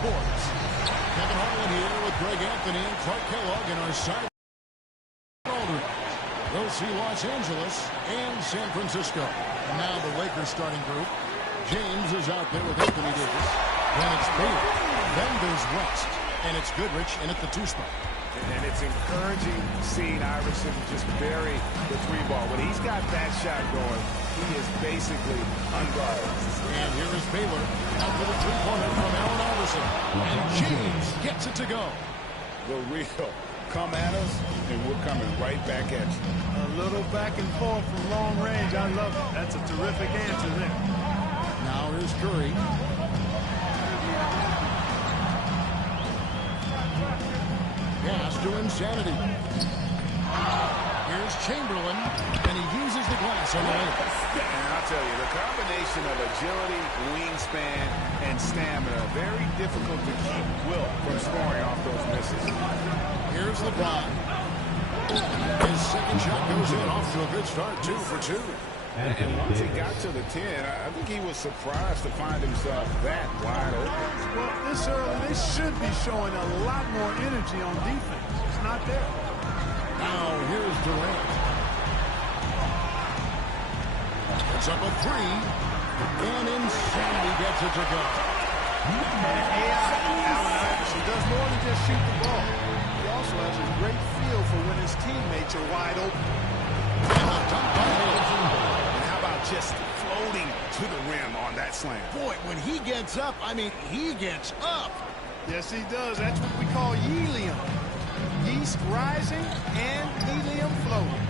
Sports. Kevin Harlan here with Greg Anthony and Clark Kellogg in our side. We'll see Los Angeles and San Francisco. And now the Lakers starting group. James is out there with Anthony Davis. Then it's Baylor. Then there's West. And it's Goodrich in at the 2 spot. And it's encouraging seeing Iverson just bury the 3-ball. When he's got that shot going, he is basically unguarded. And here is Baylor out with a 3-pointer from Allen Iverson. And James gets it to go. The real come at us, and we're coming right back at you. A little back and forth from long range. I love it. That's a terrific answer there. Now here's Curry. Pass to Insanity. Here's Chamberlain, and he uses the glass on the layup. And I'll tell you, the combination of agility, wingspan, and stamina, very difficult to keep Wilt from scoring off those misses. Here's LeBron. His second shot goes in, off to a good start, 2 for 2. And once he got to the 10, I think he was surprised to find himself that wide open. Well, this early, they should be showing a lot more energy on defense. It's not there. Now here's Durant. It's up a 3. And Insanity gets it to go. And Allen Iverson does more than just shoot the ball. He also has a great feel for when his teammates are wide open. And how about just floating to the rim on that slam? Boy, when he gets up, I mean, he gets up. Yes, he does. That's what we call helium. Yeast rising and helium floating.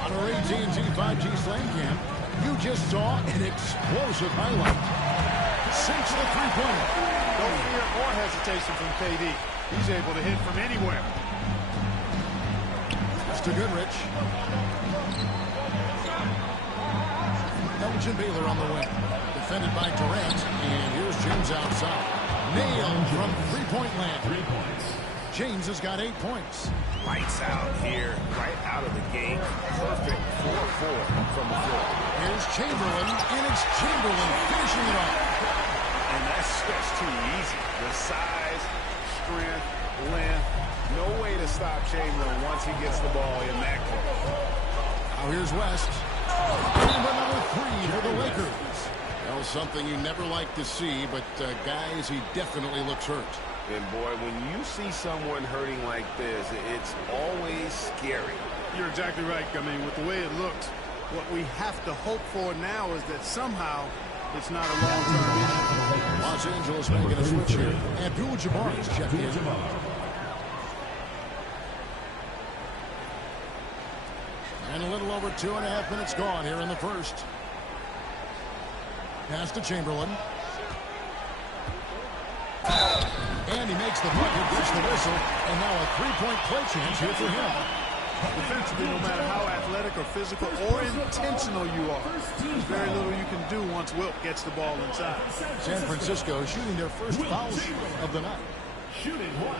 On our AT&T 5G Slam Cam, you just saw an explosive highlight. Sinks the 3-pointer. No fear or hesitation from KD. He's able to hit from anywhere. Pass to Goodrich. Elgin Baylor on the wing. Defended by Durant. And here's James outside. Nailed from 3-point land. 3 points. James has got 8 points. Lights out here, right out of the gate. Perfect 4-4 from the floor. Here's Chamberlain, and it's Chamberlain finishing it off. And that's too easy. The size, strength, length. No way to stop Chamberlain once he gets the ball in that close. Now here's West. And another 3 for the Lakers. Well, something you never like to see, but guys, he definitely looks hurt. And boy, when you see someone hurting like this, it's always scary. You're exactly right. I mean, with the way it looks, what we have to hope for now is that somehow it's not a long-term issue. Los Angeles making a switch here. Abdul-Jabbar is checked in. And a little over 2.5 minutes gone here in the first. Pass to Chamberlain. And he makes the bucket, gets the whistle, and now a 3-point play chance here for him. Defensively, no matter how athletic or physical or intentional you are, there's very little you can do once Wilt gets the ball inside. San Francisco shooting their first foul shoot of the night. Shooting 1.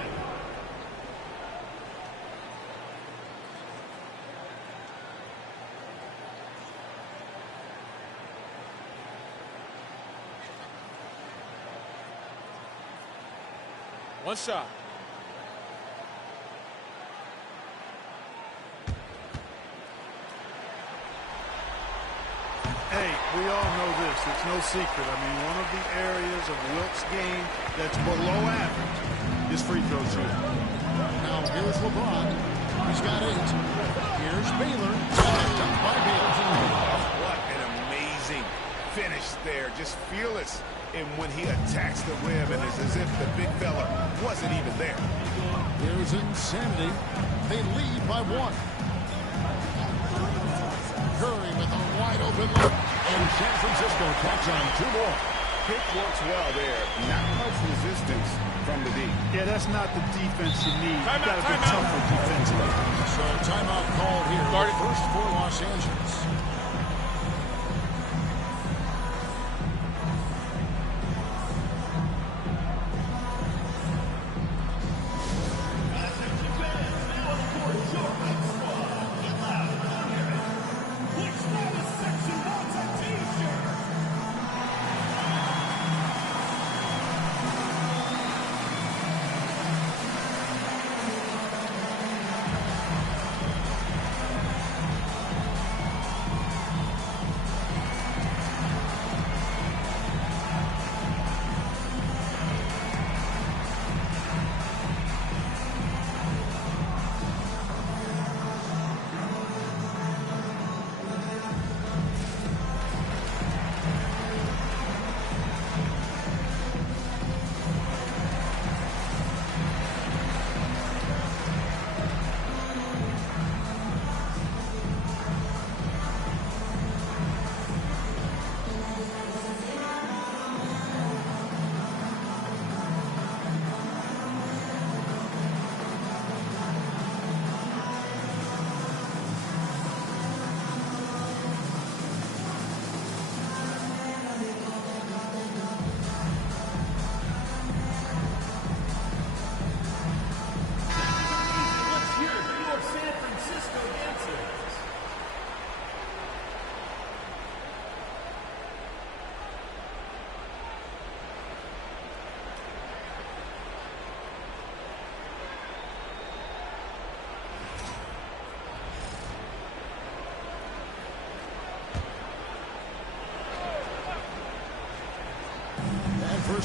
One shot. Hey, we all know this. It's no secret. I mean, one of the areas of Wilt's game that's below average is free throw shooting. Now here's LeBron. He's got 8. Here's Baylor. Dunked by Baylor. What an amazing finish there. Just fearless. And when he attacks the rim, and it's as if the big fella wasn't even there. Here's Insanity. They lead by 1. Curry with a wide open look. And San Francisco tacks on 2 more. Pick works well there. Not much resistance from the D. Yeah, that's not the defense you need. You've got to be Timeout. tougher defensively. So timeout called here. Started. First for Los Angeles.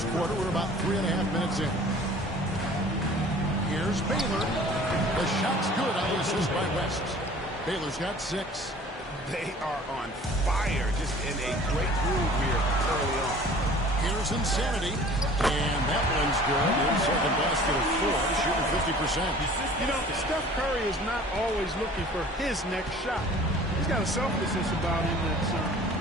first quarter. We're about 3.5 minutes in. Here's Baylor. The shot's good on the assist by West. Baylor's got 6. They are on fire, just in a great groove here early on. Here's Insanity. And that one's good. His second basket of 4, shooting 50%. You know, Steph Curry is not always looking for his next shot. He's got a selflessness about him that's...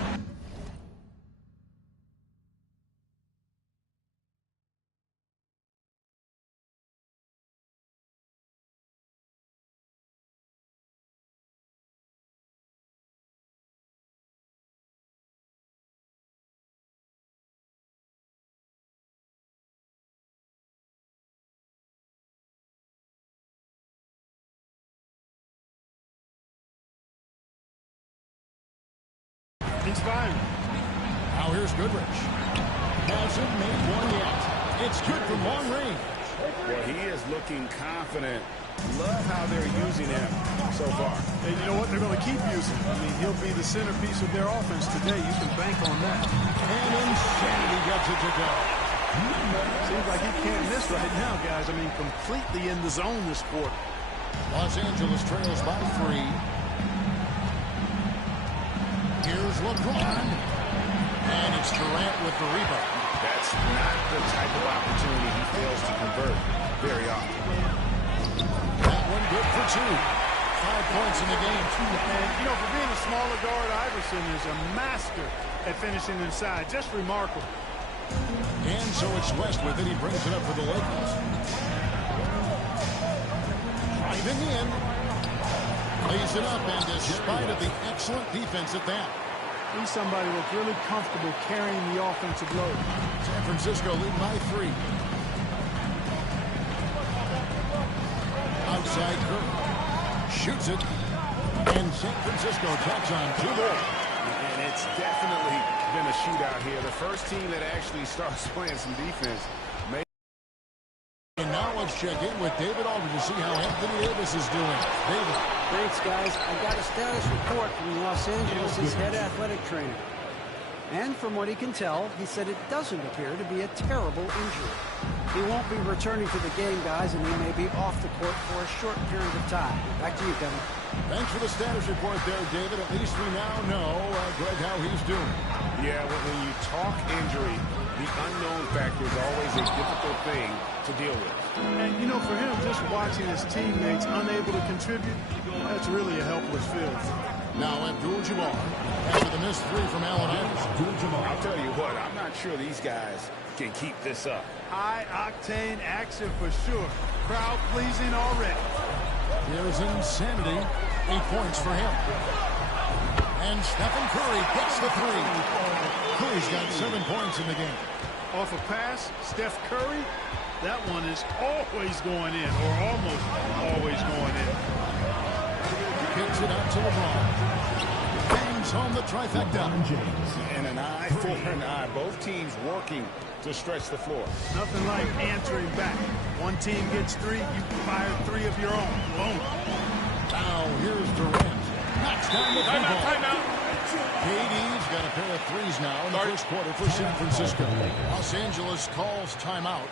inspiring. Now here's Goodrich. Hasn't made one yet. It's good from long range. Well, he is looking confident. Love how they're using him so far. And you know what? They're going to keep using him. I mean, he'll be the centerpiece of their offense today. You can bank on that. And Insanity gets it to go. Seems like he can't miss right now, guys. I mean, completely in the zone this quarter. Los Angeles trails by 3. Here's LeBron. And it's Durant with the rebound. That's not the type of opportunity he fails to convert very often. That one good for 2. 5 points in the game. And, you know, for being a smaller guard, Iverson is a master at finishing inside. Just remarkable. And so it's West with it. He brings it up for the Lakers. Driving in. Lays it up, and despite of the excellent defense at that. He's somebody that's really comfortable carrying the offensive load. San Francisco lead by 3. Outside Curry. Shoots it. And San Francisco tacks on 2 more. And it's definitely been a shootout here. The first team that actually starts playing some defense. And now let's check in with David Aldridge to see how Anthony Davis is doing. David. Thanks, guys. I got a status report from Los Angeles' head athletic trainer. And from what he can tell, he said it doesn't appear to be a terrible injury. He won't be returning to the game, guys, and he may be off the court for a short period of time. Back to you, Kevin. Thanks for the status report there, David. At least we now know, Greg, how he's doing. Yeah, when you talk injury, the unknown factor is always a difficult thing to deal with. And, you know, for him, just watching his teammates unable to contribute, that's really a helpless feeling. Now Abdul-Jabbar after the missed 3 from Allen Iverson. I'll tell you what, I'm not sure these guys can keep this up. High-octane action for sure. Crowd pleasing already. Here's Insanity. 8 points for him. And Stephen Curry gets the 3. Curry's got 7 points in the game. Off a pass, Steph Curry, that one is always going in, or almost always going in. Kicks it out to LeBron. Bangs home the trifecta. And an eye for an eye. Both teams working to stretch the floor. Nothing like answering back. One team gets 3, you fire 3 of your own. Boom. Now here's Durant. Knocks down the three ball. Timeout. KD's got a pair of 3s now in the first quarter for San Francisco. Los Angeles calls timeout.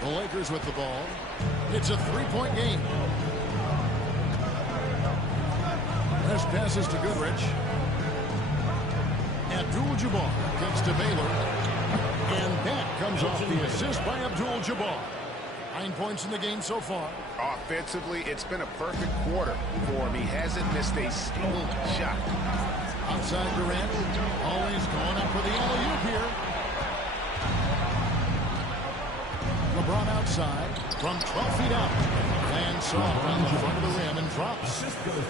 The Lakers with the ball. It's a 3-point game. This passes to Goodrich. Abdul-Jabbar gets to Baylor. And that comes off the assist by Abdul-Jabbar. 9 points in the game so far. Offensively, it's been a perfect quarter for him. He hasn't missed a single shot. Outside Durant. Always going up for the alley-oop here. LeBron outside from 12 feet out. Lands soft on the front of the rim and drops.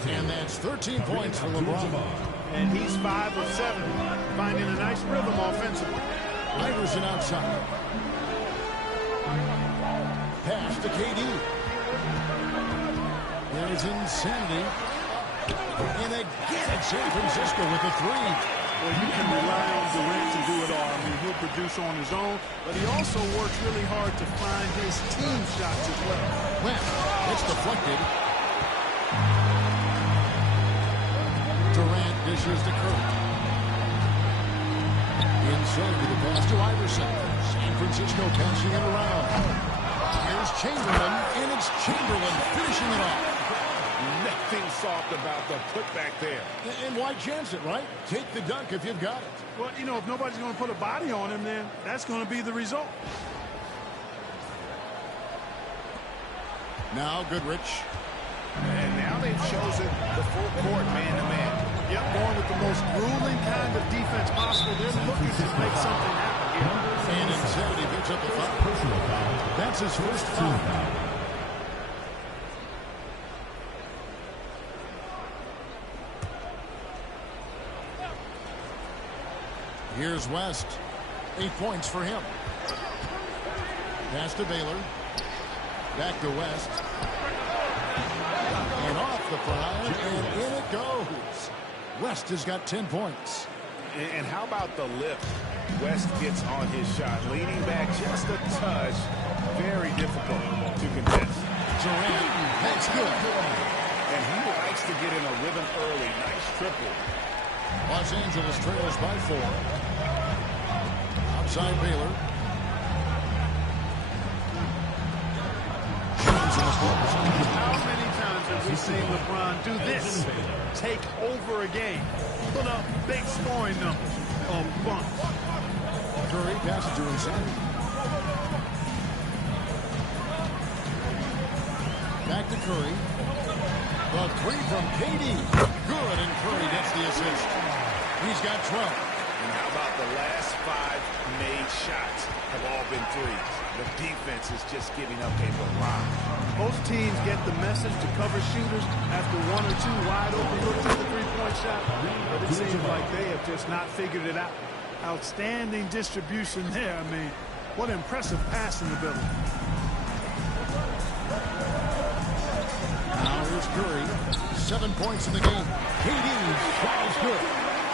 And that's 13 points for LeBron. And he's 5 of 7, finding a nice rhythm offensively. Iverson outside. Pass to KD. There's insanity. And again, San Francisco with a three. Well, you can rely on Durant to do it all. I mean, he'll produce on his own, but he also works really hard to find his team shots as well. Well, it's deflected. Durant dishes to Curry. Inside with the pass to Iverson. San Francisco passing it around. Here's Chamberlain, and it's Chamberlain finishing it off. Nothing soft about the putback there. And why chance it, right? Take the dunk if you've got it. Well, you know, if nobody's going to put a body on him, then that's going to be the result. Now Goodrich. And now they've chosen the full court man-to-man. Yep, going with the most grueling kind of defense possible. They're looking to make something happen here. And Insanity picks up the foul. That's his first foul. Here's West. 8 points for him. Pass to Baylor. Back to West. And off the five, and in it goes. West has got 10 points. And how about the lift? West gets on his shot, leaning back just a touch. Very difficult to contest. Durant, that's good. And he likes to get in a rhythm early. Nice triple. Los Angeles trails by 4. Outside Baylor. How many times have we seen LeBron do this? Take over a game. Put up big scoring numbers. A bunch. Curry passes to Insanity. Back to Curry. The three from KD. Good, and Curry gets the assist. He's got 12. And how about the last 5 made shots have all been threes? The defense is just giving up a barrage. Most teams get the message to cover shooters after 1 or 2 wide open looks at the three-point shot, but it seems like they have just not figured it out. Outstanding distribution there. I mean, what impressive passing ability. Now here's Curry. 7 points in the game. KD fouls good.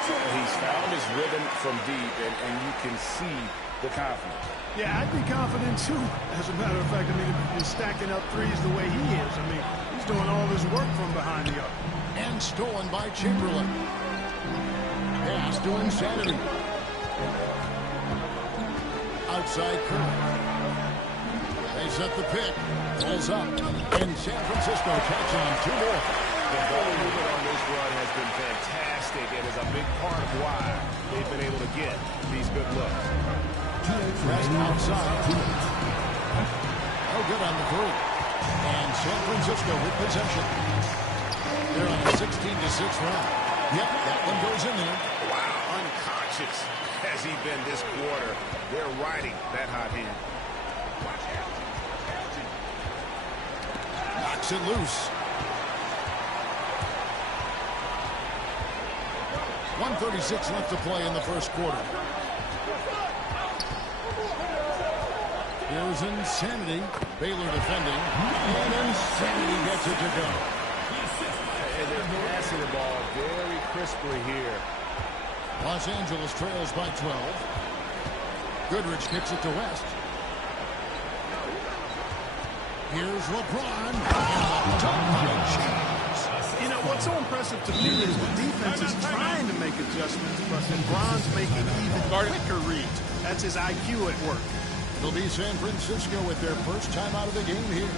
He's found his rhythm from deep, and you can see the confidence. Yeah, I'd be confident too. As a matter of fact, I mean, if he's stacking up threes the way he is, I mean, he's doing all his work from behind the arc. And stolen by Chamberlain. Pass to Insanity. Outside Curry. They set the pick. Pulls up. And San Francisco catch on 2 more. The ball movement on this run has been fantastic and is a big part of why they've been able to get these good looks. Rest outside. Oh, good on the three. And San Francisco with possession. They're on a 16-6 run. Yep, that one goes in there. Wow, unconscious has he been this quarter. They're riding that hot hand. Knocks it loose. 1:36 left to play in the first quarter. Here's Insanity. Baylor defending. And Insanity gets it to go. And they're passing the ball very crisply here. Los Angeles trails by 12. Goodrich kicks it to West. Here's LeBron. And the dunk by James. You know, what's so impressive to me is the defense is trying to make adjustments, but LeBron's making even quicker reads. That's his IQ at work. It'll be San Francisco with their first time out of the game here.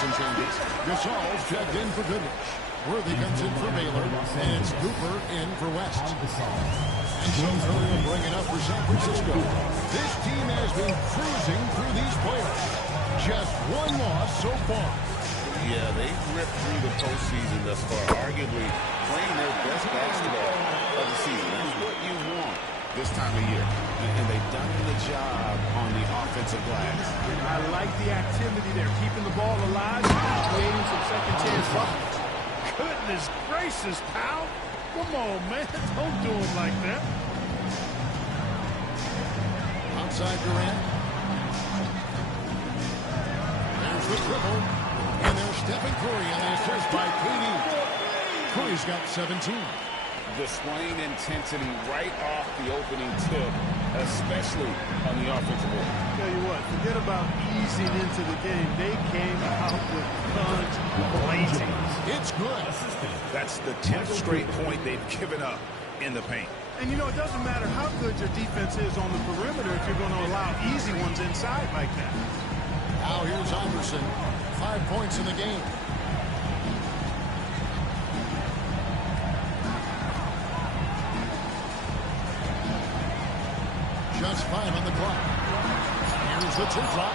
Iverson changes. Gasol's checked in for Goodrich. Worthy comes in for Baylor, and it's Cooper in for West. And so Curry will bring it up for San Francisco. This team has been cruising through these playoffs. Just one loss so far. Yeah, they've ripped through the postseason thus far, arguably playing their best basketball of the season. That's what you want this time of year. And they've done the job on the offensive glass. I like the activity there, keeping the ball alive, creating some second-chance buckets. Goodness gracious, pal. Come on, man. Don't do him like that. Outside Durant. There's the dribble. And there's Stephen Curry on the assist by KD. Curry's got 17. Displaying intensity right off the opening tip, especially on the offensive end. Tell you what, forget about easing into the game. They came out with guns blazing. It's good. That's the 10th straight point they've given up in the paint. And, you know, it doesn't matter how good your defense is on the perimeter if you're going to allow easy ones inside like that. Now here's Iverson. 5 points in the game. Just 5 on the clock. Here's the tip drop.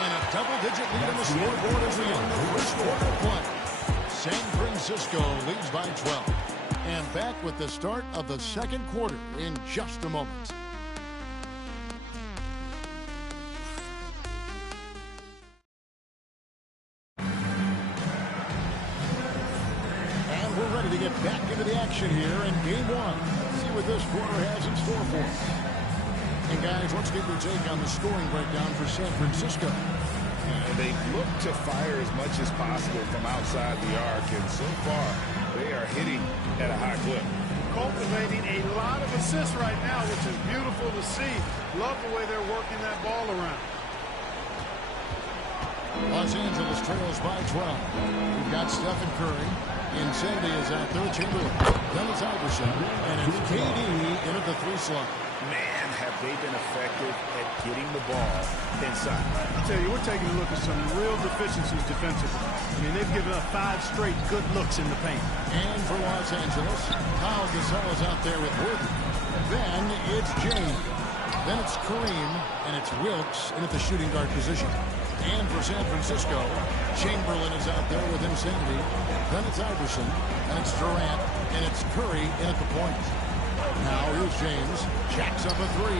And a double-digit lead on the scoreboard as we end the first quarter of play. San Francisco leads by 12. And back with the start of the second quarter in just a moment. We're ready to get back into the action here in game one. Let's see what this quarter has in store for us. And guys, let's get your take on the scoring breakdown for San Francisco. They look to fire as much as possible from outside the arc, and so far they are hitting at a high clip. Cultivating a lot of assists right now, which is beautiful to see. Love the way they're working that ball around. Los Angeles trails by 12. We've got Stephen Curry. Insanity is out there. Chamberlain. Then it's Iverson. And it's KD in at the 3 slot. Man, have they been effective at getting the ball inside. I'll tell you, we're taking a look at some real deficiencies defensively. I mean, they've given up 5 straight good looks in the paint. And for Los Angeles, Pau Gasol is out there with Worthy. Then it's James. Then it's Kareem. And it's Wilkes in at the shooting guard position. And for San Francisco, Chamberlain is out there with Insanity. Then it's Iverson. And it's Durant. And it's Curry in at the point. Now here's James. Jacks up a 3.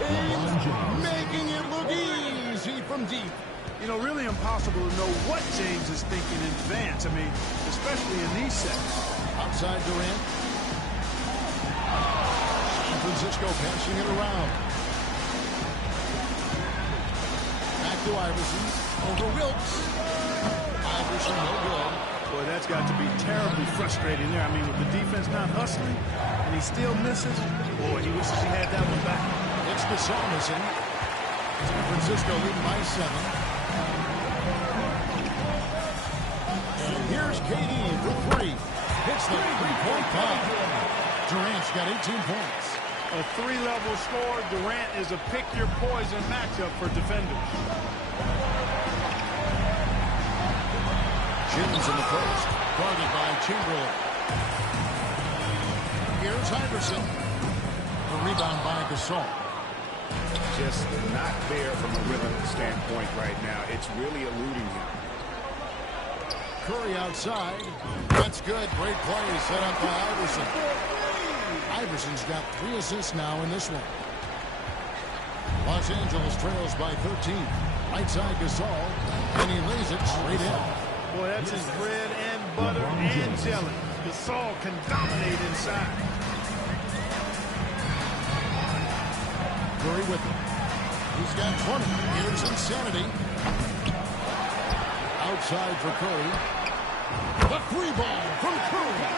James making it look easy from deep. You know, really impossible to know what James is thinking in advance. I mean, especially in these sets. Outside Durant. San Francisco passing it around. Back to Iverson. Over Wilkes. Iverson, no good. Boy, that's got to be terribly frustrating there. I mean, with the defense not hustling, and he still misses. Boy, he wishes he had that one back. It's Gasol missing. San Francisco leading by 7. And here's KD for 3. Hits the three-point bomb. Durant's got 18 points. A 3-level score. Durant is a pick-your-poison matchup for defenders. James in the post, guarded by Chamberlain. Here's Iverson. The rebound by Gasol. Just not there from a rhythm standpoint right now. It's really eluding him. Curry outside. That's good. Great play set up by Iverson. Iverson's got 3 assists now in this one. Los Angeles trails by 13. Right side Gasol. And he lays it straight in. Boy, that's his bread and butter and jelly. Gasol can dominate inside. Curry with him. He's got 20. Here's Insanity. Outside for Curry. The 3 ball from Curry.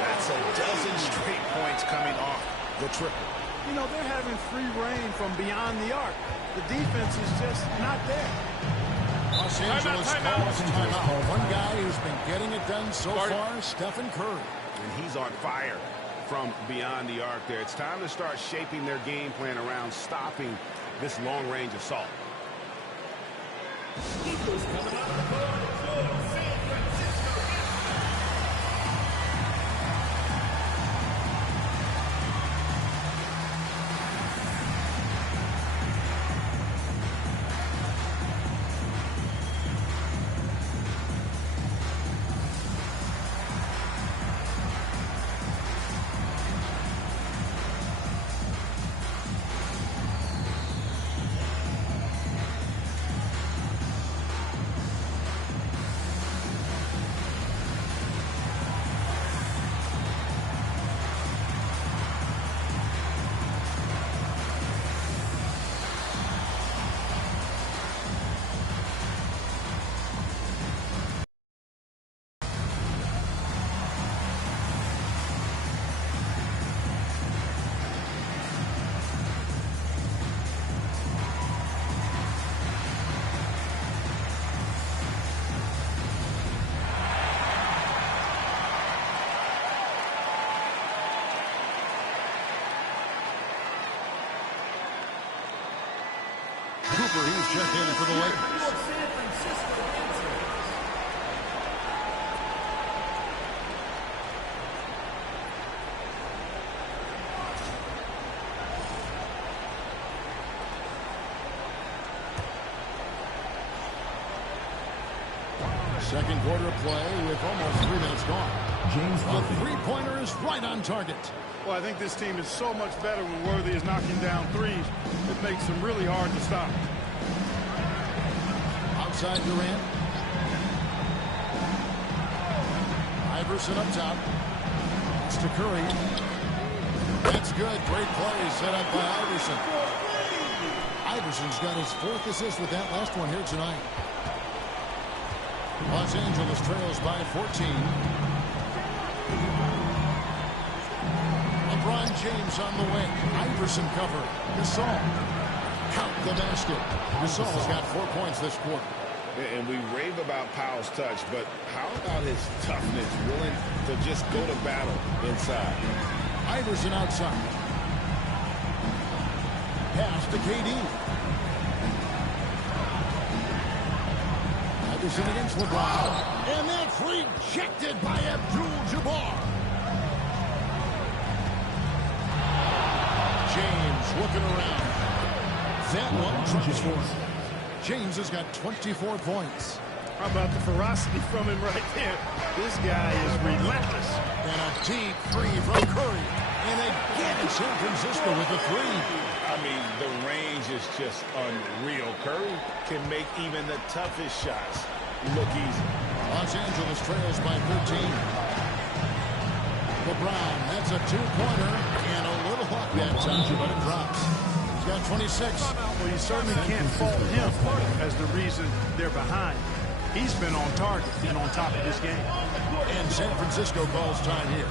That's a dozen straight points coming off the triple. You know, they're having free reign from beyond the arc. The defense is just not there. Los Angeles calls timeout. One guy who's been getting it done so far, Stephen Curry. And he's on fire from beyond the arc there. It's time to start shaping their game plan around stopping this long-range assault. Cooper, he's checked in for the Lakers. Second quarter play with almost 3 minutes gone. The three-pointer is right on target. Well, I think this team is so much better when Worthy is knocking down threes. It makes them really hard to stop. Outside Durant. Iverson up top. It's to Curry. That's good. Great play set up by Iverson. Iverson's got his 4th assist with that last one here tonight. Los Angeles trails by 14. LeBron James on the wing. Iverson cover. Gasol. Count the basket. Gasol's got 4 points this quarter. And we rave about Powell's touch, but how about his toughness, willing to just go to battle inside? Iverson outside. Pass to KD. Iverson against LeBron. And that's rejected by Abdul-Jabbar. James looking around. That one tries for him. James has got 24 points. How about the ferocity from him right there? This guy is relentless. And a deep three from Curry. And again in San Francisco with the three. I mean, the range is just unreal. Curry can make even the toughest shots look easy. Los Angeles trails by 13. LeBron, that's a two-pointer. And a little luck that time, but it drops. He's got 26. Well, you certainly can't fault him as the reason they're behind. He's been on target and on top of this game. And San Francisco calls time here.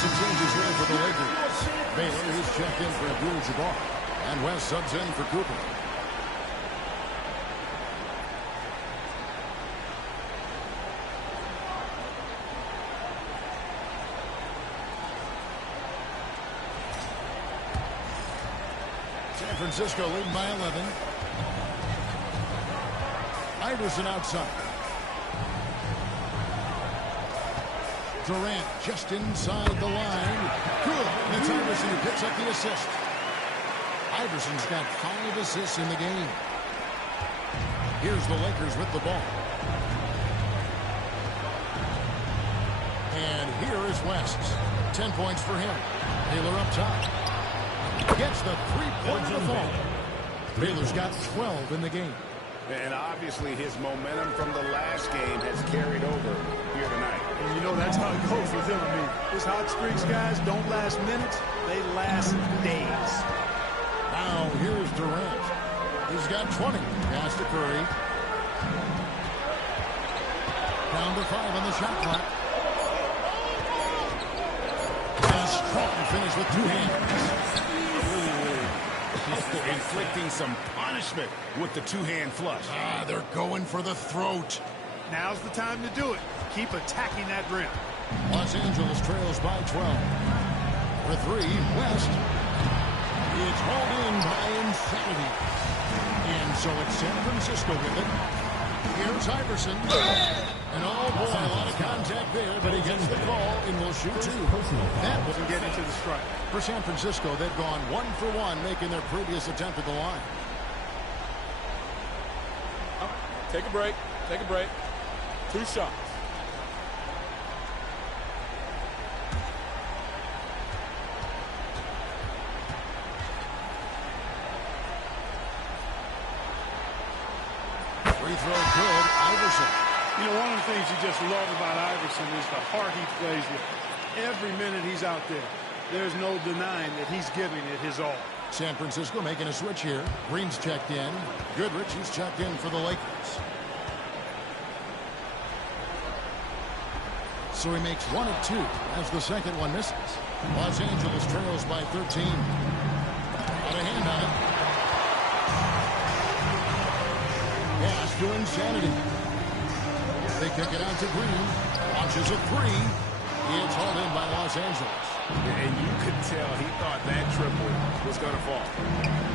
Some changes here for the Lakers. Baylor, he's checked in for Abdul-Jabbar. And West subs in for Cooper. San Francisco leading by 11. Iverson outside. Durant just inside the line. Good. And it's Iverson who picks up the assist. Iverson's got 5 assists in the game. Here's the Lakers with the ball. And here is West. 10 points for him. Taylor up top. Gets the three-pointer to fall. Baylor's got 12 in the game. And obviously his momentum from the last game has carried over here tonight. And you know that's how it goes with him. I mean, his hot streaks, guys, don't last minutes. They last days. Now here's Durant. He's got 20. Pass to Curry. Down to 5 on the shot clock. And a strong finish with two hands. Inflicting some punishment with the two-hand flush. They're going for the throat. Now's the time to do it. Keep attacking that rim. Los Angeles trails by 12. For three, West. It's hauled in by Insanity. And so it's San Francisco with it. Here's Iverson. And oh boy, a lot of contact there, but he gets the call and will shoot two. That Wasn't getting to the strike. For San Francisco, they've gone 1 for 1, making their previous attempt at the line. Take a break. Take a break. 2 shots. Free throw good. Iverson. You know, one of the things you just love about Iverson is the heart he plays with. Every minute he's out there, there's no denying that he's giving it his all. San Francisco making a switch here. Green's checked in. Goodrich, he's checked in for the Lakers. So he makes 1 of 2 as the second one misses. Los Angeles trails by 13. Got a hand on it. Pass to Insanity. They kick it out to Green. Launches a three. It's hauled in by Los Angeles. And you could tell he thought that triple was going to fall.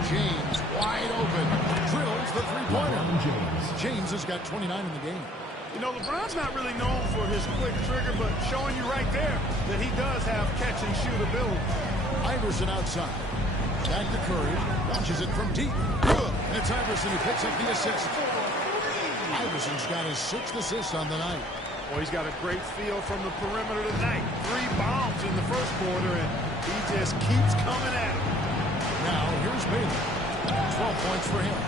James wide open. Drills the three-pointer. James has got 29 in the game. You know, LeBron's not really known for his quick trigger, but showing you right there that he does have catch-and-shoot ability. Iverson outside. Back to Curry. Launches it from deep. Good. And it's Iverson who picks up the assist. Iverson's got his 6th assist on the night. Well, he's got a great feel from the perimeter tonight. 3 bombs in the first quarter, and he just keeps coming at him. Now, here's Bailey. 12 points for him.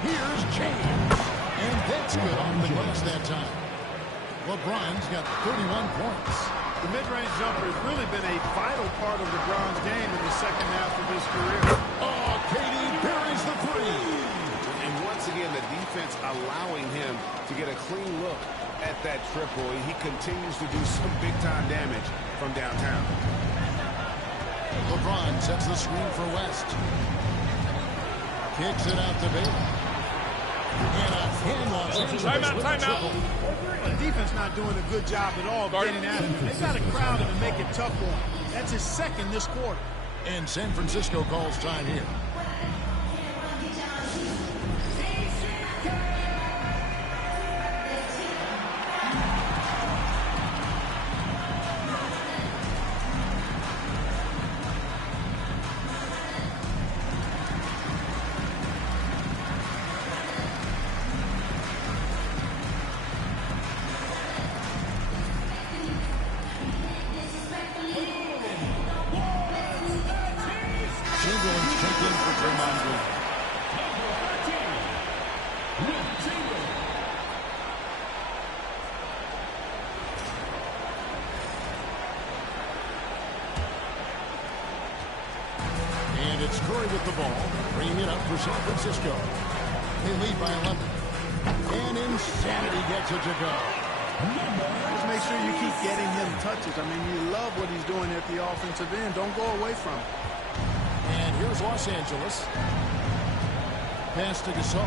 Here's James. And that's good off the glass that time. LeBron's got 31 points. The mid-range jumper has really been a vital part of LeBron's game in the second half of his career. Oh, KD buries the three. And once again, the defense allowing him to get a clean look at that triple. He continues to do some big-time damage from downtown. LeBron sets the screen for West. Kicks it out to Bailey. And a hand Los Angeles with a triple. The defense not doing a good job at all getting at him. They've got to crowd him and make it tough for him. That's his 2nd this quarter. And San Francisco calls time here. It's Curry with the ball, bringing it up for San Francisco. They lead by 11. And Insanity gets it to go. Just make sure you keep getting him touches. I mean, you love what he's doing at the offensive end. Don't go away from it. And here's Los Angeles. Pass to Gasol.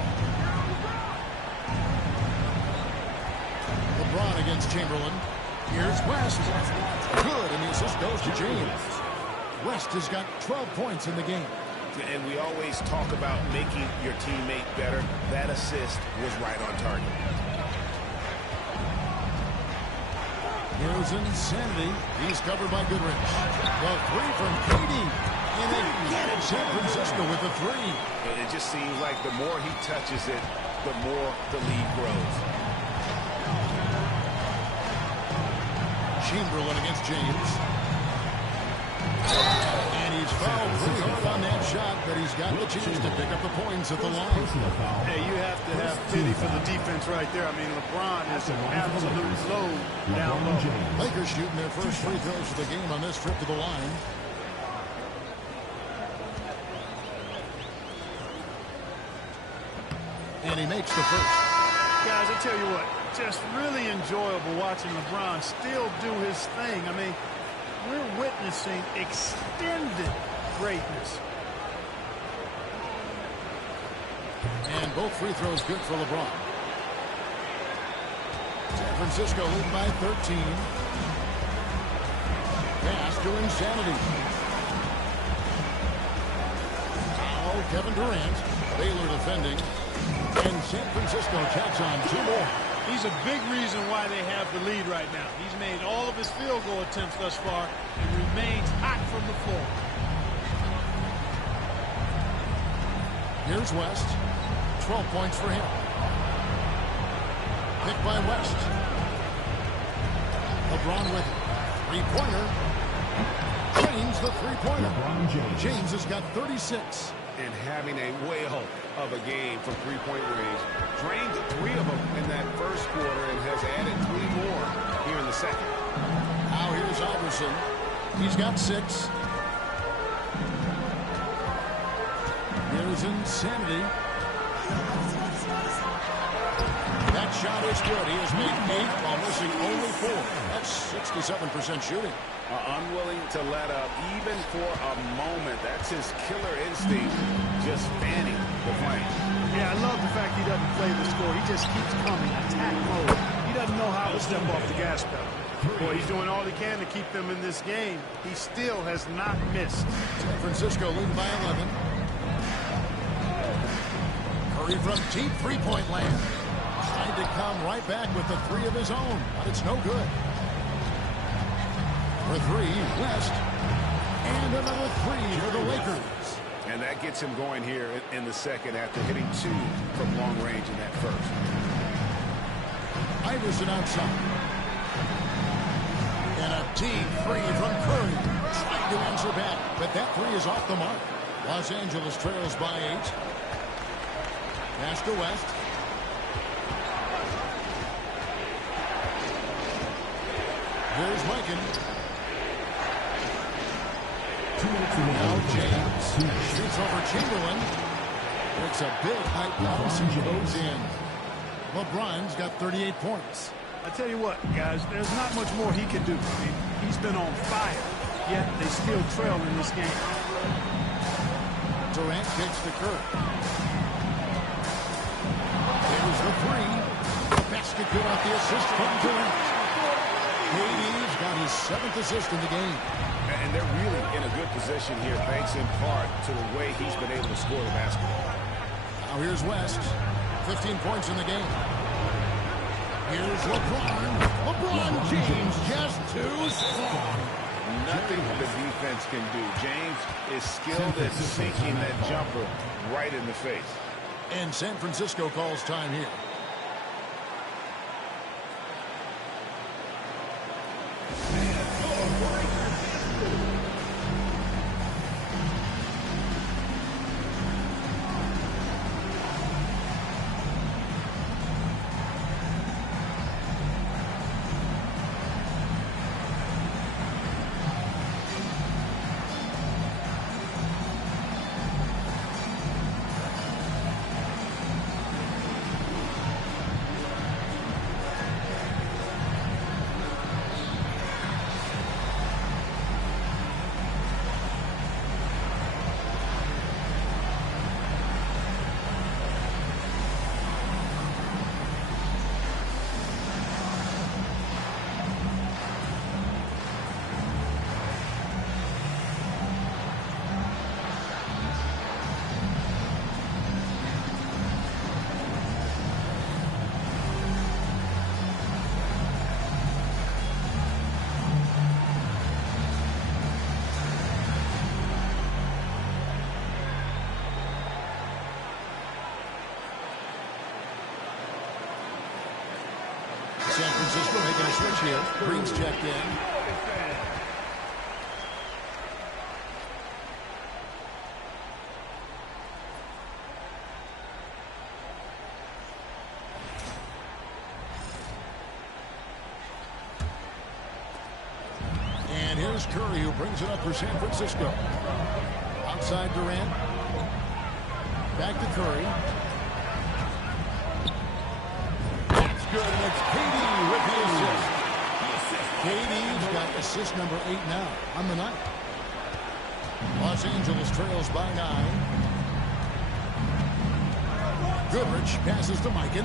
LeBron against Chamberlain. Here's West. Good, and the assist goes to James. West has got 12 points in the game. And we always talk about making your teammate better. That assist was right on target. Here's Insanity. He's covered by Goodrich. The three from KD. And they get it. San Francisco with the three. And it just seems like the more he touches it, the more the lead grows. Chamberlain against James. And he's fouled pretty hard on that shot, but he's got the chance to pick up the points at the line. Hey, you have to have pity for the defense right there. I mean, LeBron is an absolute load down low. Lakers shooting their first free throws of the game on this trip to the line. And he makes the first. Guys, I tell you what, just really enjoyable watching LeBron still do his thing. I mean, we're witnessing witnessing extended greatness. And both free throws good for LeBron. San Francisco leading by 13. Pass to Insanity. Foul, Kevin Durant. Baylor defending. And San Francisco tacks on 2 more. He's a big reason why they have the lead right now. He's made all of his field goal attempts thus far and remains hot from the floor. Here's West. 12 points for him. Picked by West. LeBron with three-pointer. James the three-pointer. James has got 36. And having a whale of a game from three-point range. Drained 3 of them in that first quarter and has added 3 more here in the second. Now here's Iverson. He's got 6. Here's Insanity. That shot is good. He has made 8 while missing only 4. That's 67% shooting. Unwilling to let up even for a moment. That's his killer instinct, just fanning the flame. Yeah, I love the fact he doesn't play the score. He just keeps coming, attack mode. He doesn't know how to step off the gas pedal. Boy, he's doing all he can to keep them in this game. He still has not missed. San Francisco leading by 11. Curry from deep three-point land. Trying to come right back with the 3 of his own, but it's no good. For 3, West. And another 3 for the Lakers. And that gets him going here in the second after hitting 2 from long range in that first. Iverson outside. And a deep 3 from Curry. Trying to answer back, but that 3 is off the mark. Los Angeles trails by 8. Pass to West. Here's Mikan. Now James shoots over Chamberlain. It's a big high bounce and goes in. LeBron's got 38 points. I tell you what, guys, there's not much more he can do. I mean, he's been on fire, yet they still trail in this game. Durant kicks to Curry. Here's the 3. Basket good off the assist from Durant. KD's got his 7th assist in the game. And they're really in a good position here, thanks in part to the way he's been able to score the basketball. Now here's West. 15 points in the game. Here's LeBron. LeBron James just too strong. Nothing the defense can do. James is skilled at sinking that jumper right in the face. And San Francisco calls time here. San Francisco making a switch here. Green's checked in. And here's Curry, who brings it up for San Francisco. Outside Durant. Back to Curry. Good, and it's KD with the assist. KD's got Assist number 8 now on the night. Los Angeles trails by 9. Goodrich passes to Mikan.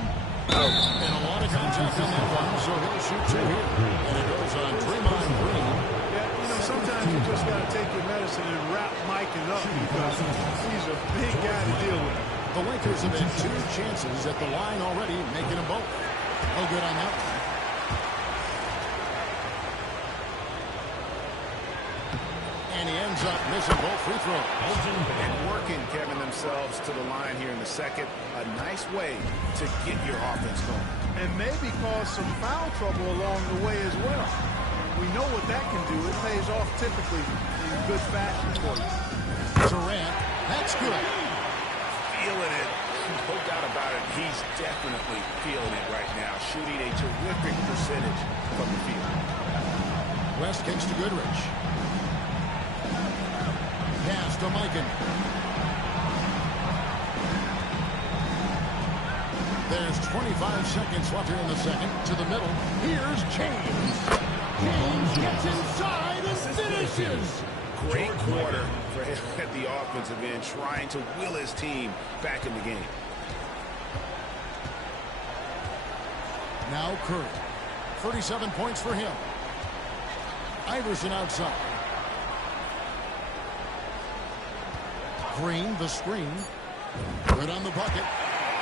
And a lot of contact on that one, so he'll shoot 2 here. And it goes on Draymond Green. Yeah, you know, sometimes you just got to take your medicine and wrap Mikan up because he's a big guy to deal with. The Lakers have had 2 chances at the line already, making them both. No good on that one. And he ends up missing both free throws. And working, Kevin, themselves to the line here in the second. A nice way to get your offense going. And maybe cause some foul trouble along the way as well. We know what that can do. It pays off typically in good fashion for you. Durant, that's good. Feeling it. No doubt about it. He's definitely feeling it right now. Shooting a terrific percentage from the field. West kicks to Goodrich. Pass to Mikan. There's 25 seconds left here in the second. To the middle. Here's James. James gets inside and finishes. Great quarter for him at the offensive end, trying to will his team back in the game. Now Curry. 37 points for him. Iverson outside. Green, the screen. Good on the bucket.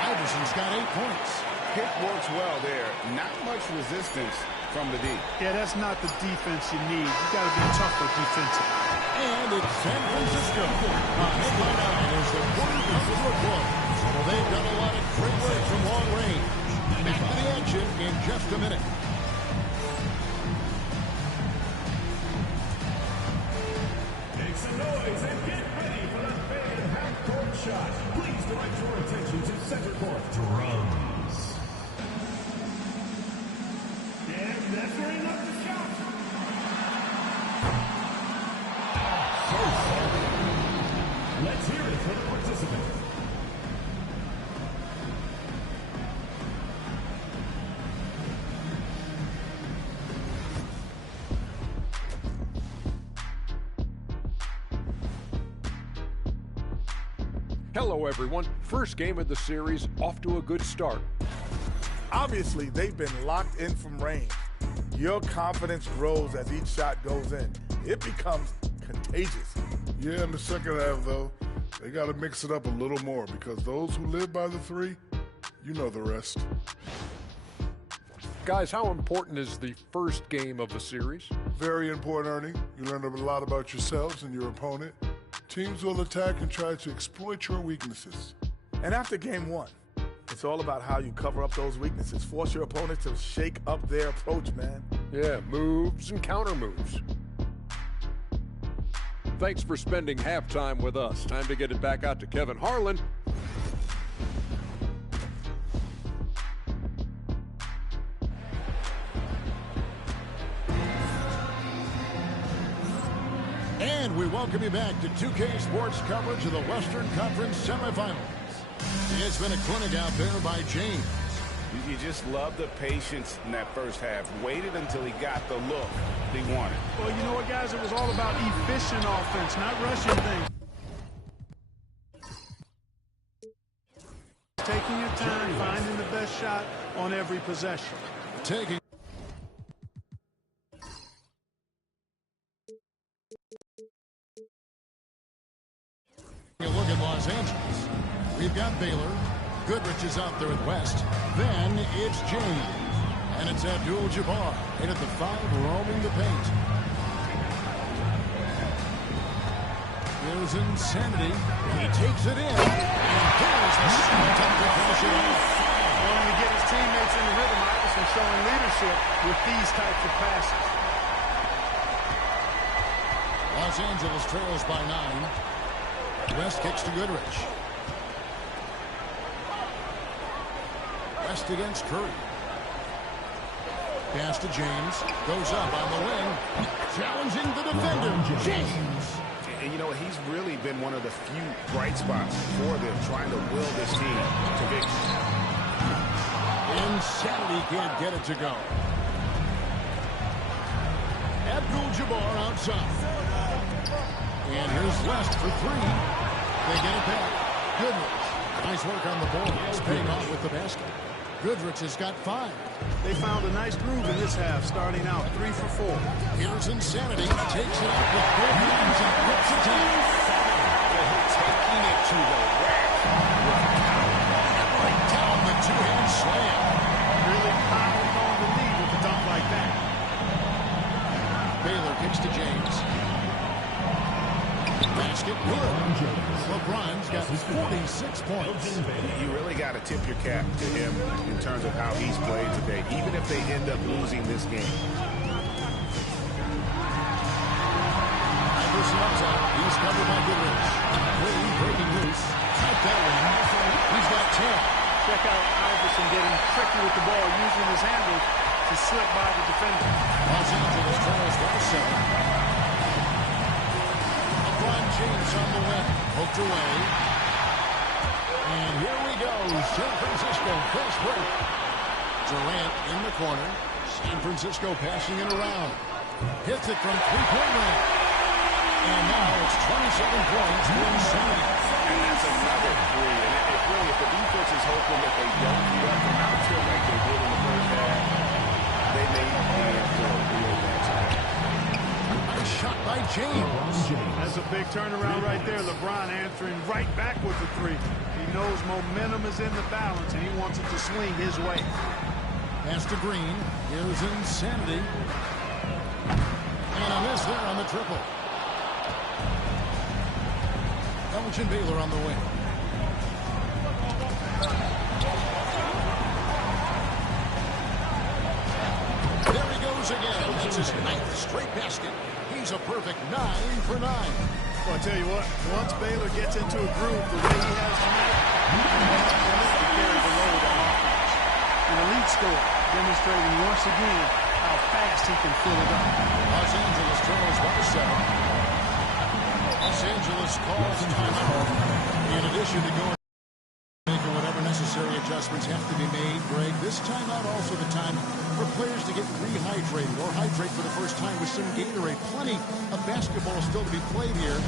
Iverson's got 8 points. Pick works well there. Not much resistance from the D. Yeah, that's not the defense you need. You got to be tougher defensive. And it's San Francisco. Hit by 9 as the quarter comes to a close. Well, they've done a lot of great work from long range. Back to the action in just a minute. Make some noise and get ready for the big half-court shot. Please direct your attention to center court. Drums. And measuring up the shot. So sorry. Let's hear it for the participants. Hello, everyone. First game of the series, off to a good start. Obviously, they've been locked in from range. Your confidence grows as each shot goes in. It becomes contagious. Yeah, in the second half, though, they got to mix it up a little more because those who live by the 3, you know the rest. Guys, how important is the first game of the series? Very important, Ernie. You learn a lot about yourselves and your opponent. Teams will attack and try to exploit your weaknesses. And after game 1, it's all about how you cover up those weaknesses. Force your opponent to shake up their approach, man. Yeah, moves and counter moves. Thanks for spending halftime with us. Time to get it back out to Kevin Harlan. And we welcome you back to 2K Sports coverage of the Western Conference semifinals. It's been a clinic out there by James. You just love the patience in that first half. Waited until he got the look he wanted. Well, you know what, guys? It was all about efficient offense, not rushing things. Taking your time, finding the best shot on every possession. Taking a look at Los Angeles. We've got Baylor. Goodrich is out there at West. Then it's James. And it's Abdul-Jabbar in at the 5, roaming the paint. Here's Insanity. He takes it in. And here's the shot to finish it off. Wanting to get his teammates in the rhythm, Iverson showing leadership with these types of passes. Los Angeles trails by 9. West kicks to Goodrich. West against Curry. Pass to James. Goes up on the wing. Challenging the defender. James. And you know, he's really been one of the few bright spots for them, trying to will this team to victory. Insanity can't get it to go. Abdul-Jabbar outside. And here's West for three. They get it back. Goodrich. Nice work on the ball. It's paying off with the basket. Goodrich has got 5. They found a nice groove in this half, starting out 3 for 4. Here's Insanity. Takes it up with both hands and puts it down. Taking it to the rack. Right down the two-hand slam. Really piling on the lead with a dunk like that. Baylor kicks to James. Basket good. LeBron's got 46 points. You really got to tip your cap to him in terms of how he's played today, even if they end up losing this game. Iverson up top. He's covered by Goodrich. Green breaking loose. Cut that one. He's got 10. Check out Iverson getting tricky with the ball, using his handle to slip by the defender. Los Angeles trails by 7. LeBron James on the wing. Hooked away. And here we go. San Francisco fast break. Durant in the corner. San Francisco passing it around. Hits it from three-point range. And now it's 27 points for Insanity. And that's another three. And it really, if the defense is hoping that they don't let them out to like they did in the first half, they may be in for a real bad time. Nice shot by James. That's a big turnaround right there. LeBron answering right back with the 3. He knows momentum is in the balance, and he wants it to swing his way. Pass to Green. Here's Insanity. And a miss there on the triple. Elgin Baylor on the wing. There he goes again. That's his 9th straight basket. He's a perfect 9 for 9. Well, I tell you what, once Baylor gets into a groove the way he has tonight, he can carry the load on offense. An elite scorer, demonstrating once again how fast he can fill it up. Los Angeles trails by 7. Los Angeles calls timeout. In addition to going making whatever necessary adjustments have to be made, Greg, this timeout also the time for players to get rehydrated or hydrate for the first time with some Gatorade. Plenty of basketball still to be played here,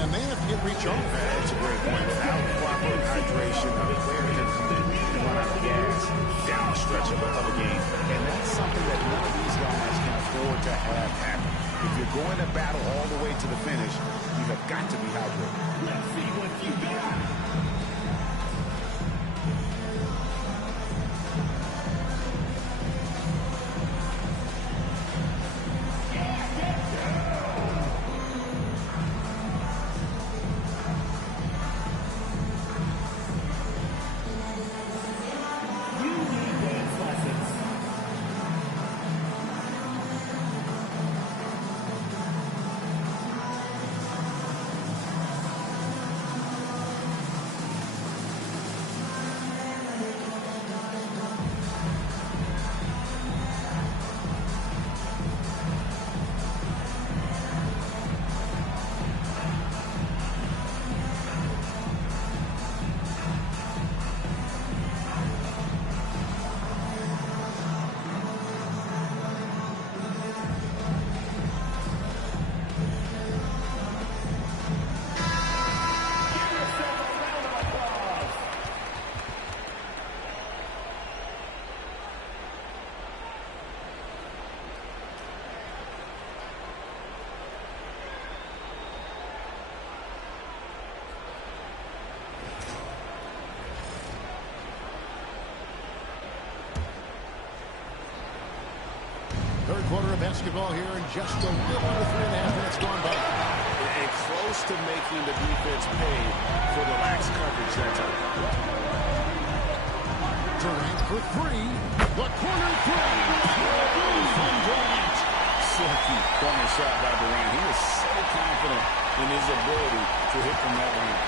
and they have to get recharged. That's a great point. Without proper hydration, a player can completely run out of gas down the stretch of a game. And that's something that none of these guys can afford to have happen. If you're going to battle all the way to the finish, you have got to be hydrated. Let's see what you got. Third quarter of basketball here, and just a little over 3.5 minutes gone by. And close to making the defense pay for the lax coverage that time. Durant for 3. The corner 3. From Durant. Silky corner shot by Durant. He was so confident in his ability to hit from that range.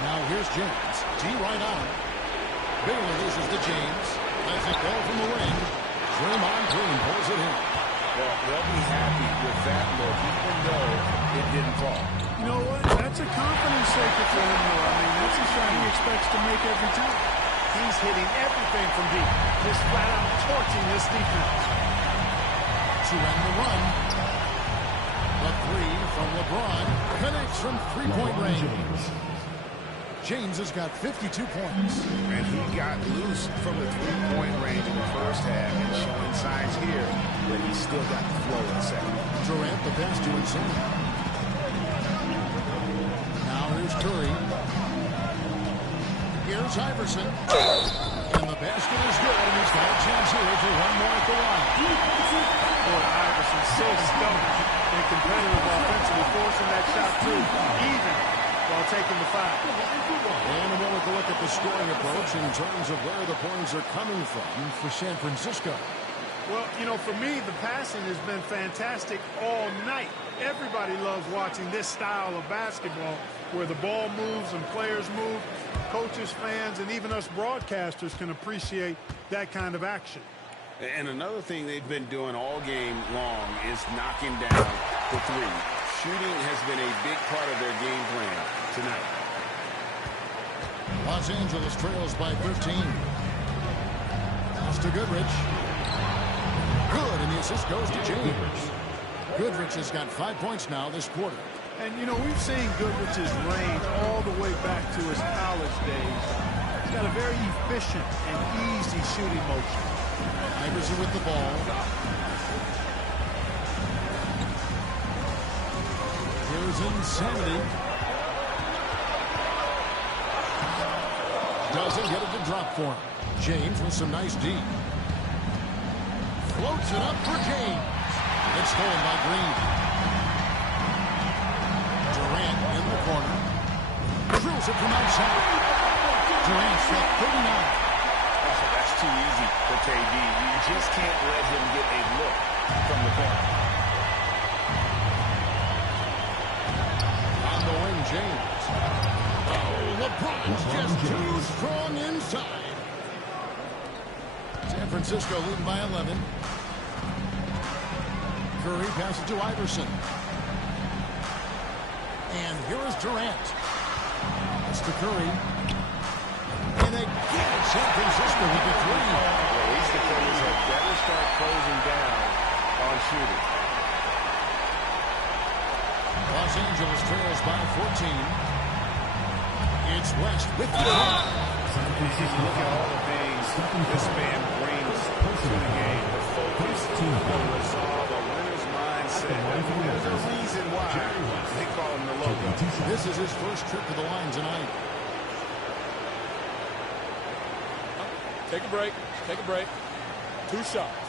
Now here's James. D right on. Baylor loses to James. Lets it go from the wing. Draymond Green pulls it in. Well, they'll be happy with that look, even though it didn't fall. You know what? That's a confidence shaker for him, though. I mean, that's a shot he expects to make every time. He's hitting everything from deep. Just flat out torching this defense. To end the run. A three from LeBron. Connects from three-point range. James has got 52 points. And he got loose from the three-point range in the first half and showing signs here that he's still got the flow in the second. Durant the pass to Insane. Now here's Curry. Here's Iverson. And the basket is good, and he's got a chance here for one more at the line. Boy, Iverson so stubborn and competitive offensively, forcing that shot through, even while taking the foul. And a moment to look at the scoring approach in terms of where the points are coming from for San Francisco. Well, you know, for me, the passing has been fantastic all night. Everybody loves watching this style of basketball where the ball moves and players move. Coaches, fans, and even us broadcasters can appreciate that kind of action. And another thing they've been doing all game long is knocking down the three. Shooting has been a big part of their game plan tonight. Los Angeles trails by 13. Pass to Goodrich. Good, and the assist goes to James. Goodrich has got 5 points now this quarter. And, you know, we've seen Goodrich's range all the way back to his college days. He's got a very efficient and easy shooting motion. Iverson with the ball. Here's Insanity. Doesn't get it to drop for him. James with some nice D. Floats it up for James. It's stolen by Green. Durant in the corner. Drills it from outside. Durant's got 39. Oh, that's too easy for KD. You just can't let him get a look from the corner. On the wing, James. Oh, LeBron's just too strong inside. San Francisco leading by 11. Curry passes to Iverson. And here is Durant. It's to Curry. And again, San Francisco with the three. Well, these defenders have better start closing down on shooting. Los Angeles trails by 14. It's West with the ball. Look at all the things this man brings to the game. The focus, the resolve, a winner's mindset. There's a reason why they call him the logo. This is his first trip to the line tonight. Take a break. Take a break. 2 shots.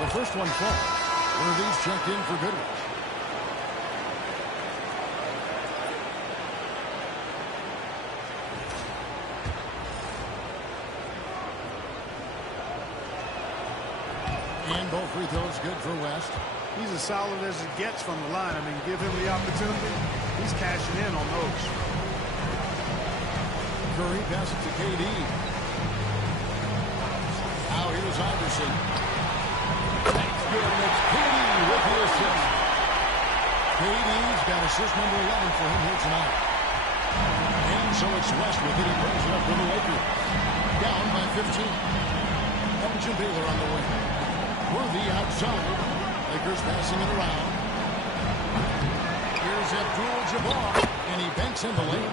The first one falls. One of these checked in for Goodrich. And both free throws good for West. He's as solid as it gets from the line. I mean, give him the opportunity. He's cashing in on those. Curry passes to KD. Now here's Iverson. That's good, and it's KD with the assist. KD's got assist number 11 for him here tonight. And so it's West with it. He brings it up for the Lakers. Down by 15. Elgin Baylor on the wing. Worthy outside. Lakers passing it around. Here's Abdul-Jabbar, and he banks in the lane.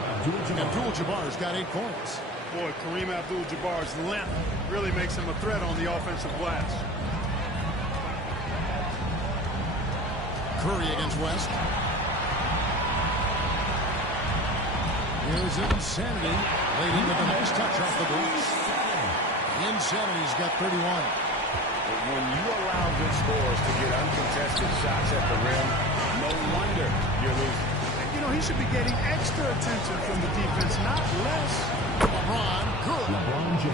Abdul-Jabbar's got 8 points. Boy, Kareem Abdul-Jabbar's length really makes him a threat on the offensive glass. Curry against West. Here's Insanity. Laid in with a nice touch off the glass. Insanity's got 31. When you allow good scorers to get uncontested shots at the rim, no wonder you're losing. You know, he should be getting extra attention from the defense, not less. LeBron, good.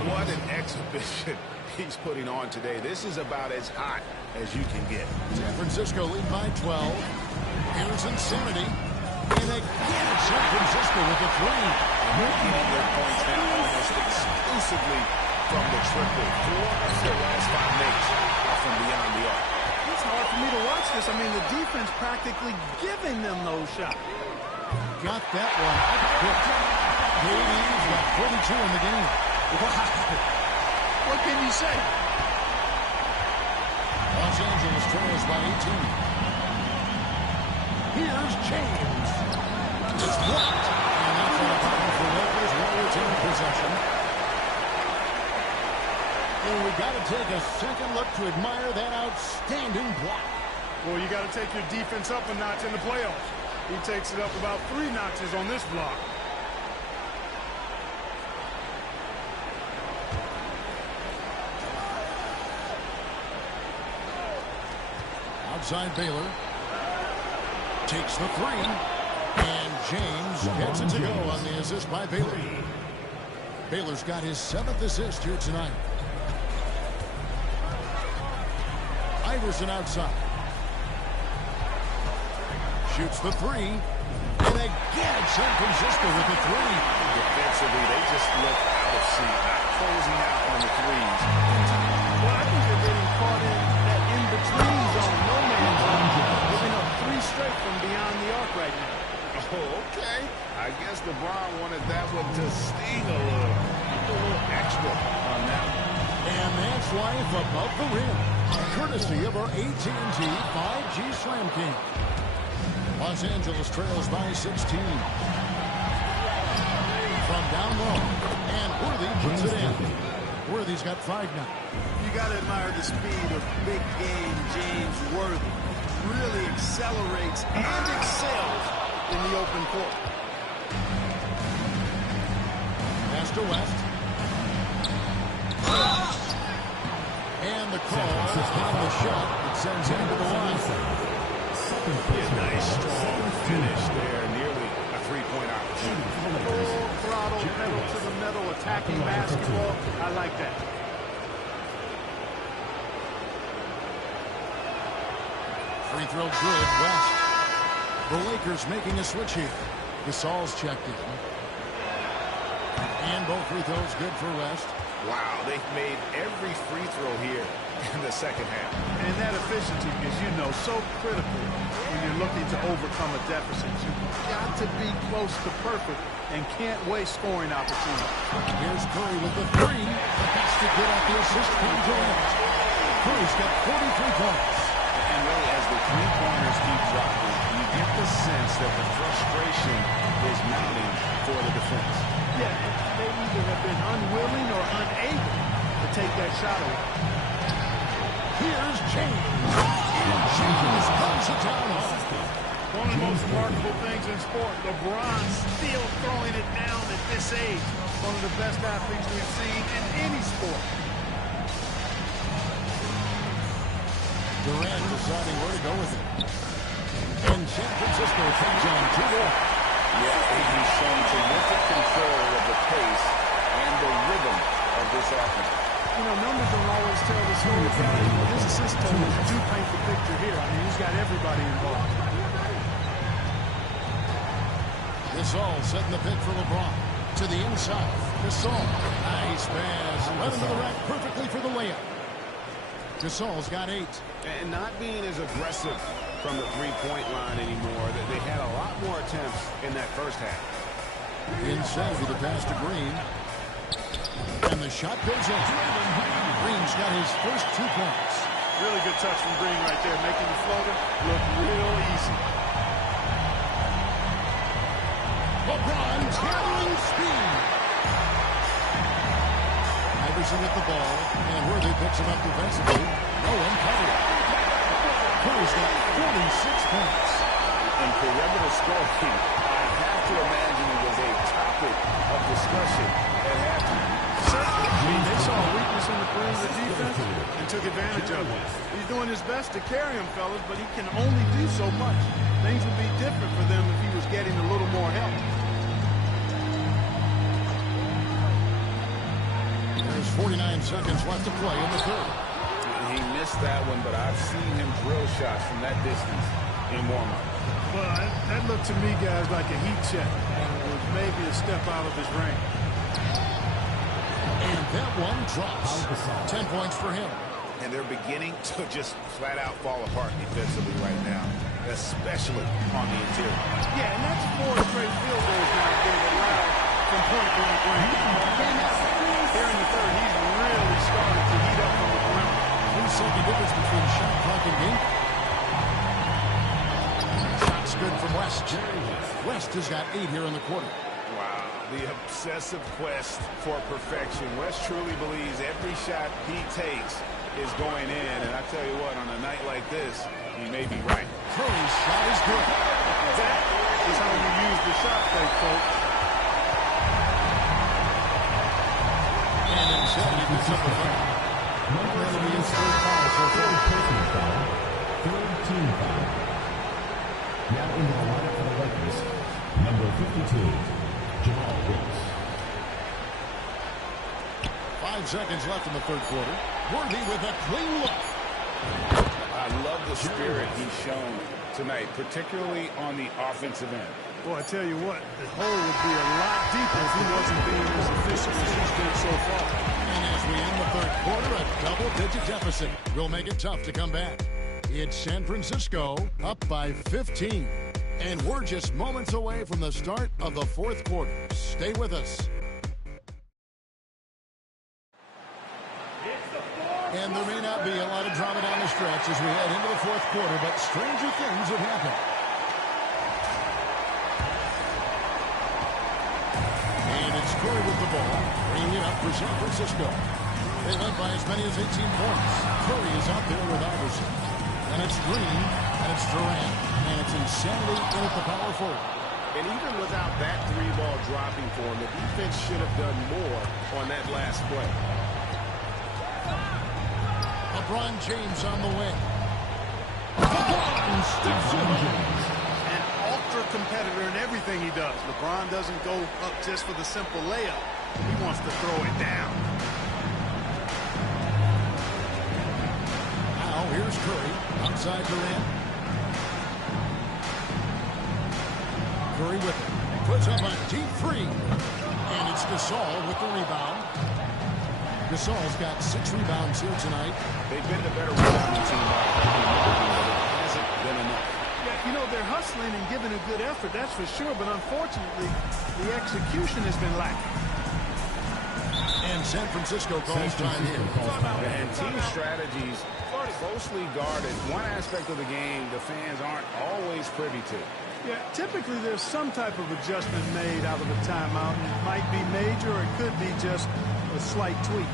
What an exhibition he's putting on today. This is about as hot as you can get. San Francisco lead by 12. Here's Insanity. And again, San Francisco with the three. They're getting their points now almost exclusively from the triple. 4 of their last 5 makes are from beyond the arc. It's hard for me to watch this. I mean, the defense practically giving them those shots. Got that one up quick. KD's got 42 in the game. Wow. What can you say? Los Angeles trails by 18. Here's James. It's blocked. And that's on a foul for Lakers. Will retain possession. And we got to take a second look to admire that outstanding block. Well, you got to take your defense up a notch in the playoffs. He takes it up about 3 notches on this block. Outside Baylor. Takes the 3. And James gets it to go on the assist by Baylor. Baylor's got his 7th assist here tonight. Iverson outside. Shoots the 3. And again, San Francisco with the 3. Defensively, they just look out of sync, not closing out on the threes. Well, I think they're getting caught in that in-between zone, no man's zone, giving up 3 straight from beyond the arc right now. Oh, okay. I guess LeBron wanted that one to sting a little extra on that one. And that's life above the rim, courtesy of our AT&T 5G Slam King. Los Angeles trails by 16. From down low, and Worthy puts it in. Worthy's got 5 now. You got to admire the speed of big game James Worthy. Really accelerates and excels in the open court. Pass to West. And the call on the shot that sends him to the line. Nice strong finish there, nearly a 3-point opportunity. Full throttle, pedal to the metal, attacking basketball. I like that. Free throw good, West. The Lakers making a switch here. Gasol's checked in. And both free throws good for West. Wow, they've made every free throw here in the second half. And that efficiency is, so critical when you're looking to overcome a deficit. You've got to be close to perfect and can't waste scoring opportunities. Here's Curry with the 3. But that's to get out the assist from Durant. Curry's got 43 points. And really, as the 3-pointers keep dropping, you get the sense that the frustration is mounting for the defense. Yeah, they either have been unwilling or unable to take that shot away. Here's James. And James comes it down home. One of the most remarkable things in sport, LeBron still throwing it down at this age. One of the best athletes we've seen in any sport. Durant deciding where to go with it. And San Francisco takes on 2 more. Yeah, he's shown terrific control of the pace and the rhythm of this offense. Numbers don't always tell the story, but his assist totals do paint the picture here. I mean, he's got everybody involved. Gasol setting the pick for LeBron. To the inside. Gasol. Nice pass. Right into the rack perfectly for the layup. Gasol's got 8. And not being as aggressive from the 3-point line anymore. They had a lot more attempts in that first half. Inside with the pass to Green. And the shot goes in. Green's got his first 2 points. Really good touch from Green right there, making the floater look real easy. LeBron carrying speed. Iverson with the ball, and Worthy picks him up defensively. No one covered. Curry's got 46 points. And perimeter scoring, I have to imagine it was a topic of discussion at halftime. Certainly. I mean, they saw a weakness in the perimeter defense and took advantage of it. He's doing his best to carry him, fellas, but he can only do so much. Things would be different for them if he was getting a little more help. There's 49 seconds left to play in the third. He missed that one, but I've seen him drill shots from that distance in warm-up. Well, that looked to me, guys, like a heat check. It was maybe a step out of his range. And that one drops. 10 points for him. and they're beginning to just flat out fall apart defensively right now, especially on the interior. Yeah, and that's 4 straight field goals now being allowed from point-blank range. Here in the third, he's really started to heat up from the perimeter. 3-second difference between shot clock and game. Shot's good from West. West has got 8 here in the quarter. Wow, the obsessive quest for perfection. West truly believes every shot he takes is going in, and I tell you what, on a night like this, he may be right. Curry's shot is good. That is how you use the shot fake, folks. And instead, he puts up a foul. That'll be his third foul so far. Third team foul. Now into the lineup for the Lakers, number 52, Jamal Willis. 5 seconds left in the third quarter. Worthy with a clean look. I love the spirit he's shown tonight, particularly on the offensive end. Boy, I tell you what, the hole would be a lot deeper if he wasn't being as efficient as he's been so far. And as we end the third quarter, a double-digit deficit will make it tough to come back. It's San Francisco up by 15. And we're just moments away from the start of the fourth quarter. Stay with us. And there may not be a lot of drama down the stretch as we head into the fourth quarter, but stranger things have happened. And it's Curry with the ball, bringing it up for San Francisco. They led by as many as 18 points. Curry is out there with Iverson. And it's Green, and it's Durant, and it's insanity in at the power forward. And even without that 3-ball dropping for him, the defense should have done more on that last play. LeBron James on the wing. LeBron steps in. An ultra-competitor in everything he does. LeBron doesn't go up just for the simple layup. He wants to throw it down. Now here's Curry. Outside Durant. Curry with it. Puts up a deep 3. And it's Gasol with the rebound. Gasol's got 6 rebounds here tonight. They've been the better rebounding team, but it hasn't been enough. Yeah, you know, they're hustling and giving a good effort, that's for sure, but unfortunately, the execution has been lacking. And San Francisco calls time here. And team strategies closely guarded. One aspect of the game the fans aren't always privy to. Yeah, typically there's some type of adjustment made out of a timeout. It might be major or it could be just a slight tweak.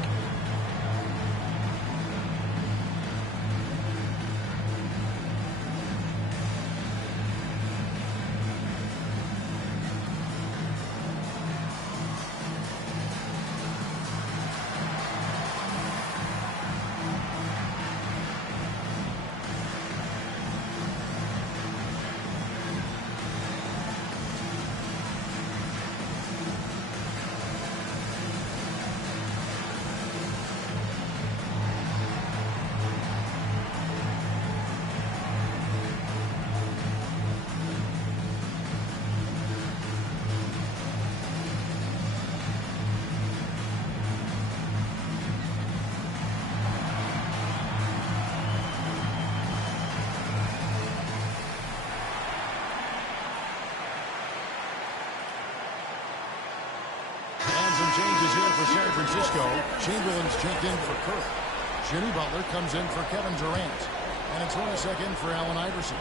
Changes here for San Francisco. Chamberlain's checked in for Curry. Jimmy Butler comes in for Kevin Durant. And it's 22nd for Allen Iverson.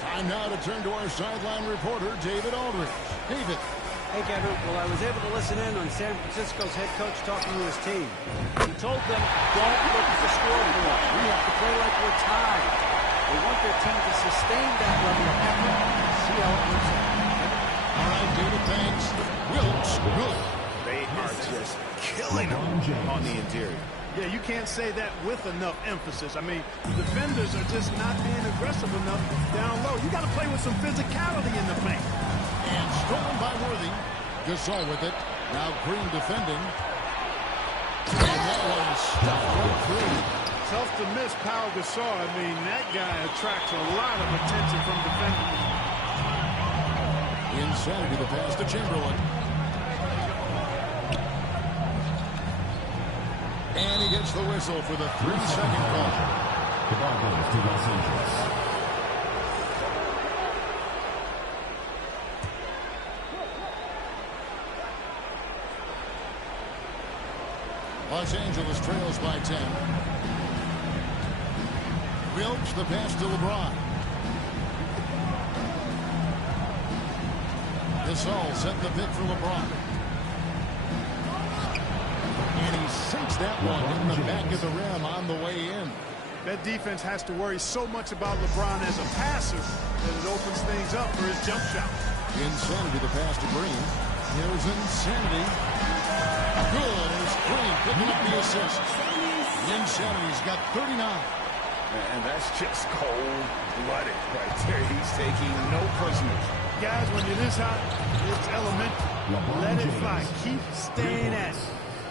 Time now to turn to our sideline reporter, David Aldridge. David. Hey, Kevin. Well, I was able to listen in on San Francisco's head coach talking to his team. He told them, don't look at the scoreboard. We have to play like we're tied. They want their team to sustain that level of effort and see how it works out. All right, David, thanks. Wilkes, good. They are just killing them on the interior. Yeah, you can't say that with enough emphasis. I mean, defenders are just not being aggressive enough down low. You got to play with some physicality in the paint. And stolen by Worthy. Gasol with it. Now Green defending. And that one stuffed right through. Tough to miss Pau Gasol. I mean, that guy attracts a lot of attention from defenders. Inside to the pass to Chamberlain. And he gets the whistle for the 3-second call. The ball goes to Los Angeles. Los Angeles trails by 10. Wilkes the pass to LeBron. Gasol setting the pick for LeBron. And he sinks that one in the back of the rim on the way in. That defense has to worry so much about LeBron as a passer that it opens things up for his jump shot. Insanity the pass to Green. Here's Insanity. Good as Green picking up the assist. Insanity's got 39. And that's just cold-blooded right there. He's taking no prisoners. Guys, when you're this hot, it's elemental. Let it fly. Keep staying at it.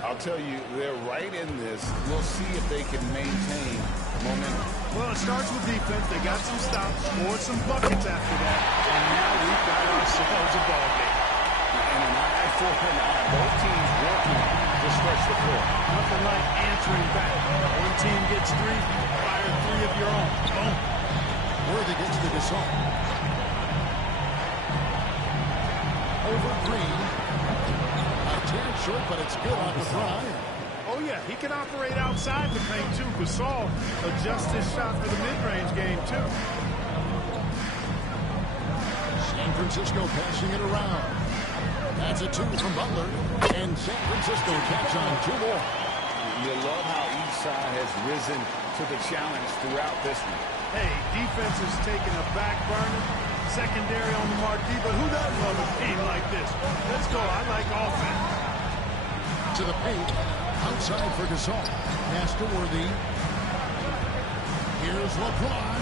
I'll tell you, they're right in this. We'll see if they can maintain momentum. Well, it starts with defense. They got some stops, scored some buckets after that, and now we've got ourselves a ball game. And an eye for an eye. Both teams working to stretch the floor. Nothing like answering back. One team gets 3, fire 3 of your own. Boom. Worthy gets to Gasol. Over Green. A tad short, but it's good off the front iron. Oh, yeah, he can operate outside the paint, too. Gasol adjusts his shot for the mid-range game, too. San Francisco passing it around. That's a 2 from Butler. And San Francisco taps on 2 more. You love how each side has risen to the challenge throughout this one. Hey, defense is taking a back burner. Secondary on the marquee, but who doesn't love a game like this? Let's go. I like offense. To the paint. Outside for Gasol. Pass to Worthy. Here's LeBron.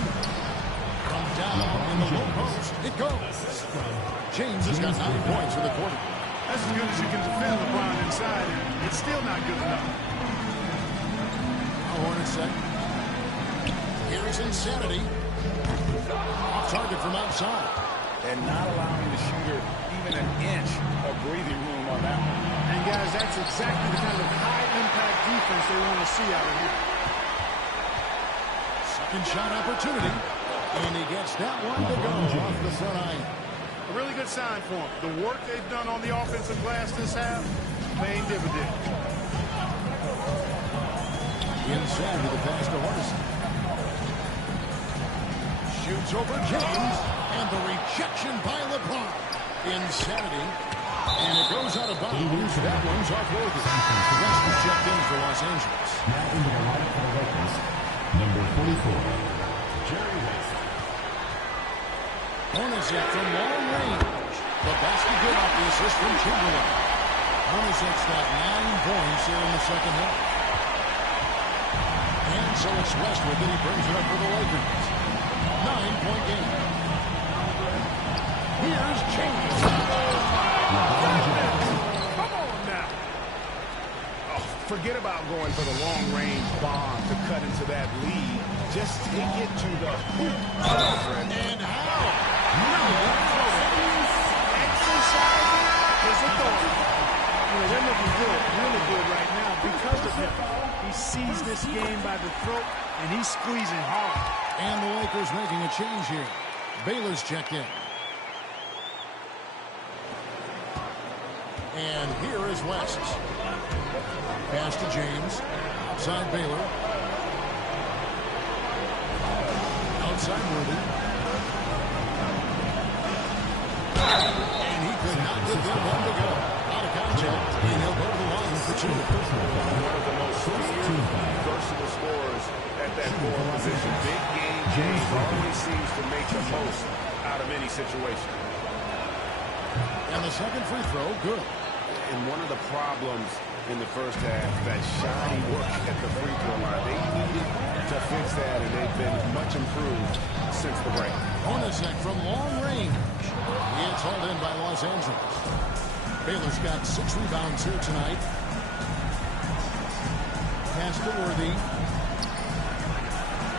From down in the low post. It goes. James has got 9 points for the quarter. That's as good as you can defend LeBron inside. It's still not good enough. Hornets set. Here's Insanity. Off target from outside. And not allowing the shooter even an inch of breathing room on that one. And guys, that's exactly the kind of high-impact defense they want to see out of here. Second shot opportunity. And he gets that one to go off the front iron. A really good sign for him. The work they've done on the offensive glass this half, paying dividends. Inside with the pass to Hardison. Shoots over James. And the rejection by LeBron. Insanity. And it goes out of bounds. That one's off Worthy. The rest is checked in for Los Angeles. Now into the lineup for the Lakers, number 44, Jerry West. Hornacek from long range. The basket good off the assist from Chamberlain. Hornacek's got 9 points here in the second half. And so it's Westwood that he brings it up for the Lakers. 9-point game. Here's James. Come on now. Oh, forget about going for the long-range bomb to cut into that lead. Just take it to the hoop. And how? Exercising his authority. You know, they're looking good, really good right now because of him. He sees this game by the throat, and he's squeezing hard. And the Lakers making a change here. Baylor's checked in. And here is West. Pass to James. Outside Baylor. Outside Worthy. And he could not get that one to go. Out of contact. And he'll go to the line for 2. One of the most versatile scorers at that forward position. Big game James always seems to make the most out of any situation. And the second free throw, good. And one of the problems in the first half, that shoddy work at the free throw line. They needed to fix that, and they've been much improved since the break. Hornacek from long range. He is hauled in by Los Angeles. Baylor's got 6 rebounds here tonight. Pass to Worthy.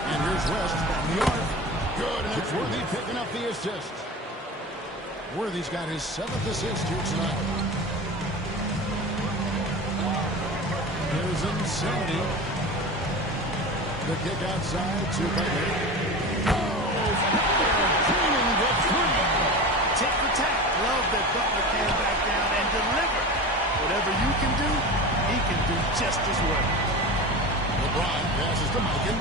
And here's West from the arc. Good, and it's Worthy picking up the assist. Worthy's got his 7th assist here tonight. Here's Insanity. The kick outside to Butler. Cleaning the three. Tick for tack. Love that Butler came back down and delivered. Whatever you can do, he can do just as well. LeBron passes to Mikan.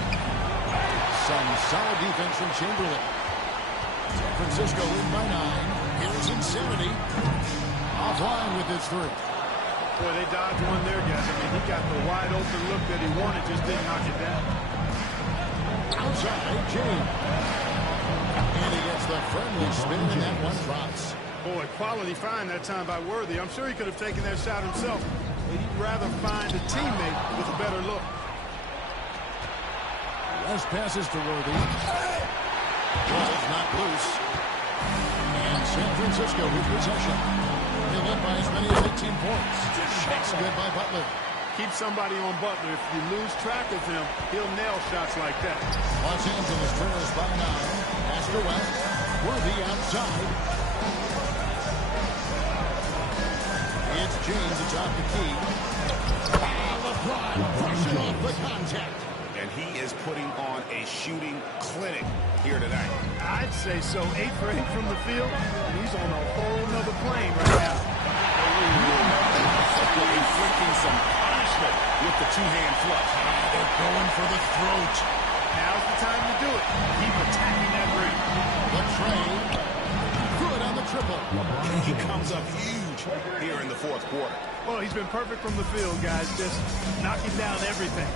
Some solid defense from Chamberlain. San Francisco lead by 9. Here's Insanity. Offline with his three. Boy, they dodged one there, guys. I mean, he got the wide open look that he wanted, just didn't knock it down. Outside, James. And he gets the friendly spin, and that one drops. Boy, quality find that time by Worthy. I'm sure he could have taken that shot himself, but he'd rather find a teammate with a better look. West passes to Worthy. Ball's not loose. And San Francisco with possession. They led by as many as 18 points. Shot's good by Butler. Keep somebody on Butler. If you lose track of him, he'll nail shots like that. Los Angeles trails by 9. Pass to West. Worthy outside. It's James atop the key. LeBron brushing off the contact. And he is putting on a shooting clinic here tonight. I'd say so. 8 for 8 from the field. He's on a whole nother plane right now. Inflicting some punishment with the two-hand flush. They're going for the throat. Now's the time to do it. Keep attacking that ring. The trade. Good on the triple. He comes up huge here in the fourth quarter. Well, he's been perfect from the field, guys. Just knocking down everything.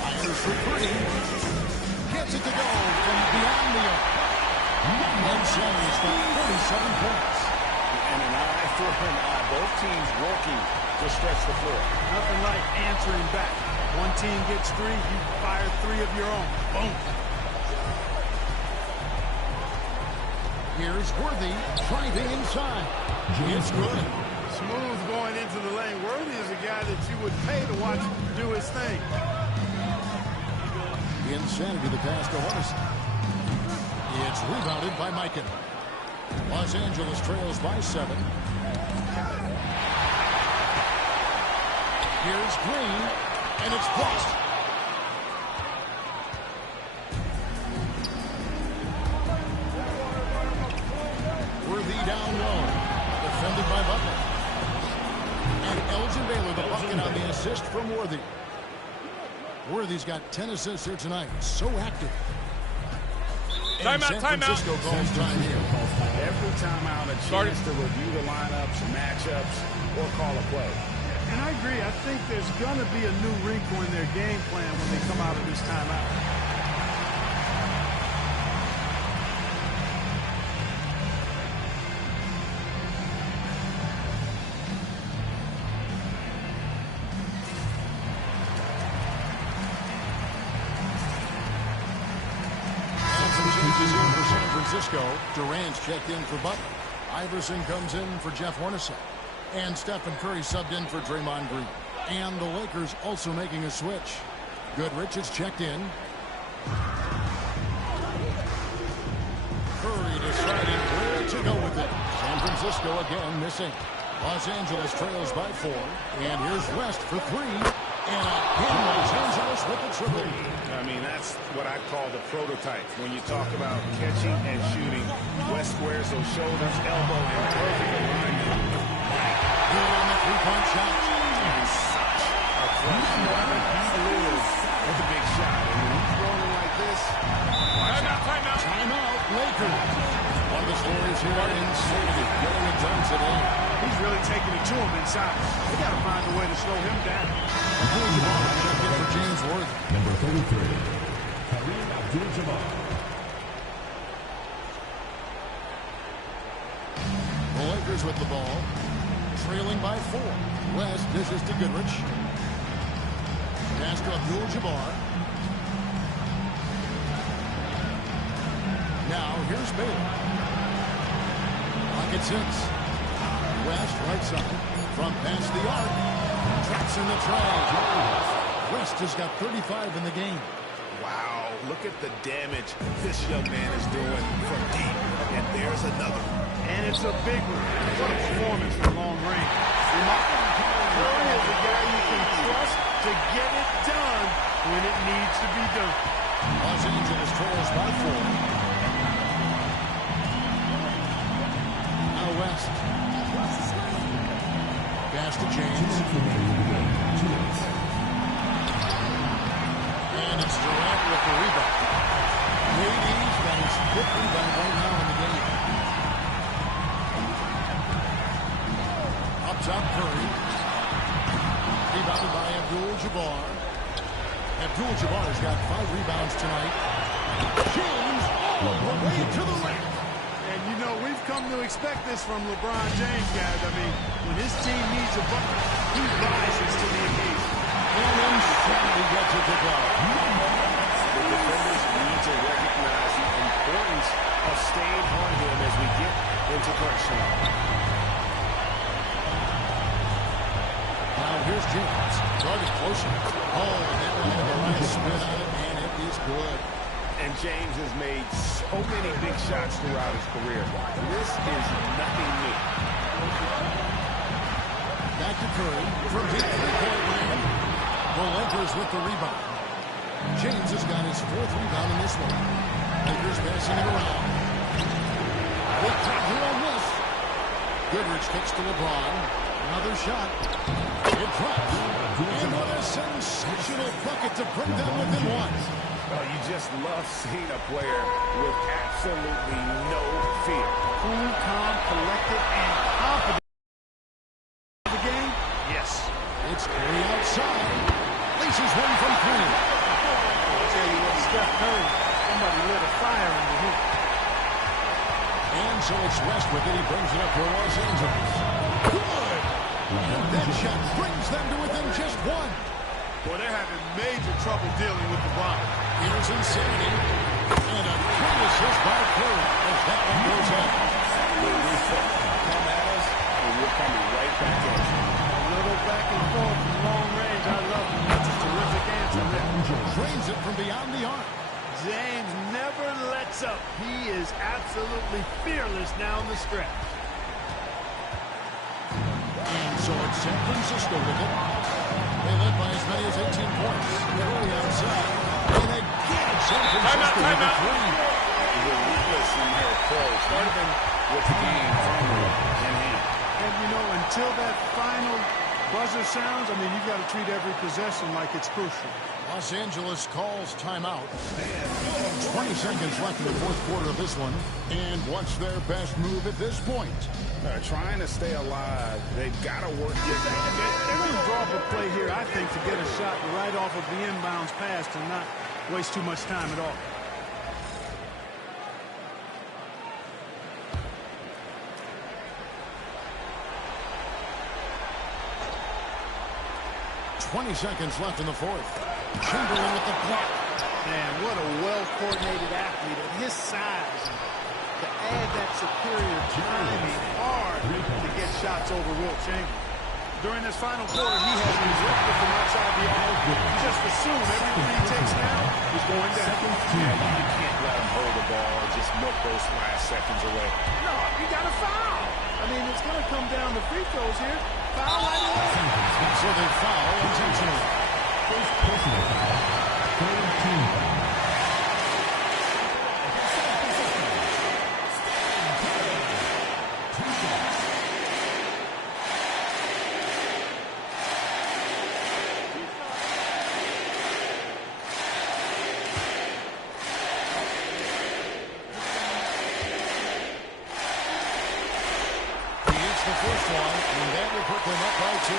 Fires for three. Gets it to go from beyond the arc. And Shelley's got 37 points. And an eye for an eye. Both teams working to stretch the floor. Nothing like answering back. One team gets 3, you fire 3 of your own. Boom. Here's Worthy driving inside. It's good. Smooth going into the lane. Worthy is a guy that you would pay to watch do his thing. Insanity the pass to Hornison. It's rebounded by Mikan. Los Angeles trails by 7. Here's Green, and it's blocked. Worthy down low. Defended by Butler. And Elgin Baylor the bucket on the assist from Worthy. Worthy's got 10 assists here tonight. So active. Timeout, San Francisco calls time here. Every timeout, a chance to review the lineups, matchups, or call a play. And I agree. I think there's going to be a new wrinkle in their game plan when they come out of this timeout. Durant's checked in for Butler. Iverson comes in for Jeff Hornacek. And Stephen Curry subbed in for Draymond Green. And the Lakers also making a switch. Goodrich is checked in. Curry deciding where to go with it. San Francisco again missing. Los Angeles trails by 4. And here's West for 3. And again, Los Angeles with the triple. I mean, that's what I call the prototype. When you talk about catching and shooting, West squares those shoulders, elbow, and perfect alignment. Good on the three-point shot. And such a clutch shooter. He lives with a big shot. And when he's rolling like this, Timeout. Timeout, Lakers. One of the stories here are Insanity. Getting it done today. He's really taking it to him inside. They got to find a way to slow him down. Check in for James Worthy. Number 33, Kareem Abdul-Jabbar. The Lakers with the ball. Trailing by 4. West dishes to Goodrich. Pass to Abdul-Jabbar. Now here's Baylor. Pocket 6. West right side. From past the arc. Traps in the tray. West has got 35 in the game. wow, look at the damage this young man is doing from deep. And there's another. And it's a big one. What a performance from long range. Curry is a guy you can trust to get it done when it needs to be done. Los Angeles trails by 4. Now West. Pass to James. And it's Durant with the rebound. KD's got his 5th rebound right now in the game. Up top, Curry. Rebounded by Abdul-Jabbar. Abdul-Jabbar's got 5 rebounds tonight. James all the way to the rim. And, you know, we've come to expect this from LeBron James, guys. I mean, when his team needs a bucket, he rises to the occasion. And then Shanley gets it to go. The defenders need to recognize the importance of staying on him as we get into crunch time. Now here's James. Guarded closer. Oh, and that one had a nice spin on it, and it is good. And James has made so many big shots throughout his career. This is nothing new. Back to Curry from deep three-point land. The Lakers with the rebound. James has got his 4th rebound in this one. Lakers passing it around. They can't do on this. Goodrich kicks to LeBron. Another shot. It drops. And what a sensational bucket to bring them within 1. Oh, you just love seeing a player with absolutely no fear. Cool, calm, collected, and confident. The game? Yes. It's Curry outside. Laces one from 3. I'll tell you what, Steph Curry, somebody lit a fire under him. And so it's West with it. He brings it up for Los Angeles. Good! And that shot brings them to within just 1. Boy, they're having major trouble dealing with LeBron. Here's Insanity. And a great assist by Curry as that one goes in. When we come at us, and we're coming right back at you. A little back and forth from long range. I love it. That's a terrific answer there. Drains it from beyond the arc. James never lets up. He is absolutely fearless down the stretch. And so it's San Francisco with it. They led by as many as 18 points. Curry outside. And again, San Francisco with a 3. Relentless in their approach. Started them with the game firmly in hand. And, you know, until that final buzzer sounds, I mean, you've got to treat every possession like it's crucial. Los Angeles calls timeout. 20 seconds left in the 4th quarter of this one. And what's their best move at this point? Trying to stay alive. They've got to work this out. They're going to draw up a play here, I think, to get a shot right off of the inbounds pass and not waste too much time at all. .20 seconds left in the 4th. Chamberlain with the block. Man, what a well-coordinated athlete at his size. To add that superior timing, hard to get shots over Wilt Chamberlain. During this final quarter, he has been ripped from outside the arc. Just assume everything he takes now is going down. Yeah, you can't let him hold the ball or just milk those last seconds away. No, you got to foul. I mean, it's going to come down to free throws here. Foul right away. So they foul intentionally. First personal foul, 13 foul. The first one, and that will put them up by 2.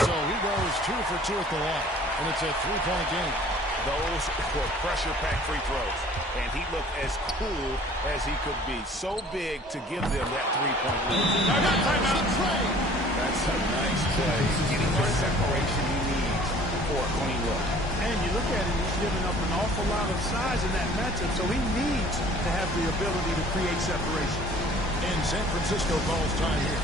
So he goes 2 for 2 at the line, and it's a 3-point game. Those were pressure-packed free throws, and he looked as cool as he could be. So big to give them that 3-point lead. That's a nice play. Getting the separation he needs for a clean look. And you look at him, he's giving up an awful lot of size in that matchup, so he needs to have the ability to create separation. And San Francisco calls time here.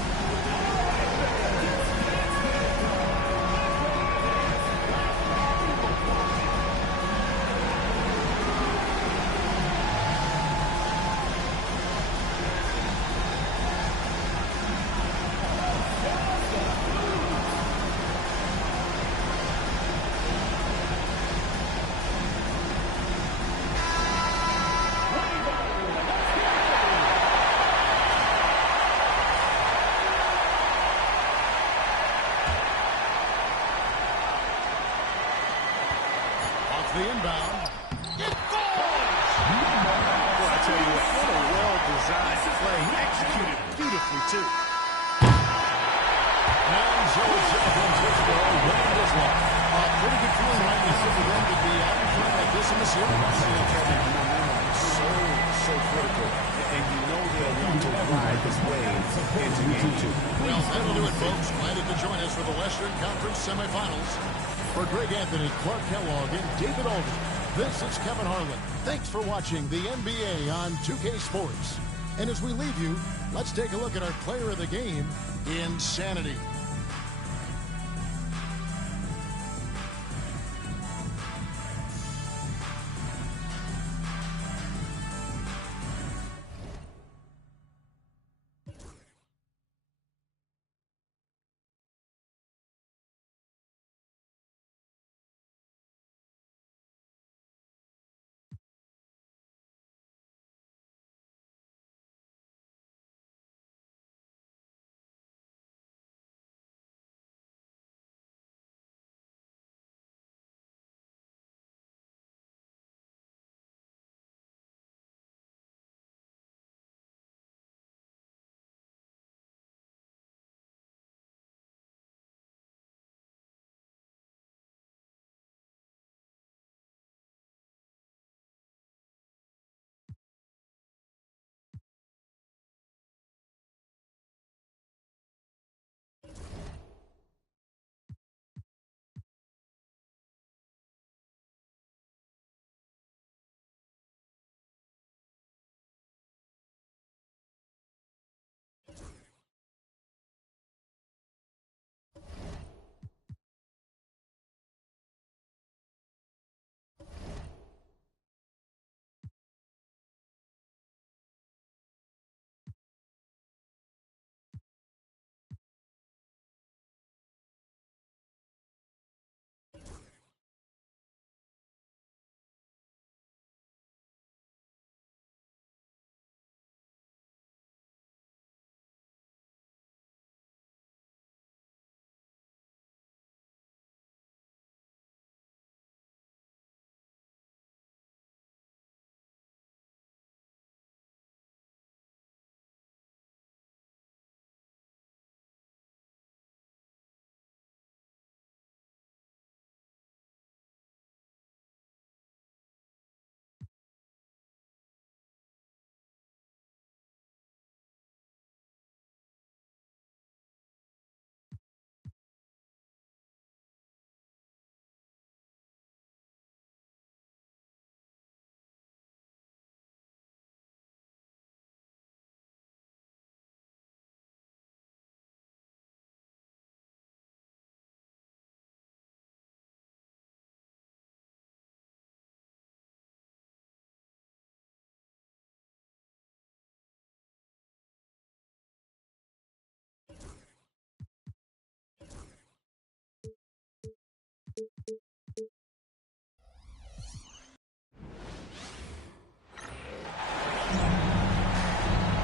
So critical, and you know they'll want to ride this wave into game 2. Well, that'll do it, folks. Glad you could join us for the Western Conference semifinals. For Greg Anthony, Clark Kellogg, and David Alden, this is Kevin Harlan. Thanks for watching the NBA on 2K Sports. And as we leave you, let's take a look at our player of the game, Insanity.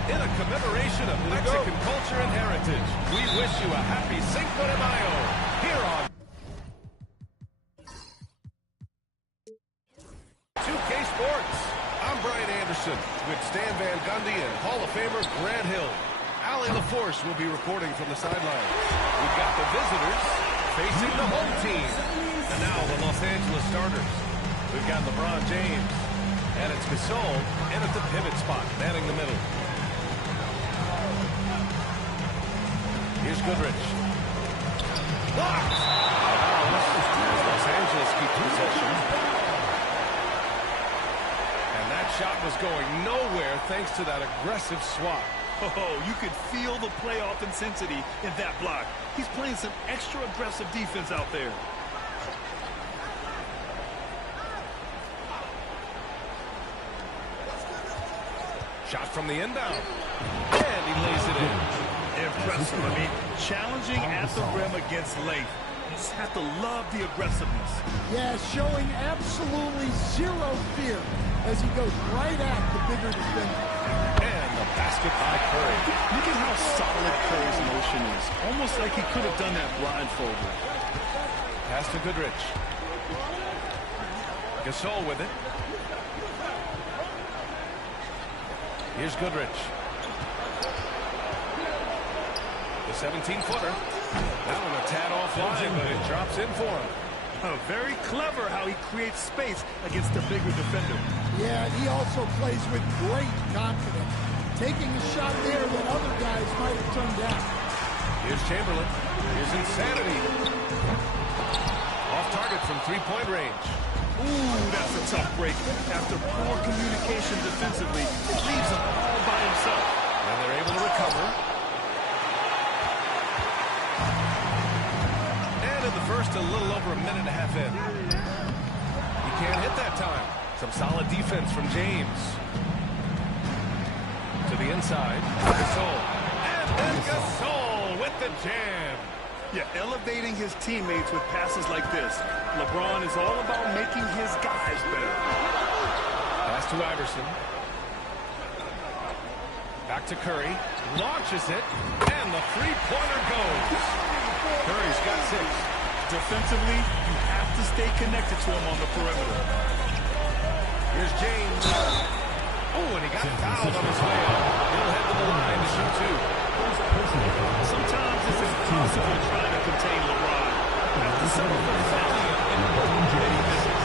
In a commemoration of Mexican culture and heritage, we wish you a happy Cinco de Mayo here on 2K Sports. I'm Brian Anderson with Stan Van Gundy and Hall of Famer Grant Hill. Allie LaForce will be reporting from the sidelines. We've got the visitors facing the home team. And now the Los Angeles starters. We've got LeBron James. And it's Gasol in at the pivot spot, manning the middle. Here's Goodrich. Blocked! Los Angeles keep possession. And that shot was going nowhere thanks to that aggressive swat. Oh, you could feel the playoff intensity in that block. He's playing some extra aggressive defense out there. Shot from the inbound. And he lays it in. Impressive. I mean, challenging at the rim against length. You just have to love the aggressiveness. Yeah, showing absolutely zero fear as he goes right at the bigger defender. And the basket by Curry. Look at how solid Curry's motion is. Almost like he could have done that blindfolded. Pass to Goodrich. Gasol with it. Here's Goodrich. The 17-footer. That one a tad offline, but it drops in for him. Very clever how he creates space against the bigger defender. Yeah, and he also plays with great confidence, taking a shot there that other guys might have turned down. Here's Chamberlain. Here's insanity. Off target from three-point range. Ooh, that's a tough break. After poor communication defensively, it leaves him all by himself. And they're able to recover. And in the first, a little over a minute and a half in. He can't hit that time. Some solid defense from James. To the inside. Gasol. And then Gasol with the jam. Yeah, elevating his teammates with passes like this. LeBron is all about making his guys better. Pass to Iverson. Back to Curry. Launches it. And the three-pointer goes. Curry's got 6. Defensively, you have to stay connected to him on the perimeter. Here's James. Oh, and he got fouled on his way up. He'll head to the line to shoot 2. Sometimes it's impossible trying to contain LeBron. After several valiant and he misses.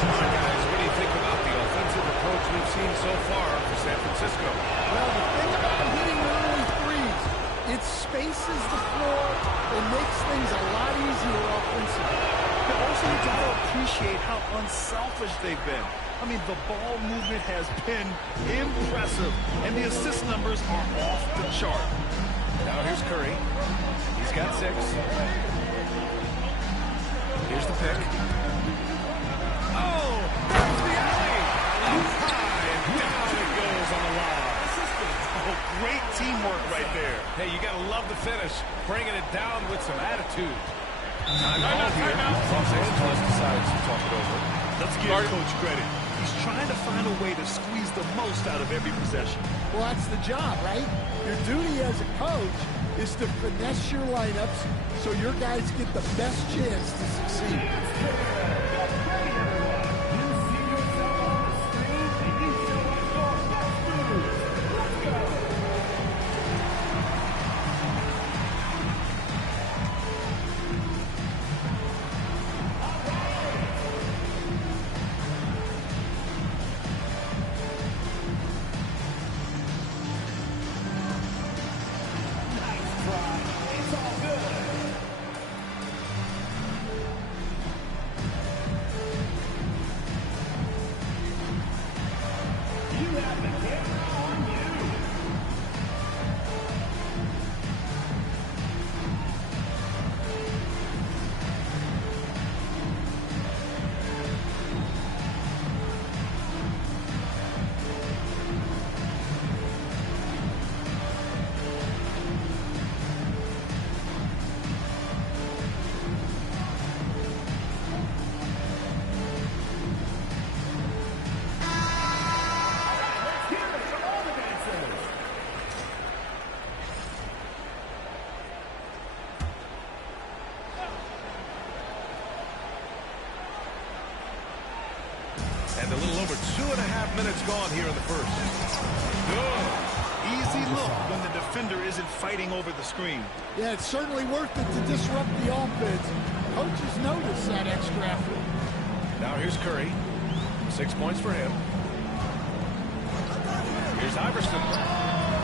All right, guys, what do you think about the offensive approach we've seen so far for San Francisco? Well, the thing about hitting early threes, it spaces the floor and makes things a lot easier offensively. But also, you got to appreciate how unselfish they've been. I mean, the ball movement has been impressive, and the assist numbers are off the chart. Now here's Curry. He's got 6. Here's the pick. Oh, there's the alley. High, and down it goes on the line. Oh, great teamwork right there. Hey, you got to love the finish. Bringing it down with some attitude. Time here. Los Angeles decides to talk it over. Let's give Coach credit. He's trying to find a way to squeeze the most out of every possession. Well, that's the job, right? Your duty as a coach is to finesse your lineups so your guys get the best chance to succeed. And a little over 2.5 minutes gone here in the first. Good. Easy look when the defender isn't fighting over the screen. Yeah, it's certainly worth it to disrupt the offense. Coaches notice that extra effort. Now here's Curry. 6 points for him. Here's Iverson.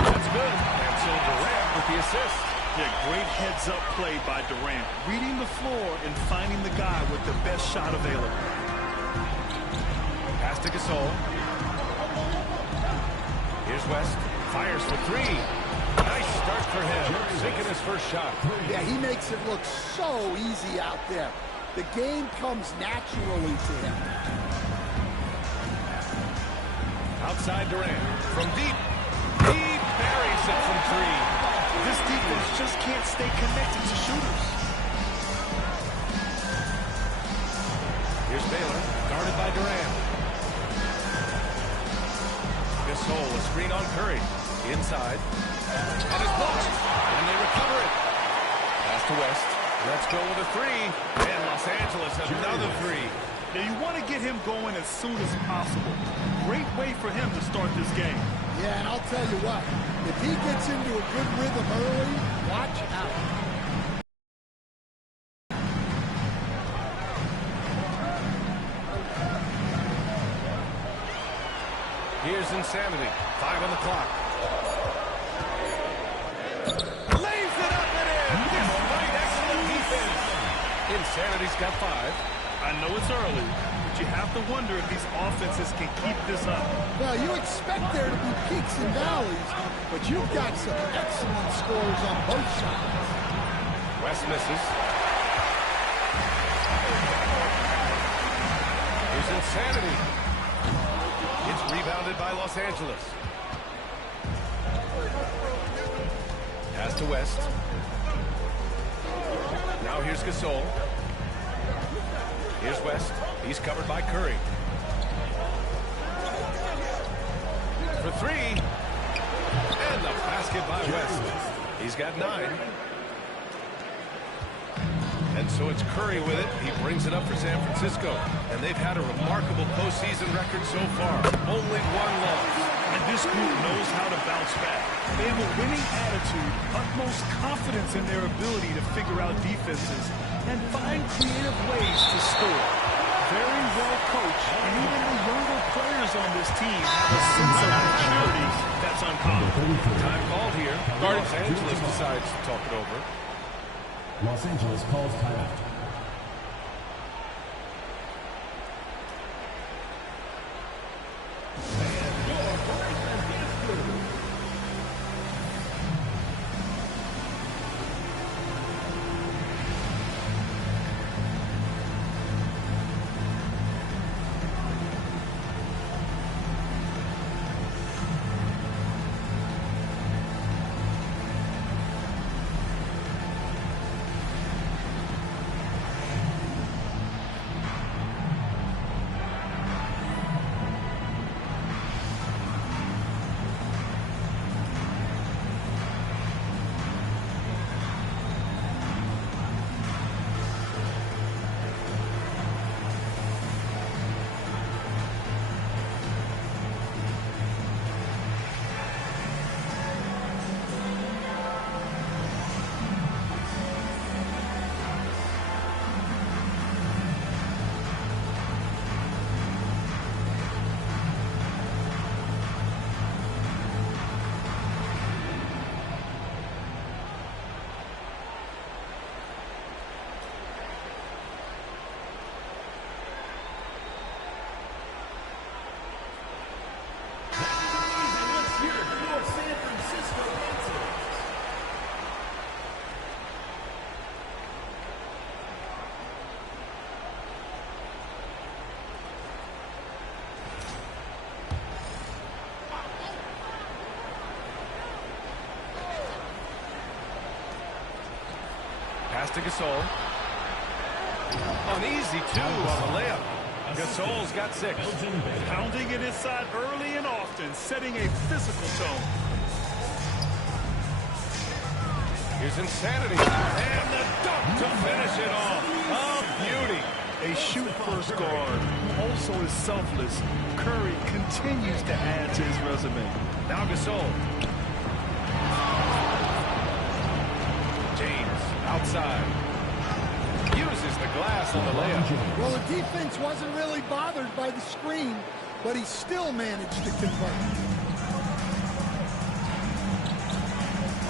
That's good. And so Durant with the assist. Yeah, great heads-up play by Durant. Reading the floor and finding the guy with the best shot available. Pass to Gasol. Here's West. Fires for 3. Nice start for him. Sinking his first shot. Yeah, he makes it look so easy out there. The game comes naturally to him. Outside Durant. From deep. He buries it from 3. This defense just can't stay connected to shooters. Here's Baylor. Guarded by Durant. Gasol, a screen on Curry. Inside. And it's blocked. And they recover it. Pass to West. Let's go with a 3. And Los Angeles has another 3. Now you want to get him going as soon as possible. Great way for him to start this game. Yeah, and I'll tell you what, if he gets into a good rhythm early, watch out. Here's Insanity. 5 on the clock. Lays it up and in. Despite excellent defense. Insanity's got 5. I know it's early, but you have to wonder if these offenses can keep this up. Well, you expect there to be peaks and valleys, but you've got some excellent scores on both sides. West misses. Here's Insanity. It's rebounded by Los Angeles. Pass to West. Now here's Gasol. Here's West. He's covered by Curry. For 3. And the basket by West. He's got 9. And so it's Curry with it. He brings it up for San Francisco. And they've had a remarkable postseason record so far. Only 1 loss. And this group knows how to bounce back. They have a winning attitude, utmost confidence in their ability to figure out defenses and find creative ways to score. Very well coached, and even the younger players on this team have a sense of maturity that's uncommon. Time called here. Los Angeles decides to talk it over. Los Angeles calls timeout. Pass to Gasol. An easy 2 on the layup. Gasol's got 6. Pounding it inside early and often, setting a physical tone. Here's Insanity. And the dunk to finish it off. A beauty. A shoot-first guard who also is selfless. Curry continues to add to his resume. Now Gasol. James outside. Uses the glass on the layup. Well, the defense wasn't really bothered by the screen, but he still managed to convert.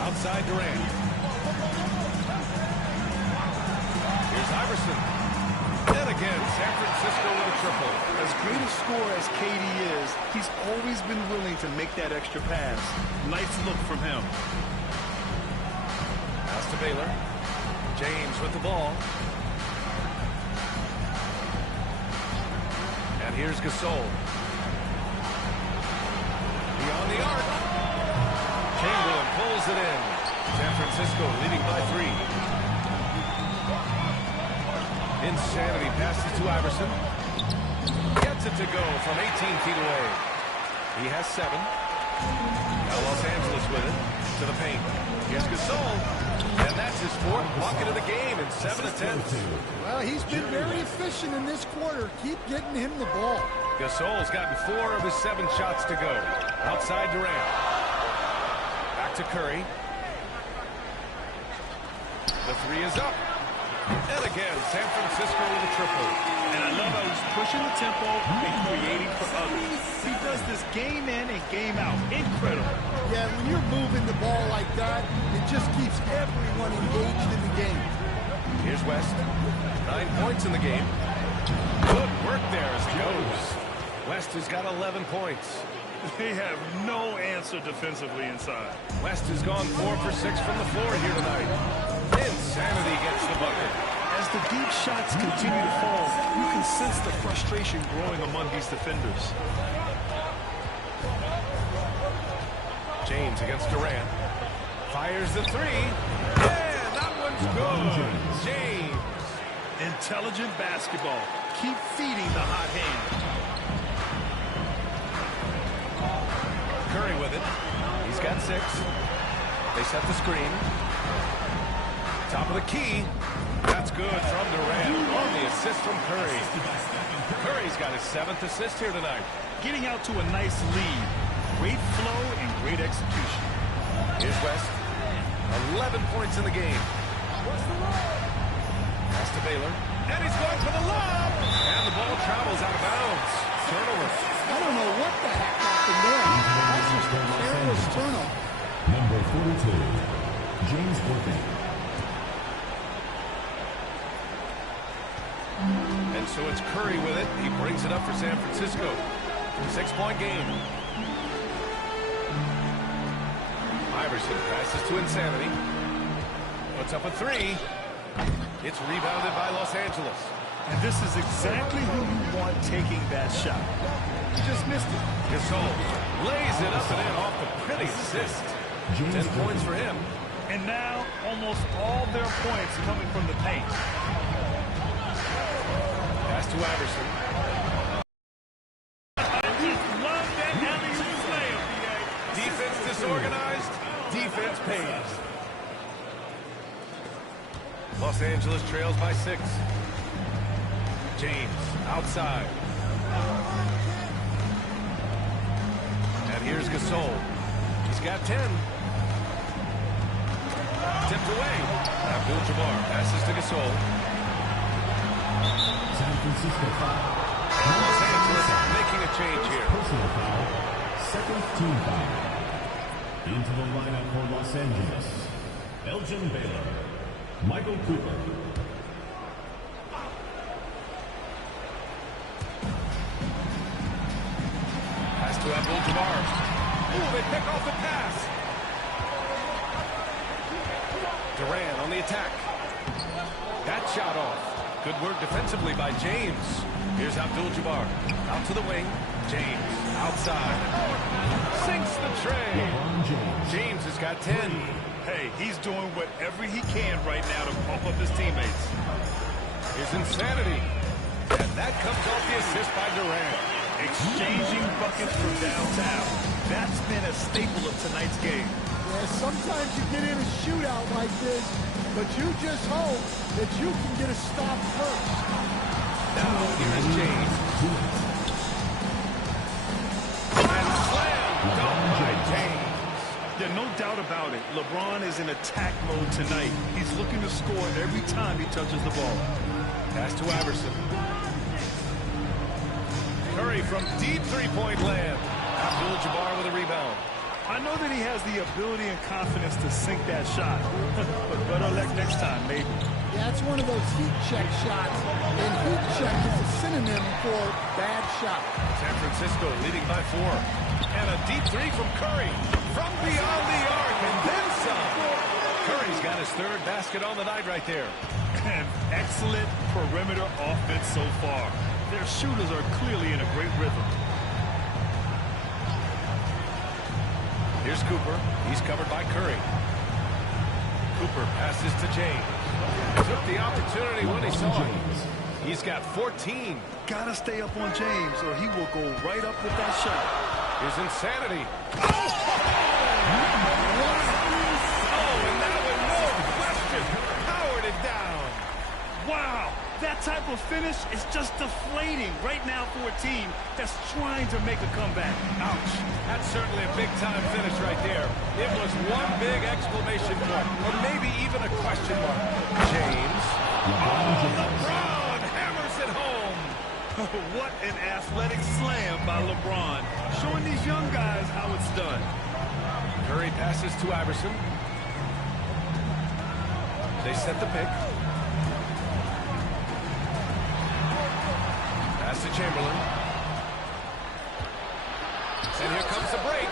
Outside Durant. Here's Iverson. And again, San Francisco with a triple. As great a scorer as KD is, he's always been willing to make that extra pass. Nice look from him. Pass to Baylor. James with the ball. And here's Gasol. Beyond the arc. Chamberlain pulls it in. San Francisco leading by 3. Insanity passes to Iverson. Gets it to go from 18 feet away. He has 7. Now Los Angeles with it to the paint. Here's Gasol. And that's his 4th bucket of the game in 7 attempts. Well, he's been very efficient in this quarter. Keep getting him the ball. Gasol's gotten 4 of his 7 shots to go. Outside Durant. Back to Curry. The 3 is up. And again, San Francisco with a triple. And I love how he's pushing the tempo and creating for others. He does this game in and game out. Incredible. Yeah, when you're moving the ball like that, it just keeps everyone engaged in the game. Here's West. 9 points in the game. Good work there as he goes. West has got 11 points. They have no answer defensively inside. West has gone 4 for 6 from the floor here tonight. Insanity gets the bucket. As the deep shots continue to fall, you can sense the frustration growing among these defenders. James against Durant. Fires the three. Yeah, that one's good. James. Intelligent basketball. Keep feeding the hot hand. Curry with it. He's got 6. They set the screen. Top of the key. That's good from Durant on the assist from Curry. Curry's got his 7th assist here tonight. Getting out to a nice lead. Great flow and great execution. Here's West. 11 points in the game. Pass to Baylor. And he's going for the lob. And the ball travels out of bounds. Turnover. I don't know what the heck happened there. That's just a careless turnover. Number 42, James Worthy. And so it's Curry with it. He brings it up for San Francisco. 6-point game. Iverson passes to Insanity. Puts up a 3. It's rebounded by Los Angeles. And this is exactly who you want taking that shot. He just missed it. Gasol lays it up and in off the pretty assist. 10 points for him. And now almost all their points coming from the paint. Pass to Iverson. Love that alley-oop layup, PA. Defense disorganized. Defense pays. Los Angeles trails by 6. James outside. And here's Gasol. He's got 10. Tipped away. Abdul-Jabbar passes to Gasol. San Francisco foul. Los Angeles making a change here. Personal foul. Second team foul. Into the lineup for Los Angeles. Elgin Baylor. Michael Cooper. Pass to Abdul-Jabbar. Ooh, they pick off the pass. Durant on the attack. That shot off. Good work defensively by James. Here's Abdul-Jabbar. Out to the wing. James outside. Sinks the tray. James has got 10. Hey, he's doing whatever he can right now to pump up his teammates. Here's Insanity. And that comes off the assist by Durant. Exchanging buckets from downtown. That's been a staple of tonight's game. Yeah, sometimes you get in a shootout like this, but you just hope that you can get a stop first. Now here is James. And slam dunk by James. Yeah, no doubt about it. LeBron is in attack mode tonight. He's looking to score every time he touches the ball. Pass to Iverson. Curry from deep three-point land. Abdul-Jabbar with a rebound. I know that he has the ability and confidence to sink that shot. But better luck next time, maybe. Yeah, it's one of those heat check shots. And heat check is a synonym for bad shot. San Francisco leading by 4. And a deep 3 from Curry. From beyond the arc and then some. Curry's got his 3rd basket on the night right there. And excellent perimeter offense so far. Their shooters are clearly in a great rhythm. Here's Cooper. He's covered by Curry. Cooper passes to James. Took the opportunity when he saw it. He's got 14. Gotta stay up on James or he will go right up with that shot. Here's Insanity. Oh, and that one, no question, powered it down. Wow, that type of finish is just deflating right now for a team that's trying to make a comeback. Ouch. That's certainly a big-time finish right there. It was one big exclamation point, or maybe even a question mark. James. Oh, LeBron hammers it home. What an athletic slam by LeBron, showing these young guys how it's done. Curry passes to Iverson. They set the pick. Pass to Chamberlain. And here comes the break.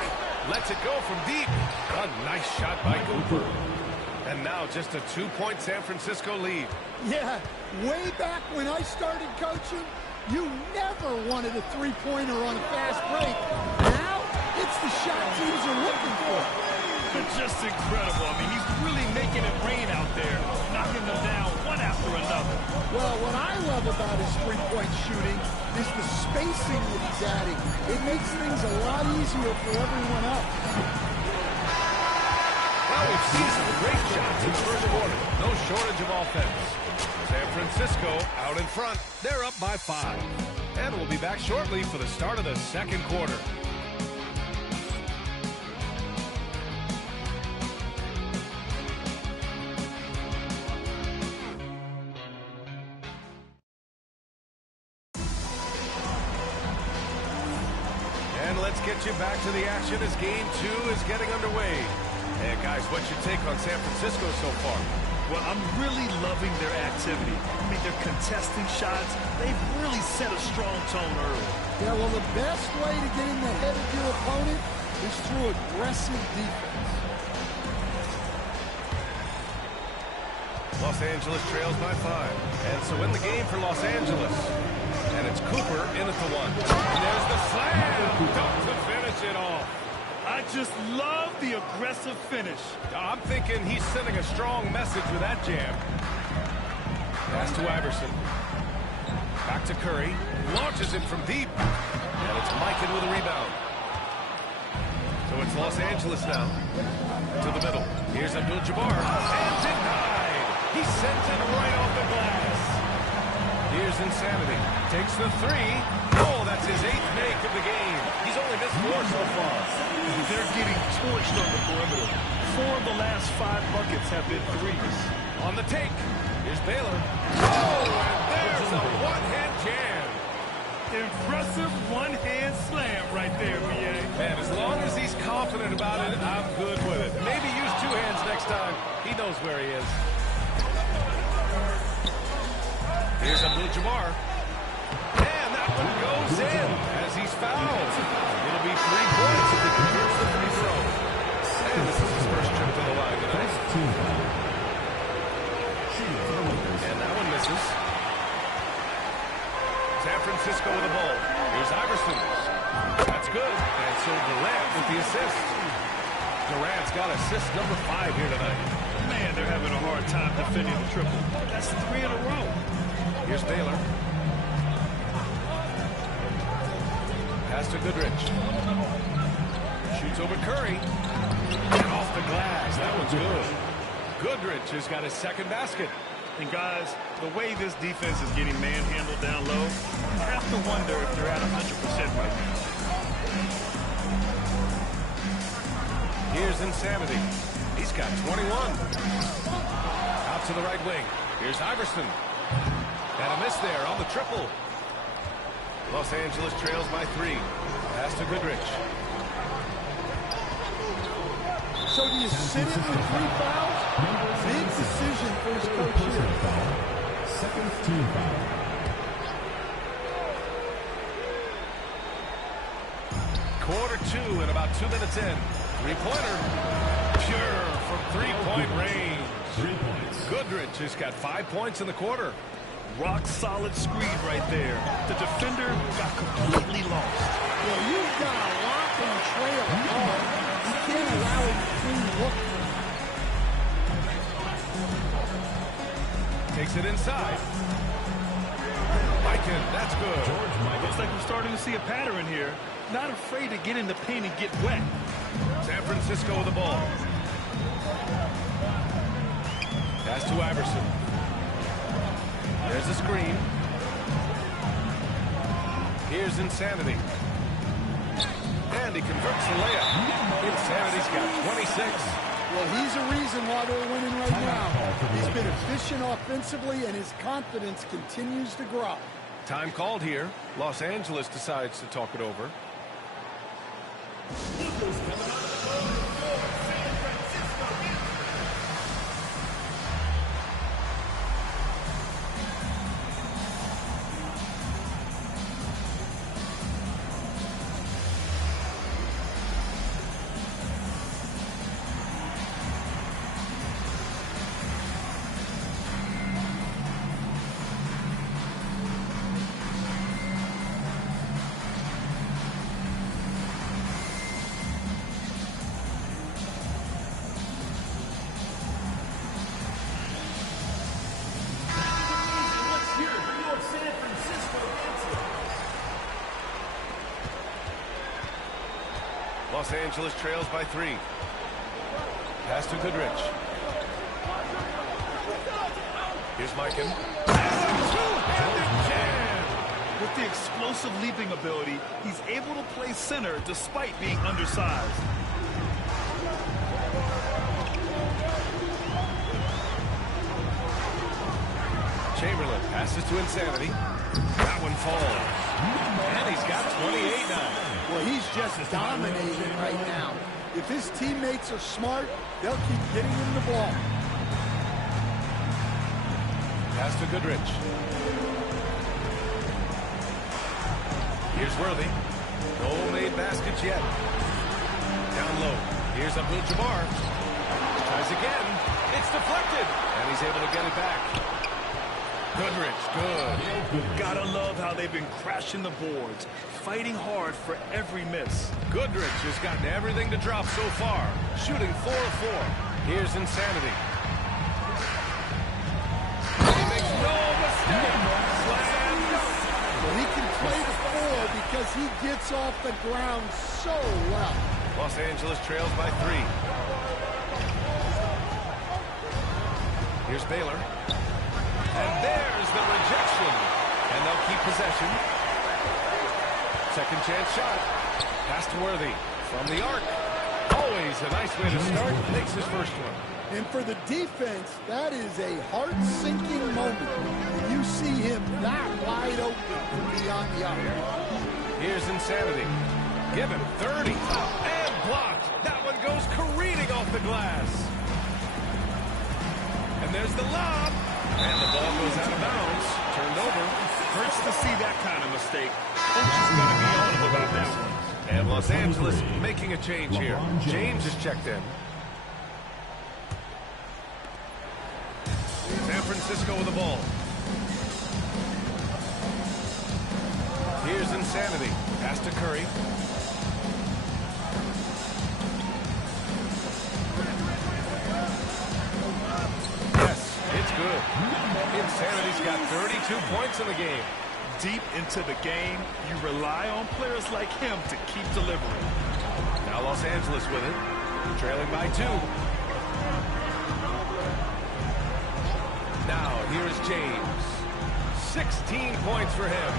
Lets it go from deep. A nice shot by Cooper. And now just a 2-point San Francisco lead. Yeah, way back when I started coaching, you never wanted a three-pointer on a fast break. Now, it's the shot teams are looking for. Just incredible. I mean, he's really making it rain out there, knocking them down one after another. Well, what I love about his three-point shooting is the spacing that he's adding. It makes things a lot easier for everyone else. Well, we've seen some great shots in the first quarter. No shortage of offense. San Francisco out in front. They're up by 5. And we'll be back shortly for the start of the second quarter. And let's get you back to the action as game 2 is getting underway. Hey, guys, what's your take on San Francisco so far? Well, I'm really loving their activity. I mean, they're contesting shots. They've really set a strong tone early. Yeah, well, the best way to get in the head of your opponent is through aggressive defense. Los Angeles trails by 5. And so in the game for Los Angeles. And it's Cooper in at the 1. And there's the slam. Dunk to finish it off. I just love the aggressive finish. I'm thinking he's sending a strong message with that jam. Pass to Iverson. Back to Curry. Launches it from deep. And it's Mikan with a rebound. So it's Los Angeles now. To the middle. Here's Abdul-Jabbar. And denied. He sends it right off the glass. Here's Insanity. Takes the 3. Oh, that's his 8th make of the game. He's only missed 4 so far. They're getting torched on the perimeter. 4 of the last 5 buckets have been threes. On the take. Here's Baylor. Oh, and there's a one-hand jam. Impressive one-hand slam right there, B.A. Man, as long as he's confident about it, I'm good with it. Maybe use 2 hands next time. He knows where he is. Here's Abdul-Jabbar. And that one goes in as he's fouled. It'll be 3 points if he converts the free throw. And this is his first trip to the line tonight. And that one misses. San Francisco with the ball. Here's Iverson. That's good. And so Durant with the assist. Durant's got assist number 5 here tonight. Man, they're having a hard time defending the triple. That's 3 in a row. Here's Baylor. Pass to Goodrich. Shoots over Curry. And off the glass. That one's good. Goodrich has got his 2nd basket. And guys, the way this defense is getting manhandled down low, you have to wonder if they're at 100% right now. Here's Insanity. He's got 21. Out to the right wing. Here's Iverson. And a miss there on the triple. Los Angeles trails by 3. Pass to Goodrich. So do you sit him with 3 fouls? Big decision for his coach here. Second team foul. Quarter 2 and about 2 minutes in. 3-pointer. Pure from 3-point range. 3 points. Goodrich has got 5 points in the quarter. Rock solid screen right there. The defender got completely lost. Well, you've got a lock and trail. You can't allow him to clean look. Takes it inside. Mikan, that's good. Looks like we're starting to see a pattern here. Not afraid to get in the paint and get wet. San Francisco with the ball. Pass to Iverson. There's a screen. Here's Insanity. And he converts the layup. Insanity's got 26. Well, he's a reason why they're winning right now. He's been efficient offensively, and his confidence continues to grow. Time called here. Los Angeles decides to talk it over. Los Angeles trails by 3. Pass to Goodrich. Here's Mikan. Two-handed jam! With the explosive leaping ability, he's able to play center despite being undersized. Chamberlain passes to Insanity. That one falls. And he's got 28 now. Well, he's just dominating right now. If his teammates are smart, they'll keep getting him the ball. Pass to Goodrich. Here's Worthy. No made baskets yet. Down low. Here's Abdul-Jabbar. Tries again. It's deflected. And he's able to get it back. Goodrich, good. Gotta love how they've been crashing the boards, fighting hard for every miss. Goodrich has gotten everything to drop so far, shooting 4 of 4. Here's Insanity. He makes no mistake. Slam dunk. Well, he can play the 4 because he gets off the ground so well. Los Angeles trails by 3. Here's Baylor. And there's the rejection. And they'll keep possession. Second chance shot. Pass to Worthy. From the arc. Always a nice way to start. Makes his first one. And for the defense, that is a heart-sinking moment when you see him that wide open from beyond the arc. Here's Insanity. Give him 30. And blocked. That one goes careening off the glass. And there's the lob. And the ball goes out of bounds. Turned over. Hurts to see that kind of mistake. Coach is going to be on him about that one. And Los Angeles making a change here. James is checked in. San Francisco with the ball. Here's Insanity. Pass to Curry. Yes, it's good. Insanity's got 32 points in the game. Deep into the game, you rely on players like him to keep delivering. Now Los Angeles with it. Trailing by 2. Now here's James. 16 points for him.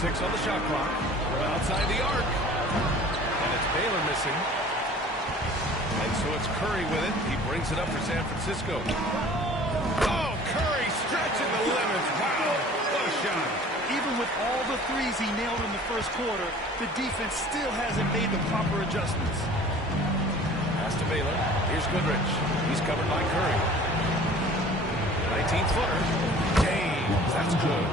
6 on the shot clock. From outside the arc. And it's Baylor missing. And so it's Curry with it. He brings it up for San Francisco. Oh, Curry stretching the limits. Wow, what a shot. Even with all the threes he nailed in the first quarter, the defense still hasn't made the proper adjustments. Pass to Baylor. Here's Goodrich. He's covered by Curry. 19-footer. James, that's good.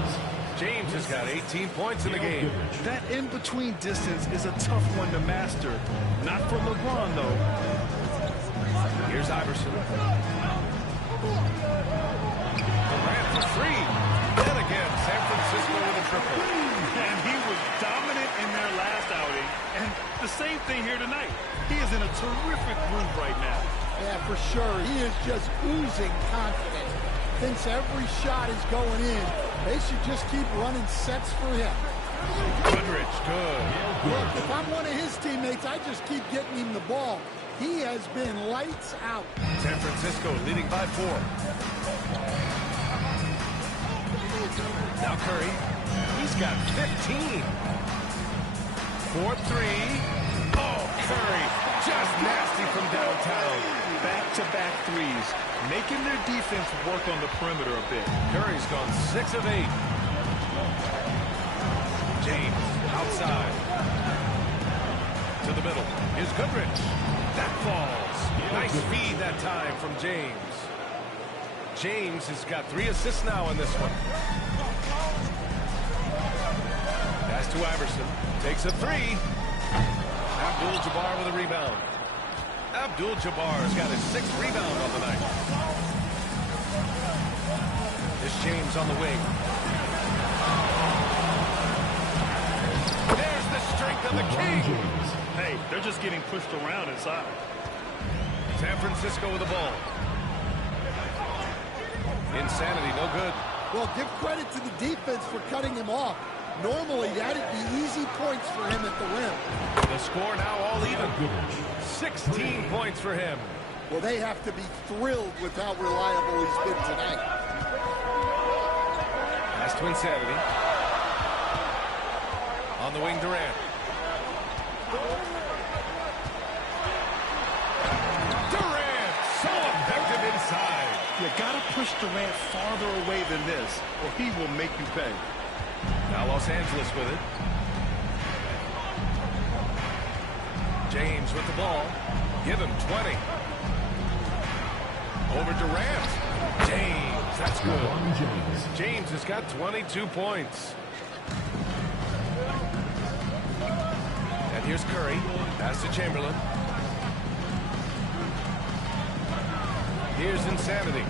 James has got 18 points in the game. That in-between distance is a tough one to master. Not for LeBron, though. Here's Iverson. Durant for 3. Then again, San Francisco with a triple. And he was dominant in their last outing. And the same thing here tonight. He is in a terrific groove right now. Yeah, for sure. He is just oozing confidence. Thinks every shot is going in. They should just keep running sets for him. Goodrich, good. Look, if I'm one of his teammates, I just keep getting him the ball. He has been lights out. San Francisco leading by 4. Now Curry. He's got 15. 4-3. Oh, Curry Just nasty from downtown. Back-to-back threes, making their defense work on the perimeter a bit. Curry's gone 6 of 8. James outside. To the middle. Here's Goodrich. That falls. Nice feed that time from James. James has got 3 assists now in this one. Pass to Iverson. Takes a 3. Abdul-Jabbar with a rebound. Abdul-Jabbar's got his 6th rebound on the night. This James on the wing. There's the strength of the Kings. Hey, they're just getting pushed around inside. San Francisco with the ball. Insanity, no good. Well, give credit to the defense for cutting him off. Normally, that'd be easy points for him at the rim. The score now all even. 16 points for him. Well, they have to be thrilled with how reliable he's been tonight. Pass to Insanity. On the wing, Durant. Durant, so effective inside. You gotta push Durant farther away than this, or he will make you pay. Now Los Angeles with it. James with the ball. Give him 20. Over Durant. James, that's good. James has got 22 points. And here's Curry. Pass to Chamberlain. Here's Insanity.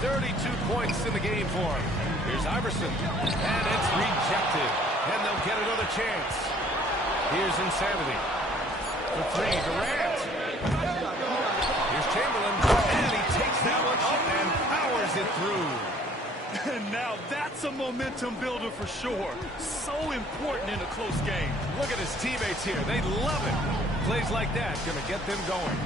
32 points in the game for him. Here's Iverson. And it's rejected. And they'll get another chance. Here's Insanity. For 3, Durant. Here's Chamberlain. And he takes that one up and powers it through. And now that's a momentum builder for sure. So important in a close game. Look at his teammates here. They love it. Plays like that going to get them going.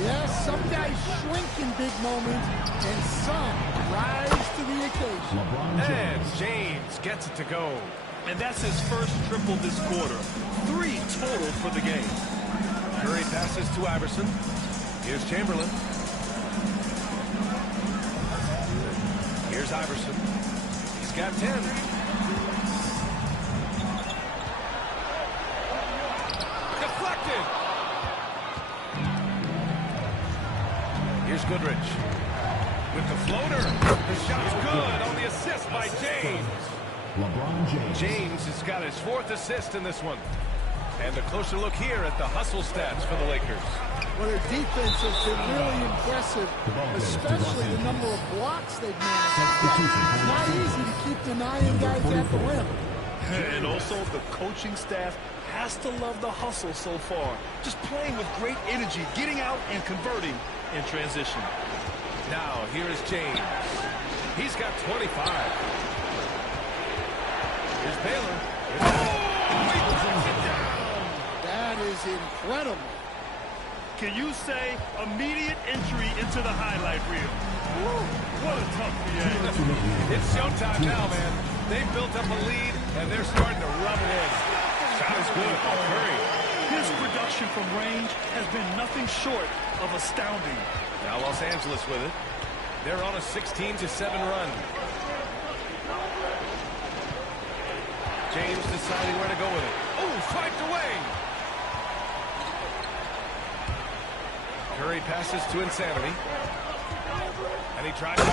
Yes, some guys shrink in big moments, and some rise to the occasion. And James gets it to go. And that's his first triple this quarter. 3 total for the game. Curry passes to Iverson. Here's Chamberlain. Here's Iverson. He's got 10. Deflected. Here's Goodrich. With the floater. The shot's good on the assist by James. James has got his 4th assist in this one. And a closer look here at the hustle stats for the Lakers. Well, their defense has been really impressive, especially the number of blocks they've managed. It's not easy to keep denying guys at the rim. And also, the coaching staff has to love the hustle so far. Just playing with great energy, getting out and converting in transition. Now, here is James. He's got 25. Here's Baylor. He brings it down. That is incredible. Can you say immediate entry into the highlight reel? Woo, what a tough game. It's showtime now, man. They've built up a lead, and they're starting to rub it in. Shot is good by Curry. His production from range has been nothing short of astounding. Now Los Angeles with it. They're on a 16-7 run. James deciding where to go with it. Oh, swiped away. Curry passes to Insanity. And he tries to... Oh,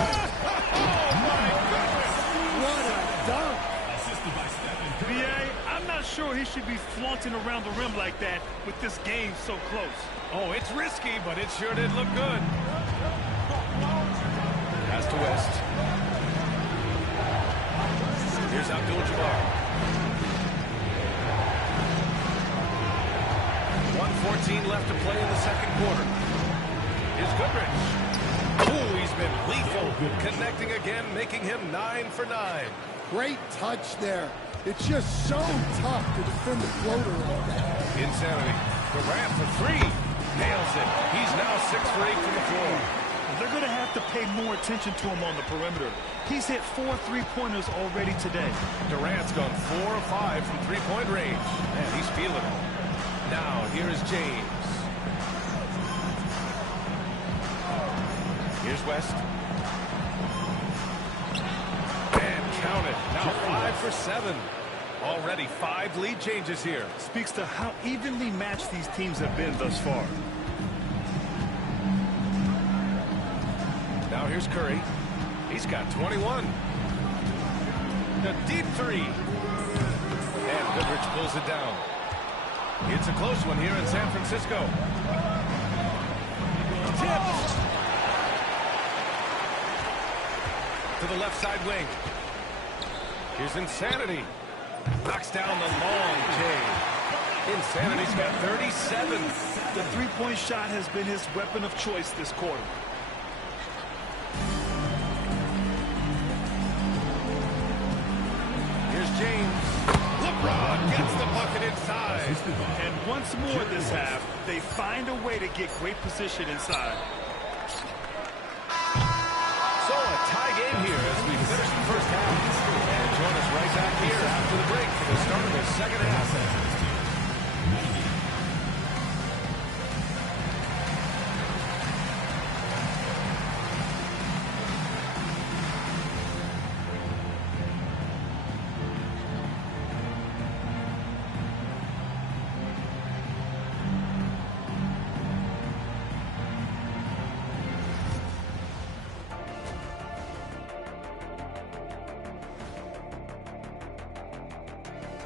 my goodness! What a dunk! B.A., I'm not sure he should be flaunting around the rim like that with this game so close. Oh, it's risky, but it sure did look good. Pass to West. Here's Abdul-Jabbar. 1:14 left to play in the second quarter. Here's Goodrich. Oh, he's been lethal. Connecting again, making him 9 for 9. Great touch there. It's just so tough to defend the floater like that. Insanity. Durant for 3. Nails it. He's now 6 for 8 from the floor. They're going to have to pay more attention to him on the perimeter. He's hit 4 3-pointers already today. Durant's gone 4 of 5 from 3-point range. Man, he's feeling it. Now, here is James. Here's West. And count it. Now 5 for 7. Already 5 lead changes here. Speaks to how evenly matched these teams have been thus far. Now here's Curry. He's got 21. A deep three. And Goodrich pulls it down. It's a close one here in San Francisco. Tipped. To the left side wing. Here's Insanity. Knocks down the long J. Insanity's got 37. The three-point shot has been his weapon of choice this quarter. Here's James. LeBron gets the bucket inside. And once more this half, they find a way to get great position inside. So a tie game here as we finish the first half. And join us right back here after the break for the start of the second half.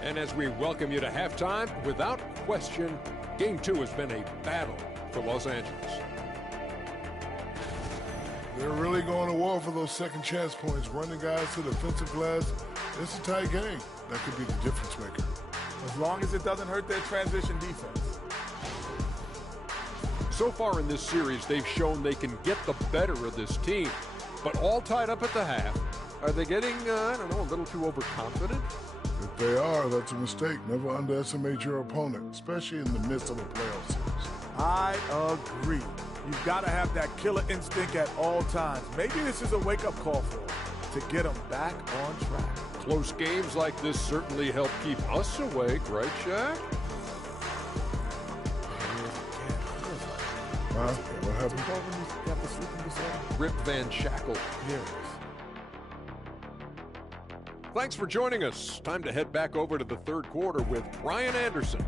And as we welcome you to halftime, without question, Game 2 has been a battle for Los Angeles. They're really going to war for those second chance points, running guys to the defensive glass. It's a tight game. That could be the difference maker. As long as it doesn't hurt their transition defense. So far in this series, they've shown they can get the better of this team. But all tied up at the half, are they getting, I don't know, a little too overconfident? If they are, that's a mistake. Never underestimate your opponent, especially in the midst of a playoff series. I agree. You've got to have that killer instinct at all times. Maybe this is a wake-up call for them to get them back on track. Close games like this certainly help keep us awake, right, Shaq? What happened? Rip Van Shackle. Here. Thanks for joining us. Time to head back over to the third quarter with Brian Anderson.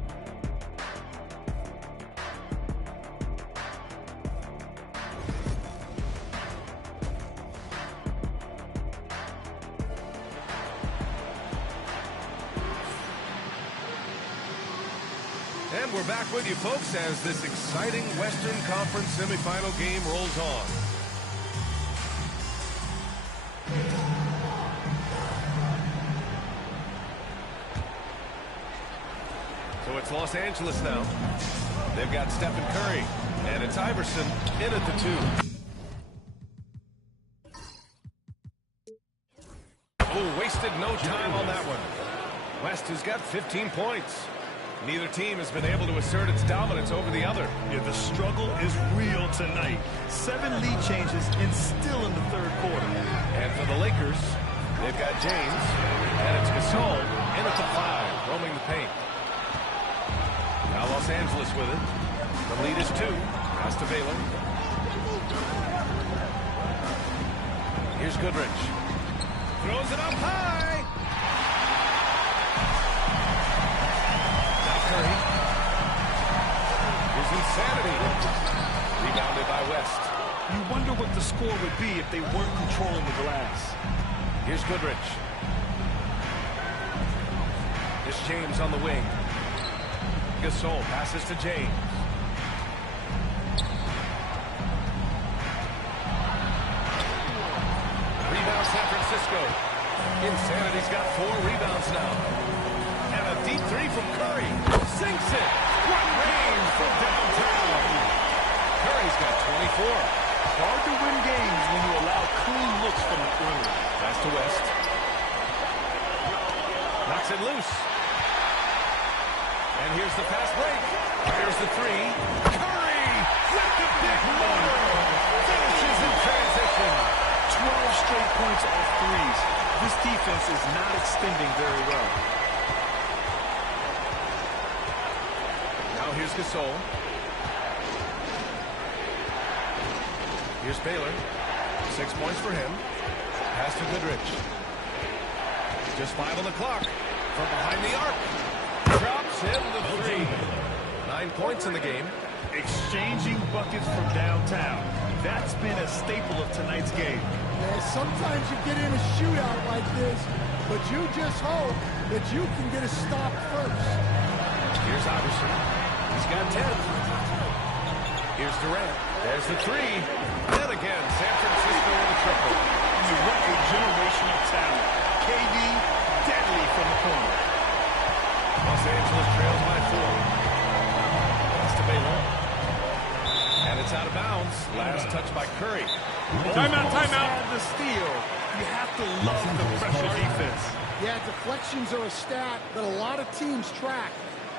And we're back with you, folks, as this exciting Western Conference semifinal game rolls on. So it's Los Angeles now. They've got Stephen Curry, and it's Iverson in at the 2. Oh, wasted no time on that one. West has got 15 points. Neither team has been able to assert its dominance over the other. Yeah, the struggle is real tonight. 7 lead changes and still in the third quarter. And for the Lakers, they've got James, and it's Gasol in at the 5, roaming the paint. Now Los Angeles with it. The lead is 2. Pass to Baylor. Here's Goodrich. Throws it up high. Now Curry. Here's Insanity. Rebounded by West. You wonder what the score would be if they weren't controlling the glass. Here's Goodrich. Here's James on the wing. Gasol passes to James. Rebound San Francisco. Insanity's got 4 rebounds now. And a deep 3 from Curry. Sinks it. What range from downtown. Curry's got 24. Hard to win games when you allow clean looks from the perimeter. Pass to West. Knocks it loose. And here's the fast break. Here's the 3. Curry with the big motor. Finishes in transition. 12 straight points off threes. This defense is not extending very well. Now here's Gasol. Here's Baylor. 6 points for him. Pass to Goodrich. Just 5 on the clock. From behind the arc. Drops in the 3. 9 points in the game. Exchanging buckets from downtown. That's been a staple of tonight's game. Yeah, sometimes you get in a shootout like this, but you just hope that you can get a stop first. Here's Iverson. He's got 10. Here's Durant. There's the 3. And again, San Francisco with a triple. I mean, what a generational talent. KD, deadly from the corner. Los Angeles trails by 4. That's to Baylor. And it's out of bounds. Last touch by Curry. Timeout, timeout. The steal. You have to love the pressure defense. Yeah, deflections are a stat that a lot of teams track,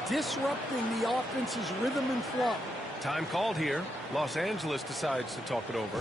disrupting the offense's rhythm and flow. Time called here. Los Angeles decides to talk it over.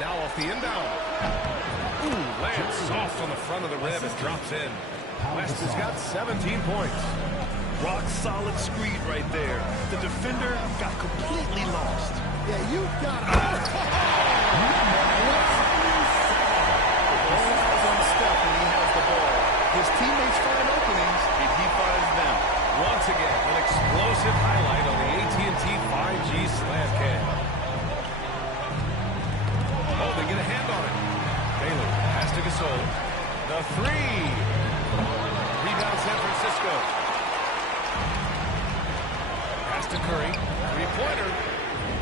Now off the inbound. Ooh, lands soft on the front of the rim and drops in. West has got 17 points. Rock solid screen right there. The defender got completely lost. Yeah, you've got to... His teammates find openings, and he finds them. Once again, an explosive highlight on the AT&T 5G slant cam. Oh, they get a hand on it. Baylor pass to Gasol. The 3. Rebound San Francisco. Pass to Curry. 3-pointer.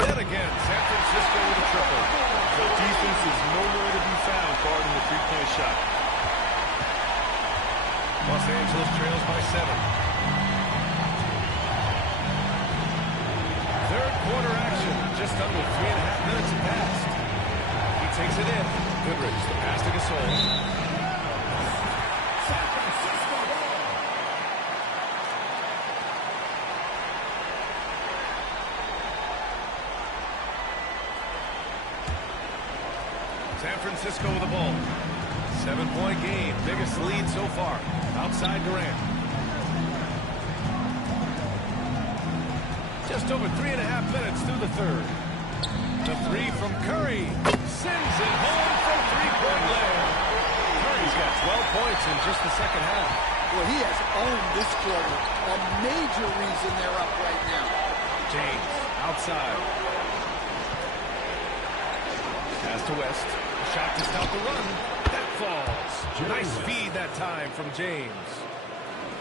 Then again, San Francisco with a triple. The defense is nowhere to be found guarding the three-point shot. Los Angeles trails by 7. Third quarter action. Just under 3.5 minutes passed. He takes it in. Goodrich, the pass to Gasol. San Francisco with the ball. 7-point game. Biggest lead so far. Outside Durant. Just over 3.5 minutes through the third. The 3 from Curry. Sends it home from three-point land. Curry's got 12 points in just the second half. Well, he has owned this quarter. A major reason they're up right now. James outside. Pass to West. Shot to stop the run. That falls. Nice feed that time from James.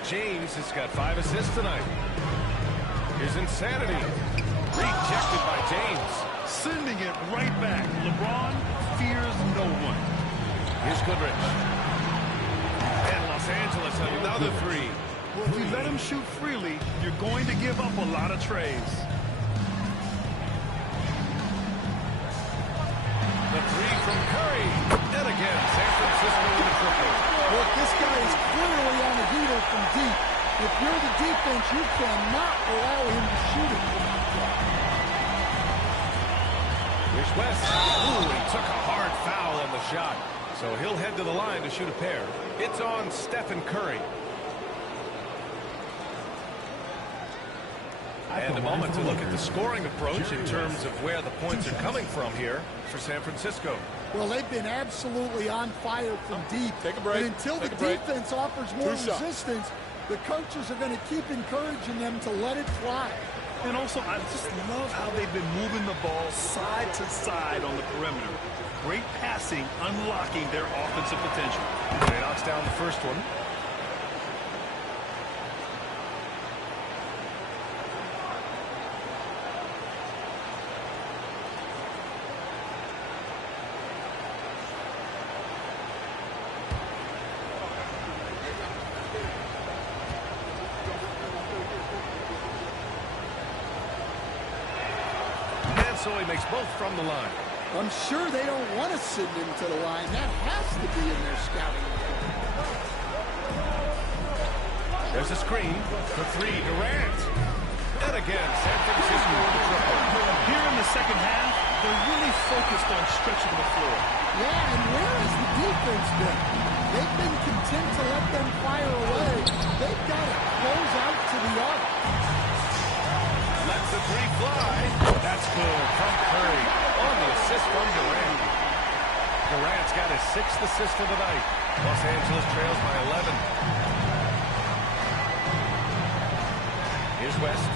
James has got 5 assists tonight. Here's Insanity. Rejected by James. Sending it right back. LeBron fears no one. Here's Goodrich. And Los Angeles another 3. Well, if you let him shoot freely, you're going to give up a lot of trays. The 3 from Curry. And again, San Francisco with a triple. Look, this guy is clearly on a heater from deep. If you're the defense, you cannot allow him to shoot it from deep. Here's West. Ooh, he took a hard foul on the shot. So he'll head to the line to shoot a pair. It's on Stephen Curry. And a moment to look at the scoring approach in terms of where the points are coming from here for San Francisco. Well, they've been absolutely on fire from deep. Take a break. And until the defense offers more resistance, the coaches are going to keep encouraging them to let it fly. And also, I just love how they've been moving the ball side to side on the perimeter. Great passing, unlocking their offensive potential. They knocks down the first one. So he makes both from the line. I'm sure they don't want to send him to the line. That has to be in their scouting report. There's a screen for three. Durant. And again, San Francisco with the triple. Here in the second half, they're really focused on stretching the floor. Yeah, and where has the defense been? They've been content to let them fire away. They've got to close out to the arc. Lets the three fly. That's good from Curry on the assist from Durant. Durant's got his 6th assist of the night. Los Angeles trails by 11. Here's West.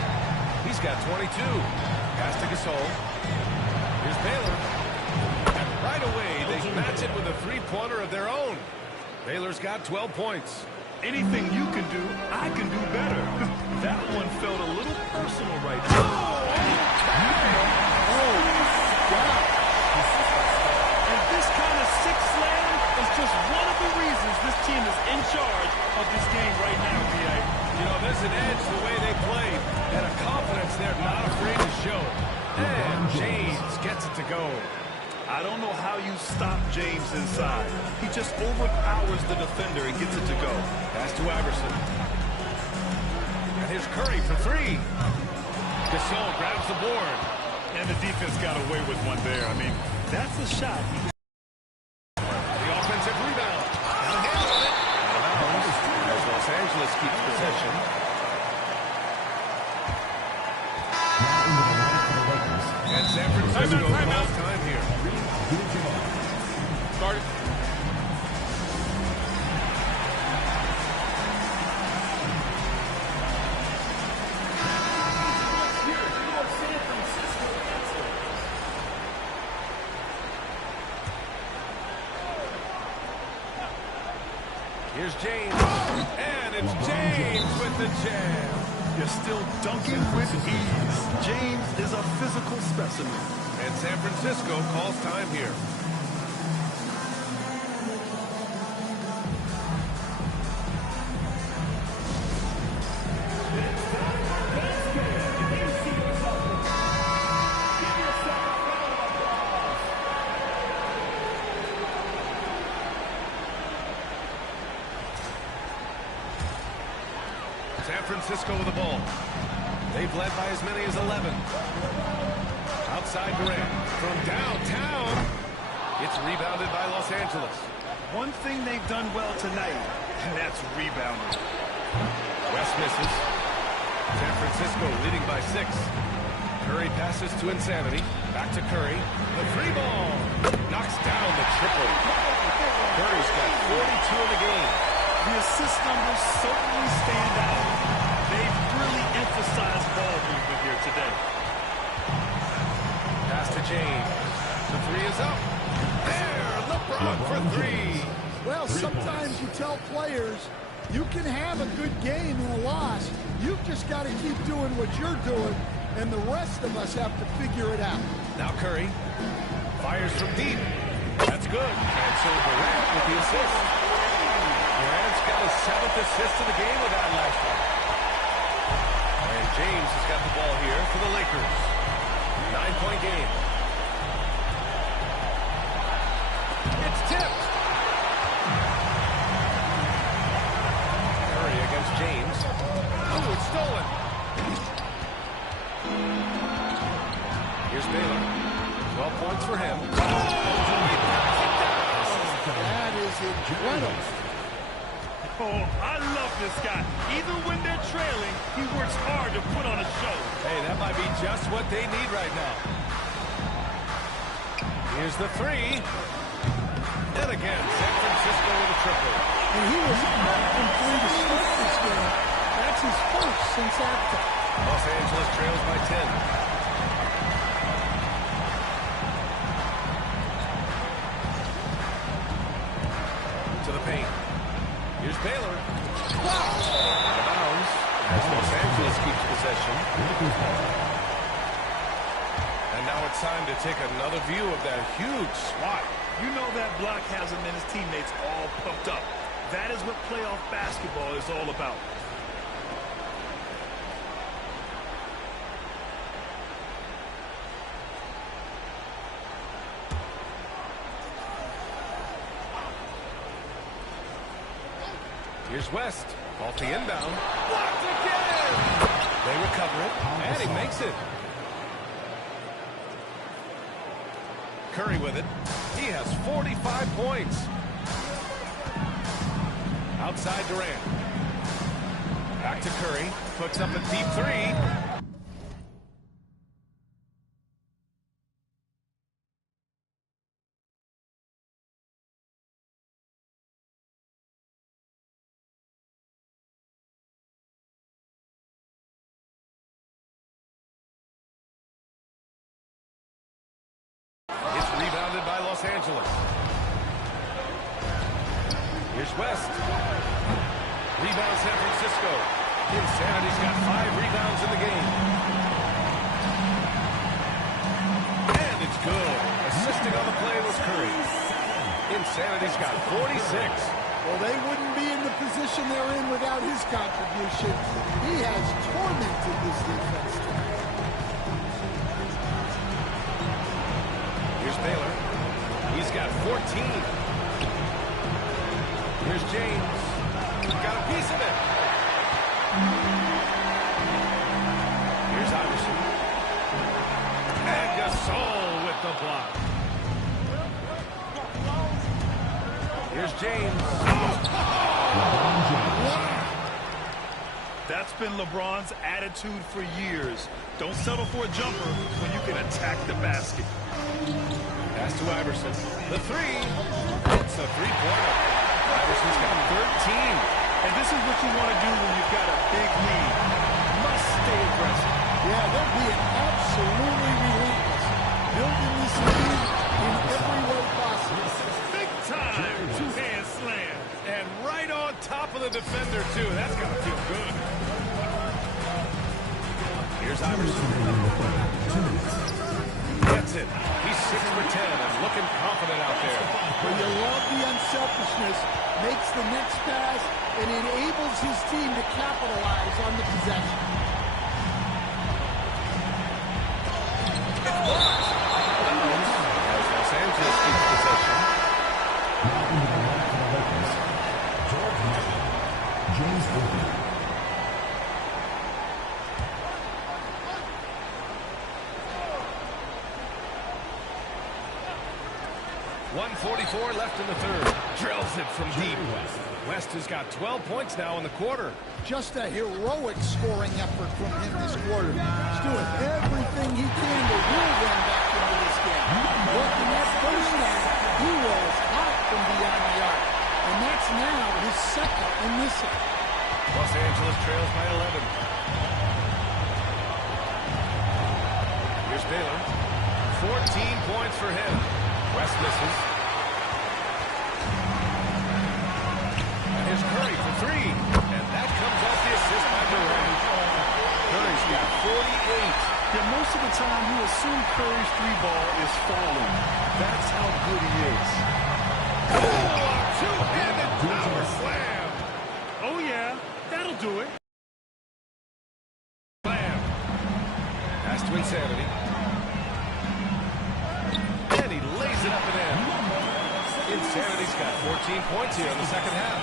He's got 22. Pass to Gasol. Here's Baylor. And right away, they match it with a three-pointer of their own. Baylor's got 12 points. Anything you can do, I can do better. That one felt a little personal right now. Oh, God. And this kind of sick slam is just one of the reasons this team is in charge of this game right now, B.A. You know, there's an edge to the way they play and a confidence they're not afraid to show. And James gets it to go. I don't know how you stop James inside. He just overpowers the defender and gets it to go. Pass to Iverson. And here's Curry for three. Gasol grabs the board. And the defense got away with one there. I mean, that's a shot. The offensive rebound. And a hand on it. Out of bounds as Los Angeles keeps possession. And San Francisco calls time here. Started. Here's James. And it's James with the jam. You're still dunking with ease. James is a physical specimen. And San Francisco calls time here. San Francisco with the ball. They've led by as many as 11. Outside Durant. From downtown. It's rebounded by Los Angeles. One thing they've done well tonight, and that's rebounding. West misses. San Francisco leading by 6. Curry passes to Insanity. Back to Curry. The three ball. Knocks down the triple. Curry's got 42 in the game. The assist numbers certainly stand out. They've really emphasized ball movement here today. Pass to James. The three is up. There, LeBron for three. Well, sometimes you tell players you can have a good game and a loss. You've just got to keep doing what you're doing, and the rest of us have to figure it out. Now Curry fires from deep. That's good. And so Durant with the assist. Durant's got his 7th assist of the game with that last one. And James has got the ball here for the Lakers. 9-point game. It's tipped. Curry against James. Oh, it's stolen. Here's Baylor. 12 points for him. That is incredible. Oh, I love this guy. Even when they're trailing, he works hard to put on a show. Hey, that might be just what they need right now. Here's the three. And again, San Francisco with a triple. And he was out from three to start this game. That's his first since after. Los Angeles trails by 10. To the paint. Here's Baylor. Out of bounds as Los Angeles keeps possession. And now it's time to take another view of that huge swat. You know that block has him and his teammates all pumped up. That is what playoff basketball is all about. Here's West. Off the inbound. Blocked again! They recover it, and he makes it. Curry with it. He has 45 points. Outside Durant. Back to Curry. Puts up a deep three. It's rebounded by Los Angeles. Here's West. Rebound San Francisco. Insanity's got 5 rebounds in the game. And it's good. Assisting on the play was Curry. Insanity's got 46. Well, they wouldn't be in the position they're in without his contribution. He has tormented this defense tonight. Here's Baylor. He's got 14. Here's James. Got a piece of it. Here's Iverson. And Gasol with the block. Here's James. That's been LeBron's attitude for years. Don't settle for a jumper when you can attack the basket. Pass to Iverson. The three. It's a three-pointer. Iverson's got 13. And this is what you want to do when you've got a big lead. Must stay aggressive. Yeah, they're being absolutely relentless. Building this lead in every way possible. Big time two-hand slam. And right on top of the defender, too. That's got to feel good. Here's Iverson. Gets it. He's 6 for 10 and looking confident out there. Well, you love the unselfishness. Makes the next pass and enables his team to capitalize on the possession. As Los Angeles keeps possession. James Harden. 1:44 left in the third. Drills it from deep. West has got 12 points now in the quarter. Just a heroic scoring effort from him this quarter. He's doing everything he can to will them back into this game. But in that first half, he was hot from beyond the arc. And that's now his second in this half. Los Angeles trails by 11. Here's Baylor. 14 points for him. West misses. And here's Curry for three. And that comes off the assist by Durant. Curry's got 48. Yeah, most of the time you assume Curry's three ball is falling. That's how good he is. Oh, two-handed power slam. Oh, yeah, that'll do it. Slam. Pass to Insanity. And he lays it up and in. Insanity's got 14 points here in the second half.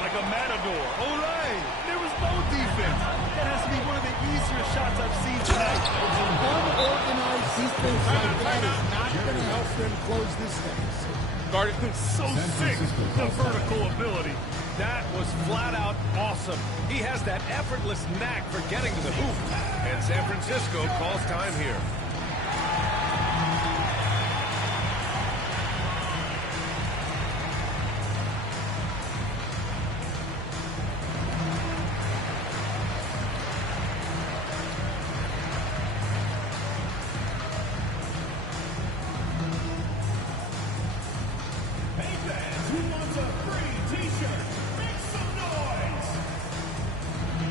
Like a matador. Olay! There was no defense. That has to be one of the easier shots I've seen tonight. Unorganized Defense like that is not going to help them close this deficit. Guard it. So sick, the vertical ability. That was flat out awesome. He has that effortless knack for getting to the hoop. And San Francisco calls time here. Who wants a free t-shirt? Make some noise! Who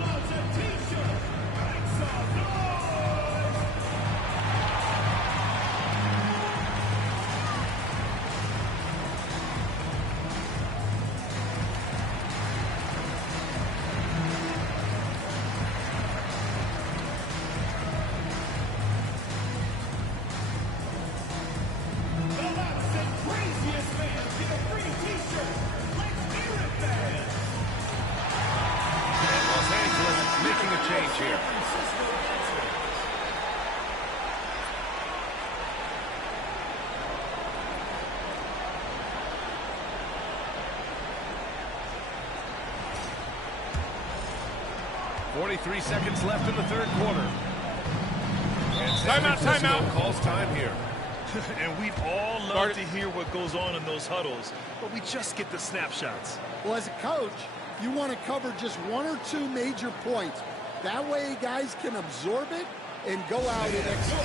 wants a t-shirt? Make some noise! The loudest and craziest fans get a free t-shirt. Let's hear it, fans! And Los Angeles making a change here. Francisco answers. 43 seconds left in the third quarter. And San Francisco calls time here. And we'd all love to hear what goes on in those huddles, but we just get the snapshots. Well, as a coach, you want to cover just one or two major points. That way guys can absorb it and go out and execute.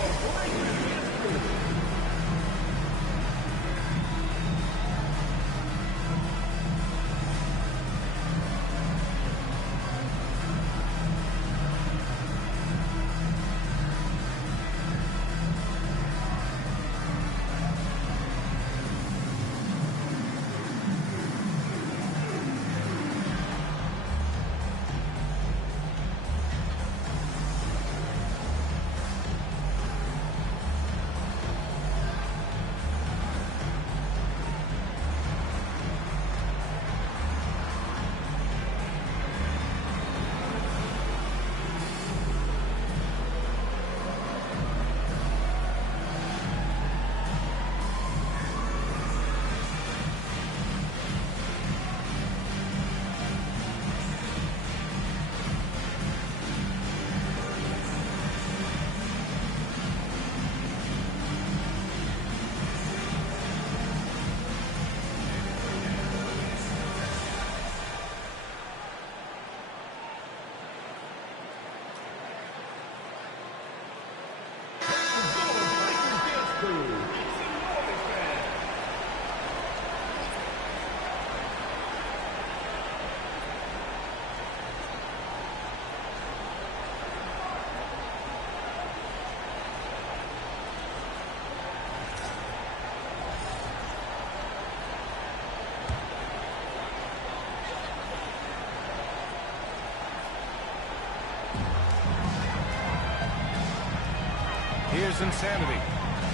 Here's Insanity.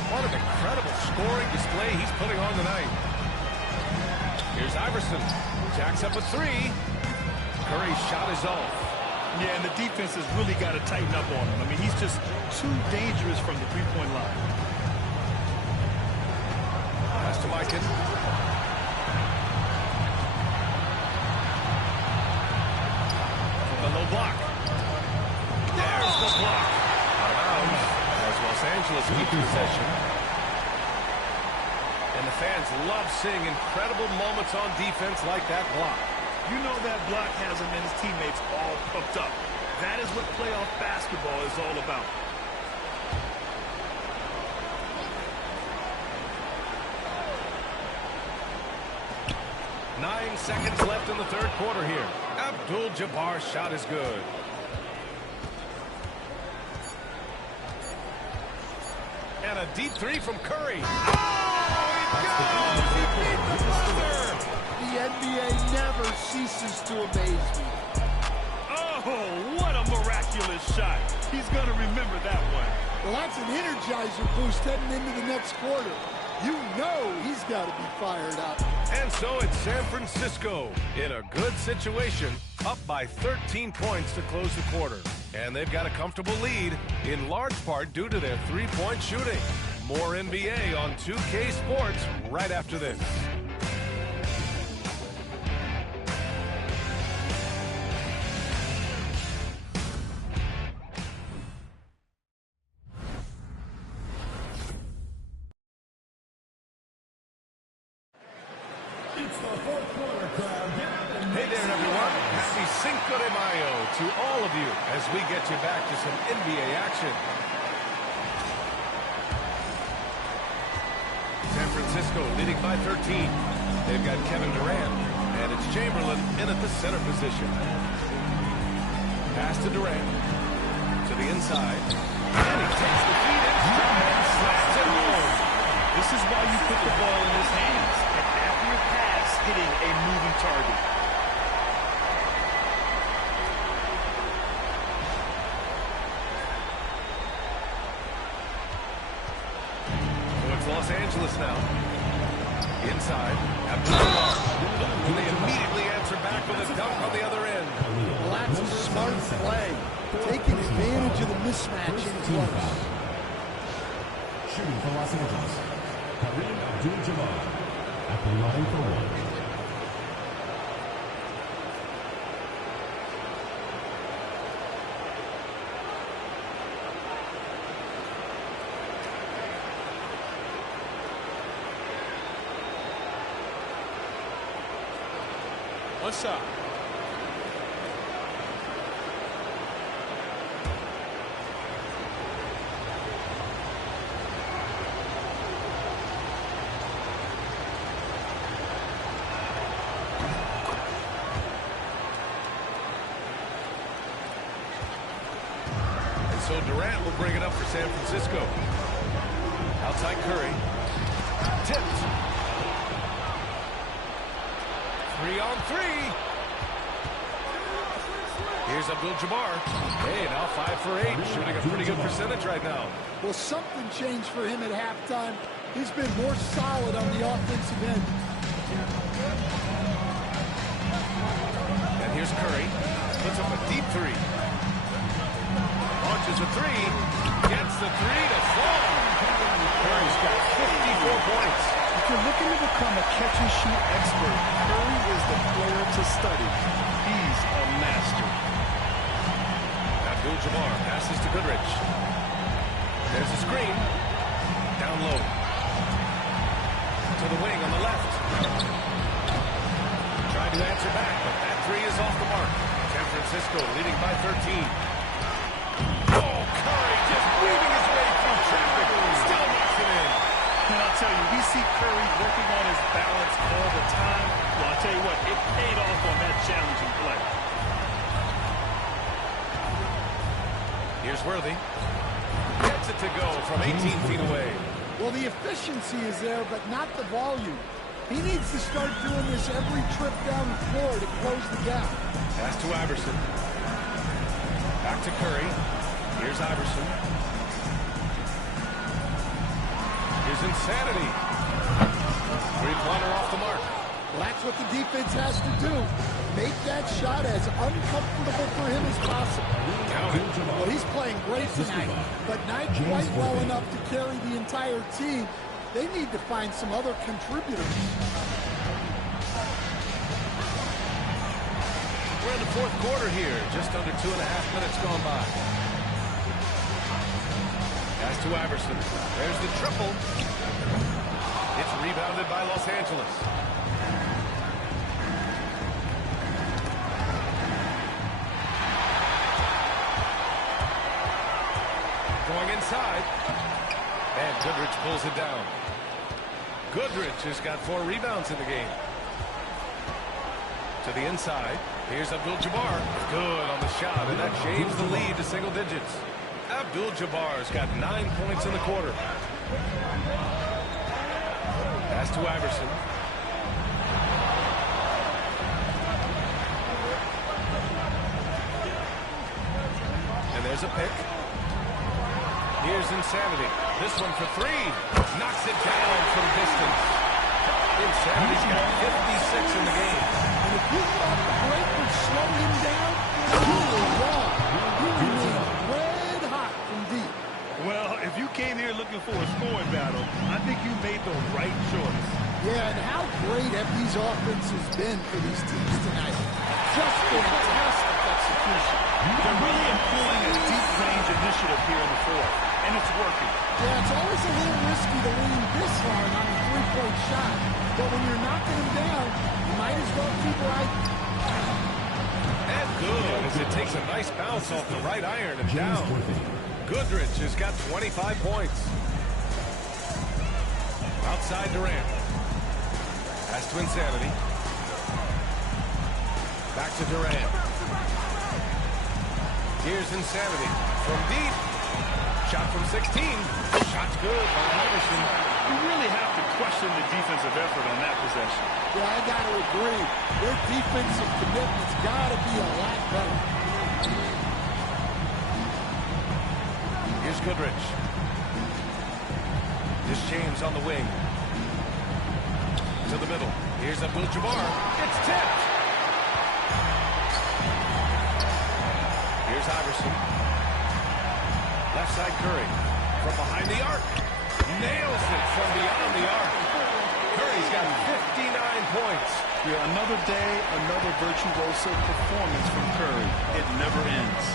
What an incredible scoring display he's putting on tonight. Here's Iverson. Jacks up a three. Curry's shot is off. Yeah, and the defense has really got to tighten up on him. I mean, he's just too dangerous from the three-point line. Pass to Mikan. From the low block. There's the block. Out of bounds as Los Angeles keeps possession. And the fans love seeing incredible moments on defense like that block. You know that block has him and his teammates all pumped up. That is what playoff basketball is all about. Nine seconds left in the third quarter here. Abdul-Jabbar's shot is good. And a deep three from Curry. Oh, it goes! He beat the buzzer! The NBA never ceases to amaze me. Oh, what a miraculous marvelous shot. He's going to remember that one. Well, that's an energizer boost heading into the next quarter. You know he's got to be fired up. And so it's San Francisco in a good situation, up by 13 points to close the quarter. And they've got a comfortable lead, in large part due to their three-point shooting. More NBA on 2K Sports right after this. Hey there, everyone. Happy Cinco de Mayo to all of you as we get you back to some NBA action. San Francisco leading by 13. They've got Kevin Durant, and it's Chamberlain in at the center position. Pass to Durant, to the inside, and he takes the feed in stride and slams it home. This is why you put the ball in his hands, an accurate pass hitting a moving target. Los Angeles now. Inside. And they immediately answer back with a dunk on the other end. Well, that's a smart play. Taking advantage of the mismatch in close. Shooting for Los Angeles, Kareem Abdul-Jabbar at the line for one. One shot. And so Durant will bring it up for San Francisco. Outside Curry. Tipped. 3-on-3. Here's Abdul-Jabbar. Hey, now 5 for 8. Shooting a pretty good percentage right now. Well, something changed for him at halftime. He's been more solid on the offensive end. And here's Curry. Puts up a deep 3. Launches a 3. Gets the 3 to fall. Curry's got 54 points. If you're looking to become a catch-and-shoot expert, Curry is the player to study. He's a master. Abdul-Jabbar passes to Goodrich. There's a screen. Down low. To the wing on the left. Trying to answer back, but that 3 is off the mark. San Francisco leading by 13. Oh, Curry just weaving his way through traffic. Still knocks it in. And I'll tell you, we see Curry working on his balance all the time. Well, I'll tell you what, it paid off on that challenging play. Here's Worthy. Gets it to go from 18 feet away. Well, the efficiency is there, but not the volume. He needs to start doing this every trip down the floor to close the gap. Pass to Iverson. Back to Curry. Here's Iverson. Here's Insanity. Three-pointer off the mark. Well, that's what the defense has to do. Make that shot as uncomfortable for him as possible. Well, he's playing great tonight, but not quite well enough to carry the entire team. They need to find some other contributors. We're in the fourth quarter here. Just under 2.5 minutes gone by. Pass to Iverson. There's the triple. It's rebounded by Los Angeles. Going inside. And Goodrich pulls it down. Goodrich has got 4 rebounds in the game. To the inside. Here's Abdul-Jabbar. Good on the shot, and that shaves the lead to single digits. Abdul-Jabbar's got 9 points in the quarter. Pass to Iverson. And There's a pick. Here's Insanity. This one for three. Knocks it down for the distance. Insanity's got 56 in the game. And if you thought the break would slow him down, you were wrong. He remained red hot from deep. Well, if you came here looking for a scoring battle, I think you made the right choice. Yeah, and how great FB's offense has been for these teams tonight. Just fantastic execution. They're really employing a deep range initiative here in the fourth, and it's working. Yeah, it's always a little risky to lean this hard on a three-point shot, but when you're knocking him down, you might as well keep right. And good, as it takes a nice bounce off the right iron and down. Goodrich has got 25 points. Outside Durant. Pass to Insanity. Back to Durant. Here's Insanity from deep. Shot from 16. Shot's good by Iverson. You really have to question the defensive effort on that possession. Yeah, I got to agree. Their defensive commitment's got to be a lot better. Here's Goodrich. Here's James on the wing. To the middle. Here's Abdul-Jabbar. It's tipped. Here's Iverson. Left side Curry. From behind the arc. Nails it from beyond the arc. Curry's got 59 points. Yeah, another day, another virtuoso performance from Curry. It never ends.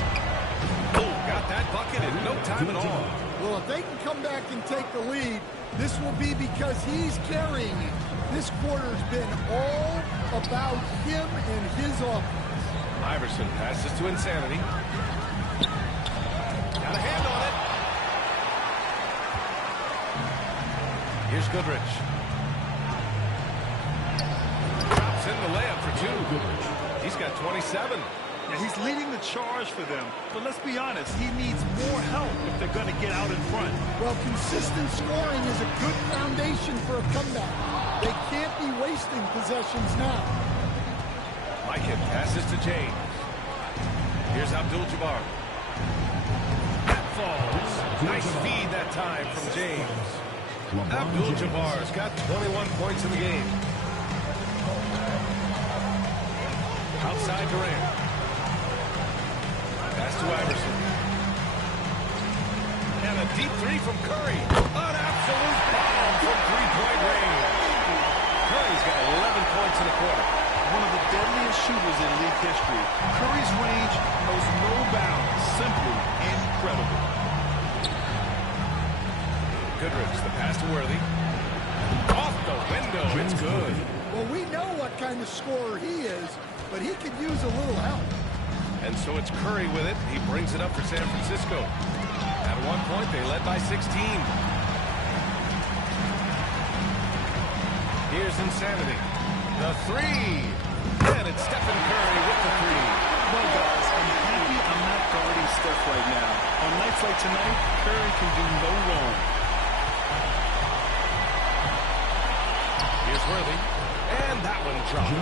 Oh, got that bucket in no time at all. Well, if they can come back and take the lead, this will be because he's carrying it. This quarter's been all about him and his offense. Iverson passes to Insanity. Got a hand on it. Here's Goodrich. Drops in the layup for two. He's got 27. Yeah, he's leading the charge for them. But let's be honest, he needs more help if they're going to get out in front. Well, consistent scoring is a good foundation for a comeback. They can't be wasting possessions now. Mikan passes to James. Here's Abdul-Jabbar. That falls. Nice feed that time from James. Abdul-Jabbar's got 21 points in the game. Outside Durant. Pass to Iverson. And a deep three from Curry. An absolute bomb from three-point range. Curry's got 11 points in the quarter. One of the deadliest shooters in league history. Curry's range knows no bounds. Simply incredible. Goodrich, the pass to Worthy. Off the window, it's good. Well, we know what kind of scorer he is, but he could use a little help. And so it's Curry with it. He brings it up for San Francisco. At one point, they led by 16. Here's Insanity. The three. And it's Stephen Curry with the three. Well, guys, I'm happy I'm not guarding Steph right now. On nights like tonight, Curry can do no wrong. Here's Worthy. And that one drops.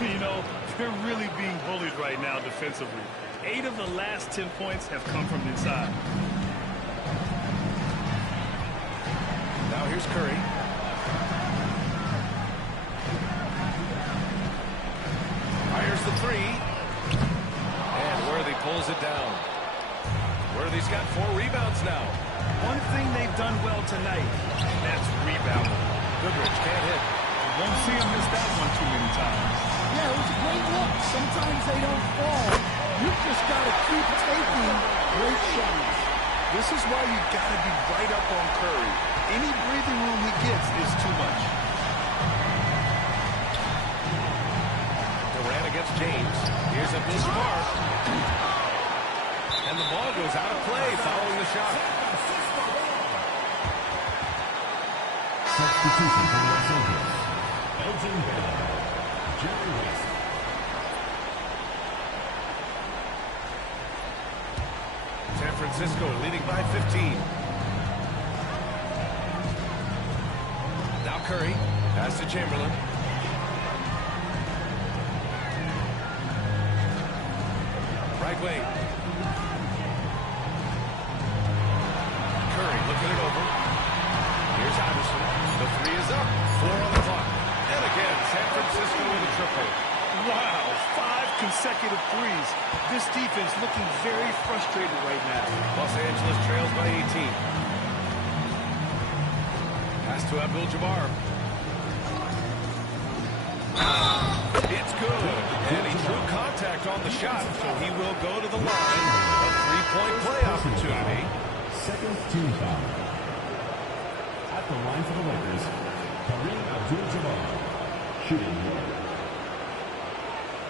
You know, they're really being bullied right now defensively. 8 of the last 10 points have come from inside. Now here's Curry. Fires the three. And Worthy pulls it down. Worthy's got 4 rebounds now. One thing they've done well tonight, that's rebounding. Goodrich can't hit. Won't see him miss that one too many times. Yeah, it was a great look. Sometimes they don't fall. You've just got to keep taking great shots. This is why you got to be right up on Curry. Any breathing room he gets is too much. Durant against James. Here's Abdul-Jabbar. And the ball goes out of play following the shot. Substitution for Los Angeles. Elton Bell. Jerry West. San Francisco leading by 15. Now Curry. Pass to Chamberlain. Right wing. 4 on the clock. And again, San Francisco with a triple. Wow, 5 consecutive threes. This defense looking very frustrated right now. Los Angeles trails by 18. Pass to Abdul-Jabbar. It's good. And he drew contact on the shot, so he will go to the line. A three-point play opportunity. Second team foul. At the line for the Lakers, Kareem Abdul-Jabbar. Shooting one.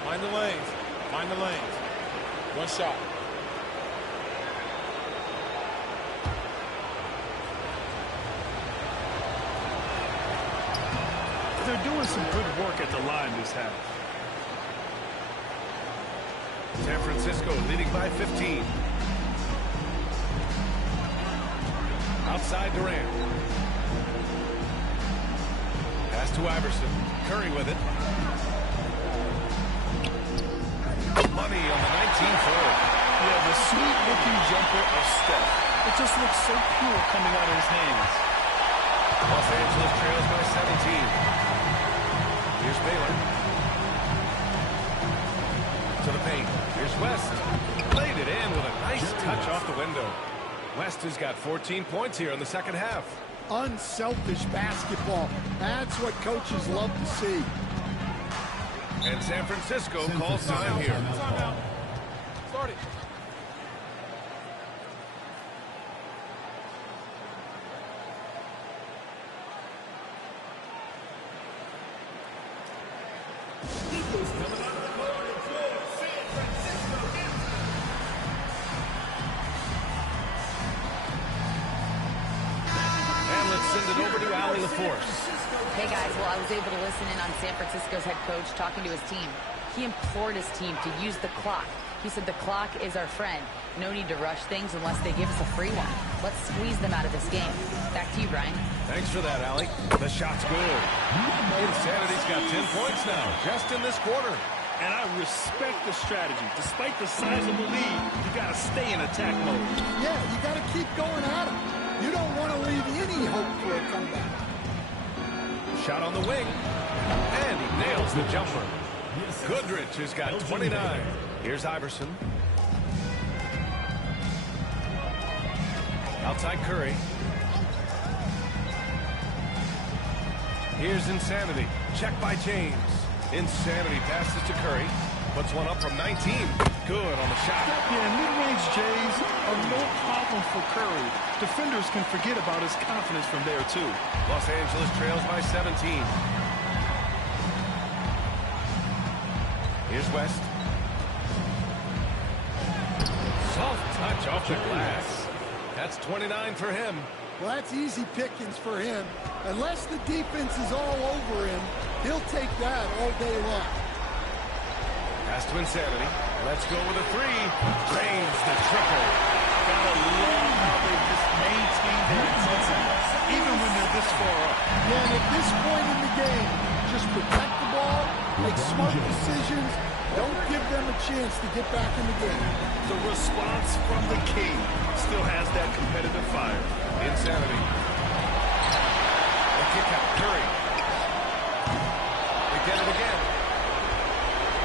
Find the lanes. Find the lanes. One shot. They're doing some good work at the line this half. San Francisco leading by 15. Outside Durant. Pass to Iverson. Curry with it. Money on the 19-foot. Yeah, the sweet-looking jumper of Steph. It just looks so pure coming out of his hands. Los Angeles trails by 17. Here's Baylor. To the paint. Here's West. Laid it in with a nice touch off the window. West has got 14 points here in the second half. Unselfish basketball. That's what coaches love to see. And San Francisco calls time here. Timeout. Start it. And let's send it over to Allie LaForce. Hey guys, well I was able to listen in on San Francisco's head coach talking to his team. He implored his team to use the clock. He said the clock is our friend. No need to rush things unless they give us a free one. Let's squeeze them out of this game. Back to you, Brian. Thanks for that, Allie. The shot's good. Insanity's got 10 points now, just in this quarter. And I respect the strategy. Despite the size of the lead, you got to stay in attack mode. Yeah, you got to keep going at him. You don't want to leave any hope for a comeback. Shot on the wing. And he nails the jumper. Goodrich has got 29. Here's Iverson. Outside Curry. Here's Insanity. Check by James. Insanity passes to Curry. Puts one up from 19. Good on the shot. Yeah, mid-range Jays are no problem for Curry. Defenders can forget about his confidence from there, too. Los Angeles trails by 17. Here's West. Soft touch off the glass. That's 29 for him. Well, that's easy pickings for him. Unless the defense is all over him, he'll take that all day long. Pass to Insanity. Let's go with a three. Drains the triple. Gotta love how they just maintain their intensity, even when they're this far up. Yeah, and at this point in the game, just protect the ball, make smart decisions, don't give them a chance to get back in the game. The response from the king still has that competitive fire. Insanity. The kick out. Curry. They get it again.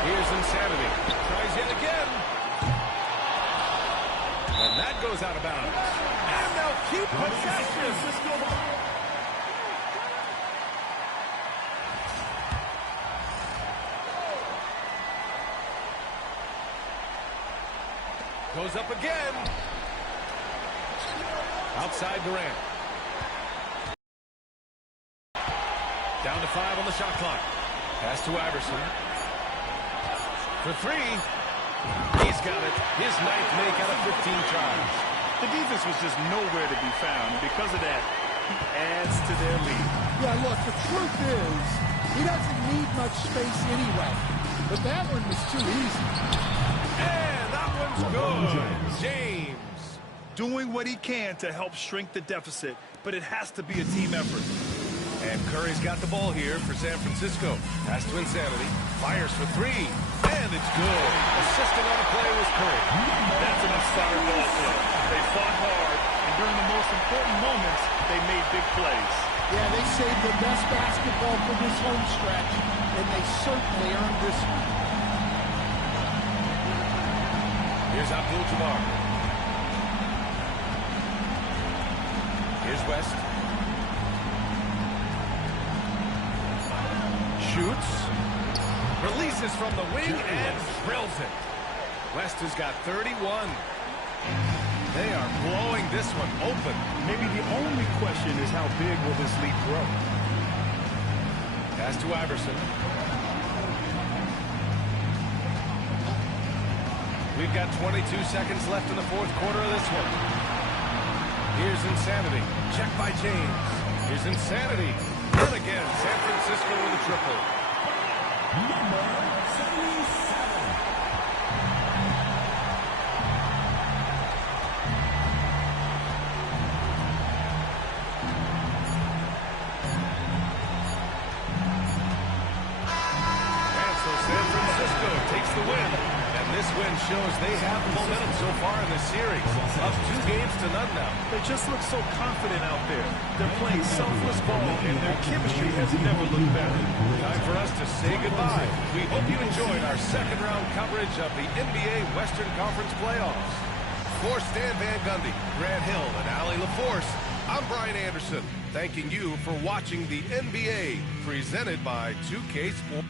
Here's Insanity. Tries yet again. And that goes out of bounds. And they'll keep possession. Goes up again. Outside Durant. Down to 5 on the shot clock. Pass to Iverson. For three. He's got it. His ninth make out of 15 tries. The defense was just nowhere to be found. Because of that, he adds to their lead. Yeah, look, the truth is, he doesn't need much space anyway. But that one was too easy. And that one's good. James. Doing what he can to help shrink the deficit, but it has to be a team effort. And Curry's got the ball here for San Francisco. Pass to Insanity. Fires for three. And it's good. Assisting on the play was Curry. That's an inspired ball play. They fought hard, and during the most important moments, they made big plays. Yeah, they saved the best basketball for this home stretch, and they certainly earned this one. Here's Abdul-Jabbar. Here's West. Shoots. Releases from the wing and drills it. West has got 31. They are blowing this one open. Maybe the only question is how big will this lead grow? Pass to Iverson. We've got 22 seconds left in the fourth quarter of this one. Here's Insanity. Check by James. Here's Insanity. And again, San Francisco with a triple. Number 77. San Francisco takes the win, and this win shows they have the momentum so far in the series. Up 2 games to none now. They just look so confident out there. They're playing selfless ball, and their chemistry has never looked better. Time for us to say goodbye. We hope you enjoyed our second-round coverage of the NBA Western Conference playoffs. For Stan Van Gundy, Grant Hill, and Allie LaForce, I'm Brian Anderson, thanking you for watching the NBA, presented by 2K Sports.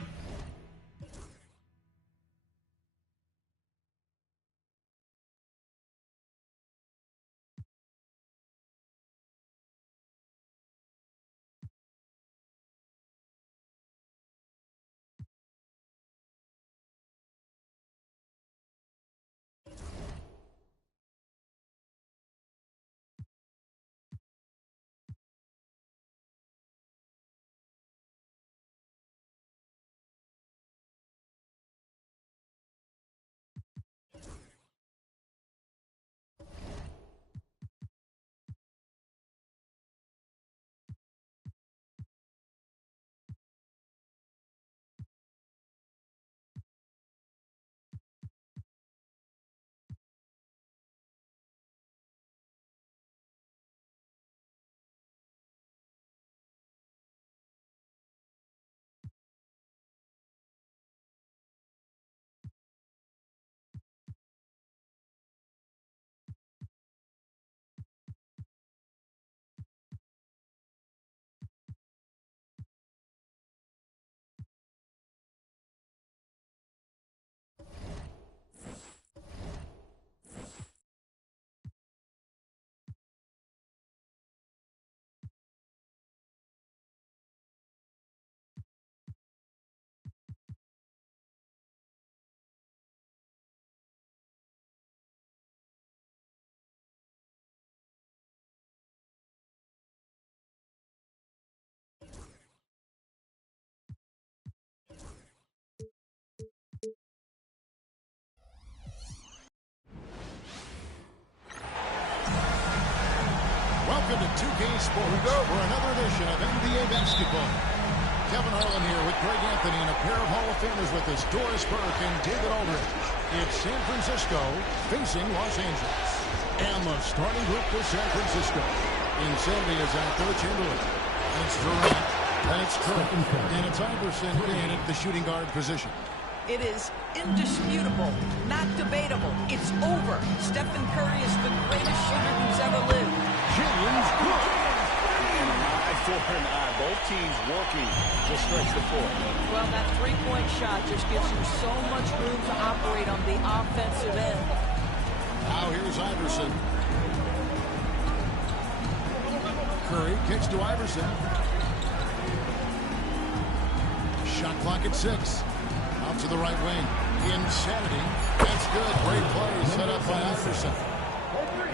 Welcome to 2K Sports for another edition of NBA basketball. Kevin Harlan here with Greg Anthony and a pair of Hall of Famers with us, Doris Burke and David Aldridge. It's San Francisco facing Los Angeles. And the starting group for San Francisco. Insanity is out there with Chamberlain. And it's Durant. And it's Curry. And it's Iverson in at the shooting guard position. It is indisputable, not debatable. It's over. Stephen Curry is the greatest shooter who's ever lived. James Brooks. And an eye for an eye. Both teams working to stretch the floor. Well, that three-point shot just gives you so much room to operate on the offensive end. Now here's Iverson. Curry kicks to Iverson. Shot clock at 6. Out to the right wing. Insanity. That's good. Great play set up by Iverson.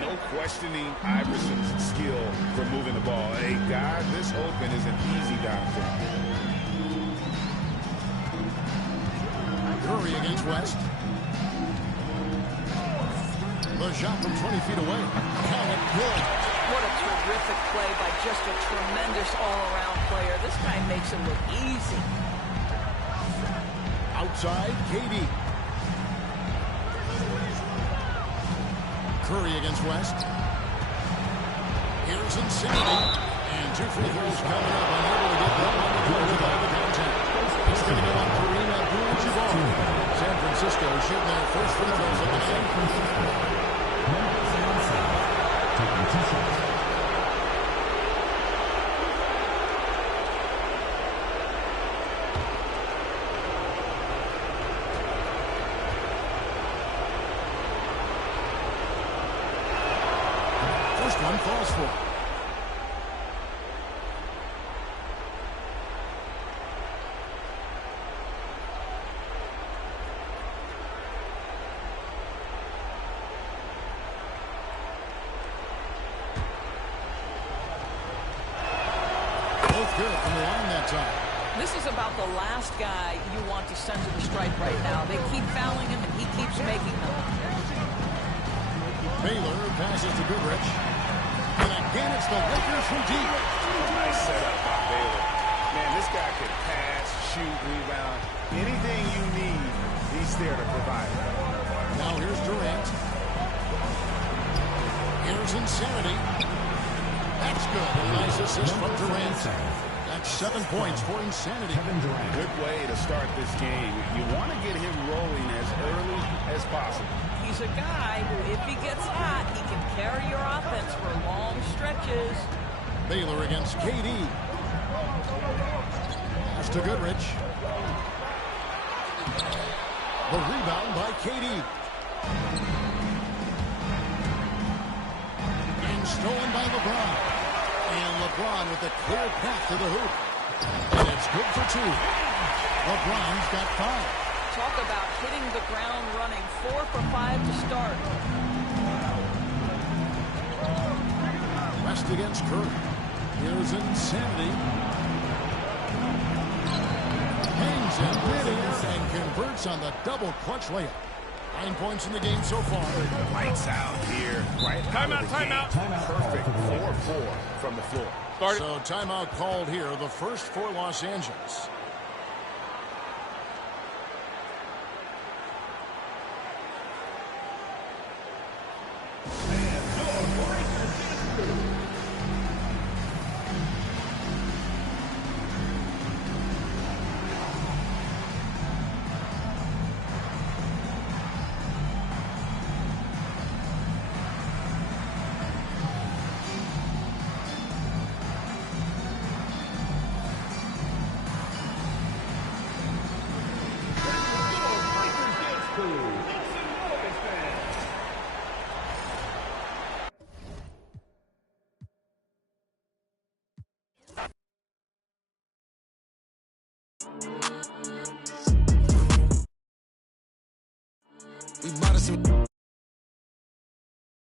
No questioning Iverson's skill for moving the ball. A guy this open is an easy down for him. Curry against West. The shot from 20 feet away. Count it. Good. What a terrific play by just a tremendous all-around player. This guy makes it look easy. Outside, KD. Curry against West. Here's Insanity. And 2 free throws coming up. Unable to get that one to go without the contact. It's going to go on Kareem Abdul-Jabbar. San Francisco shooting their first free throws of the night. Taking 2 shots. First one falls for. Both good from the line that time. This is about the last guy you want to send to the stripe right now. They keep fouling him, and he keeps making them. Baylor passes to Goodrich. And again, it's the Lakers from deep. Nice setup by Baylor. Man, this guy can pass, shoot, rebound. Anything you need, he's there to provide. Now here's Durant. Here's Insanity. That's good. A nice assist from Durant. That's 7 points for Insanity. Good way to start this game. You want to get him rolling as early as possible. He's a guy who, if he gets hot, he can carry your offense for long stretches. Baylor against KD. Pass to Goodrich. The rebound by KD. And stolen by LeBron. And LeBron with a clear path to the hoop. And it's good for 2. LeBron's got 5. Talk about hitting the ground running. 4 for 5 to start. West against Curry. Here's Insanity. Hangs in midair and converts on the double clutch layup. 9 points in the game so far. Lights out here. Right. Timeout. Perfect 4-4 from the floor. So timeout called here. The first for Los Angeles. We might have some